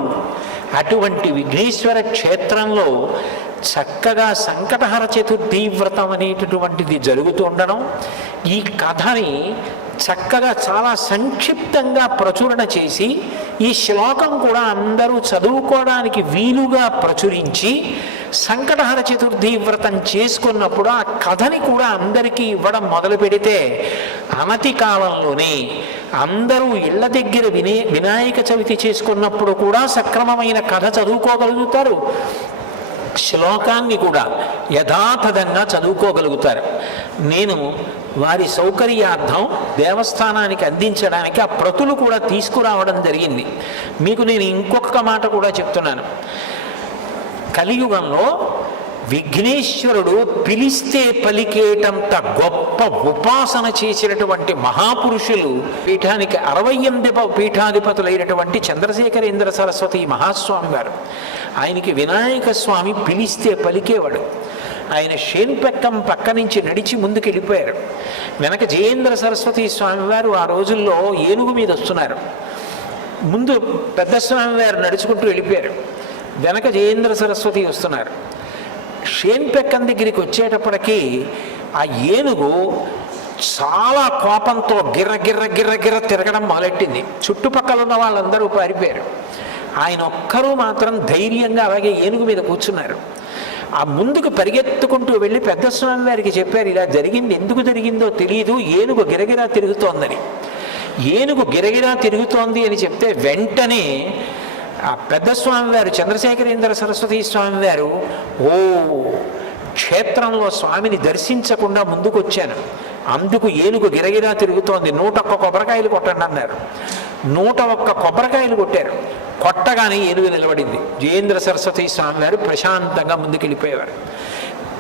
అటువంటి విఘ్నేశ్వర క్షేత్రంలో చక్కగా సంకటహర చతుర్థి వ్రతం అనేటటువంటిది జరుగుతుండడం, ఈ కథని చక్కగా చాలా సంక్షిప్తంగా ప్రచురణ చేసి ఈ శ్లోకం కూడా అందరూ చదువుకోవడానికి వీలుగా ప్రచురించి సంకటహర చతుర్థి వ్రతం చేసుకున్నప్పుడు ఆ కథని కూడా అందరికీ ఇవ్వడం మొదలు పెడితే అనతి కాలంలోనే అందరూ ఇళ్ల దగ్గర వినాయక చవితి చేసుకున్నప్పుడు కూడా సక్రమమైన కథ చదువుకోగలుగుతారు, శ్లోకాన్ని కూడా యథాతథంగా చదువుకోగలుగుతారు. నేను వారి సౌకర్యార్థం దేవస్థానానికి అందించడానికి ఆ ప్రతులు కూడా తీసుకురావడం జరిగింది. మీకు నేను ఇంకొక మాట కూడా చెప్తున్నాను. కలియుగంలో విఘ్నేశ్వరుడు పిలిస్తే పలికేటంత గొప్ప ఉపాసన చేసినటువంటి మహాపురుషులు పీఠానికి 68 పీఠాధిపతులైనటువంటి చంద్రశేఖరేంద్ర సరస్వతి మహాస్వామి వారు. ఆయనకి వినాయక స్వామి పిలిస్తే పలికేవాడు. ఆయన షేన్పెక్కం పక్క నుంచి నడిచి ముందుకు వెళ్ళిపోయారు. వెనక జయేంద్ర సరస్వతి స్వామి వారు ఆ రోజుల్లో ఏనుగు మీద వస్తున్నారు. ముందు పెద్ద స్వామి వారు నడుచుకుంటూ వెళ్ళిపోయారు, వెనక జయేంద్ర సరస్వతి వస్తున్నారు. షేన్పెక్కం దగ్గరికి వచ్చేటప్పటికీ ఆ ఏనుగు చాలా కోపంతో గిర్ర గిర్ర గిర్ర గిర్ర తిరగడం మొదలెట్టింది. చుట్టుపక్కల ఉన్న వాళ్ళందరూ పారిపోయారు. ఆయన ఒక్కరూ మాత్రం ధైర్యంగా అలాగే ఏనుగు మీద కూర్చున్నారు. ఆ ముందుకు పరిగెత్తుకుంటూ వెళ్ళి పెద్ద స్వామి వారికి చెప్పారు, ఇలా జరిగింది, ఎందుకు జరిగిందో తెలియదు, ఏనుగు గిరగిరా తిరుగుతోందని. ఏనుగు గిరగిరా తిరుగుతోంది అని చెప్తే వెంటనే ఆ పెద్ద స్వామి వారు చంద్రశేఖరేంద్ర సరస్వతి స్వామి వారు, ఓ క్షేత్రంలో స్వామిని దర్శించకుండా ముందుకు వచ్చాను, అందుకు ఏనుగు గిరగిరా తిరుగుతోంది, 101 కొబ్బరికాయలు కొట్టండి అన్నారు. 101 కొబ్బరికాయలు కొట్టారు. కొట్టగానే ఏనుగు నిలబడింది. జయేంద్ర సరస్వతి స్వామి వారు ప్రశాంతంగా ముందుకెళ్ళిపోయేవారు.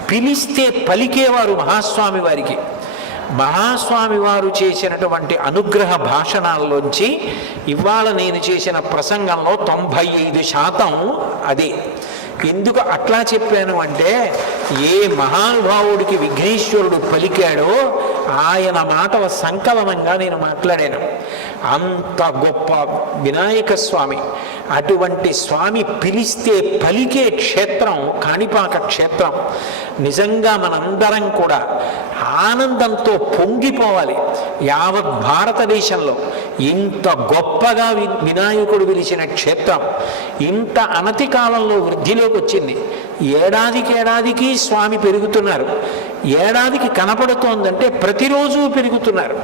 పిలిస్తే పలికేవారు మహాస్వామి వారికి. మహాస్వామి వారు చేసినటువంటి అనుగ్రహ భాషణాల్లోంచి ఇవాళ నేను చేసిన ప్రసంగంలో 95% అదే. ఎందుకు అట్లా చెప్పాను అంటే, ఏ మహానుభావుడికి విఘ్నేశ్వరుడు పలికాడో ఆయన మాటల సంకలనంగా నేను మాట్లాడాను. అంత గొప్ప వినాయక స్వామి. అటువంటి స్వామి పిలిస్తే పలికే క్షేత్రం కాణిపాక క్షేత్రం. నిజంగా మనందరం కూడా ఆనందంతో పొంగిపోవాలి. యావత్ భారతదేశంలో ఇంత గొప్పగా వినాయకుడు పిలిచిన క్షేత్రం ఇంత అనతి కాలంలో వృద్ధిలోకి వచ్చింది. ఏడాదికి స్వామి పెరుగుతున్నారు. ఏడాదికి కనపడుతోందంటే ప్రతిరోజు పెరుగుతున్నారు.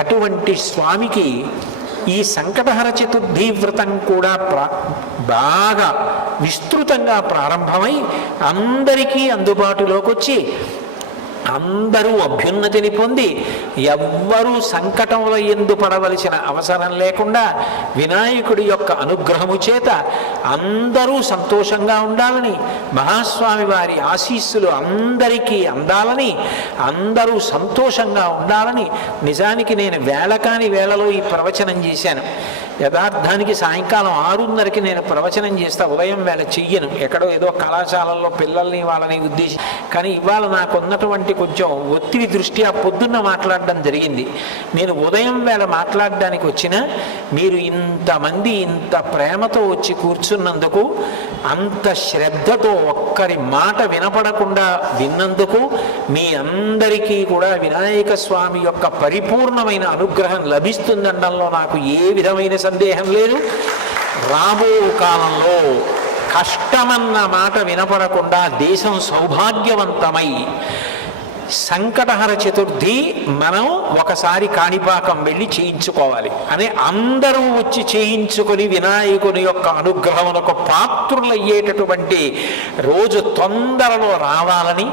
అటువంటి స్వామికి ఈ సంకటహర చతుర్థి వ్రతం కూడా బాగా విస్తృతంగా ప్రారంభమై అందరికీ అందుబాటులోకి వచ్చి అందరూ అభ్యున్నతిని పొంది ఎవ్వరూ సంకటముల యందు పడవలసిన అవసరం లేకుండా వినాయకుడి యొక్క అనుగ్రహము చేత అందరూ సంతోషంగా ఉండాలని, మహాస్వామి వారి ఆశీస్సులు అందరికీ అందాలని, అందరూ సంతోషంగా ఉండాలని. నిజానికి నేను వేళకాని వేళలో ఈ ప్రవచనం చేశాను. యథార్థానికి సాయంకాలం 6:30కి నేను ప్రవచనం చేస్తా, ఉదయం వేళ చెయ్యను. ఎక్కడో ఏదో కళాశాలల్లో పిల్లల్ని వాళ్ళని ఉద్దేశించి. కానీ ఇవాళ నాకు ఉన్నటువంటి కొంచెం ఒత్తిడి దృష్ట్యా పొద్దున్న మాట్లాడడం జరిగింది. నేను ఉదయం వేళ మాట్లాడడానికి వచ్చినా మీరు ఇంతమంది ఇంత ప్రేమతో వచ్చి కూర్చున్నందుకు, అంత శ్రద్ధతో ఒక్కరి మాట వినపడకుండా విన్నందుకు మీ అందరికీ కూడా వినాయక స్వామి యొక్క పరిపూర్ణమైన అనుగ్రహం లభిస్తుందనడంలో నాకు ఏ విధమైన సందేహం లేదు. రాబో కాలంలో కష్టమన్న మాట వినపడకుండా దేశం సౌభాగ్యవంతమై సంకటహర చతుర్థి మనం ఒకసారి కాణిపాకం వెళ్ళి చేయించుకోవాలి అని అందరూ వచ్చి చేయించుకొని వినాయకుని యొక్క అనుగ్రహమునకు పాత్రులయ్యేటటువంటి రోజు తొందరలో రావాలని,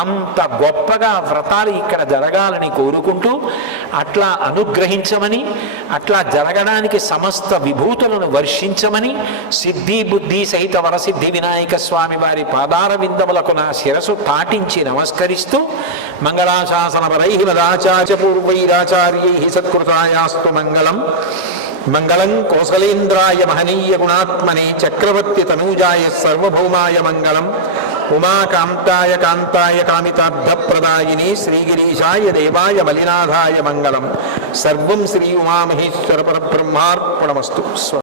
అంత గొప్పగా వ్రతాలు ఇక్కడ జరగాలని కోరుకుంటూ అట్లా అనుగ్రహించమని, అట్లా జరగడానికి సమస్త విభూతులను వర్షించమని సిద్ధి బుద్ధి సహిత వరసిద్ధి వినాయక స్వామి వారి పాదార విందములకు నా శిరసు తాటించి నమస్కరిస్తూ మంగళాశాసనపరై మదాచార్య పూర్వైరాచార్యై సత్కృతాయాస్తు మంగళం. మంగళం కోసలేంద్రాయ మహనీయ గుణాత్మనే చక్రవర్తి తనూజాయ సర్వభౌమాయ మంగళం ఉమాకాంతాయ కాంతాయ కామితార్థప్రదాయిని శ్రీగిరీశాయ దేవాయ మలినాథాయ మంగళం. సర్వం శ్రీ ఉమామహేశ్వర పరబ్రహ్మార్పణమస్తు.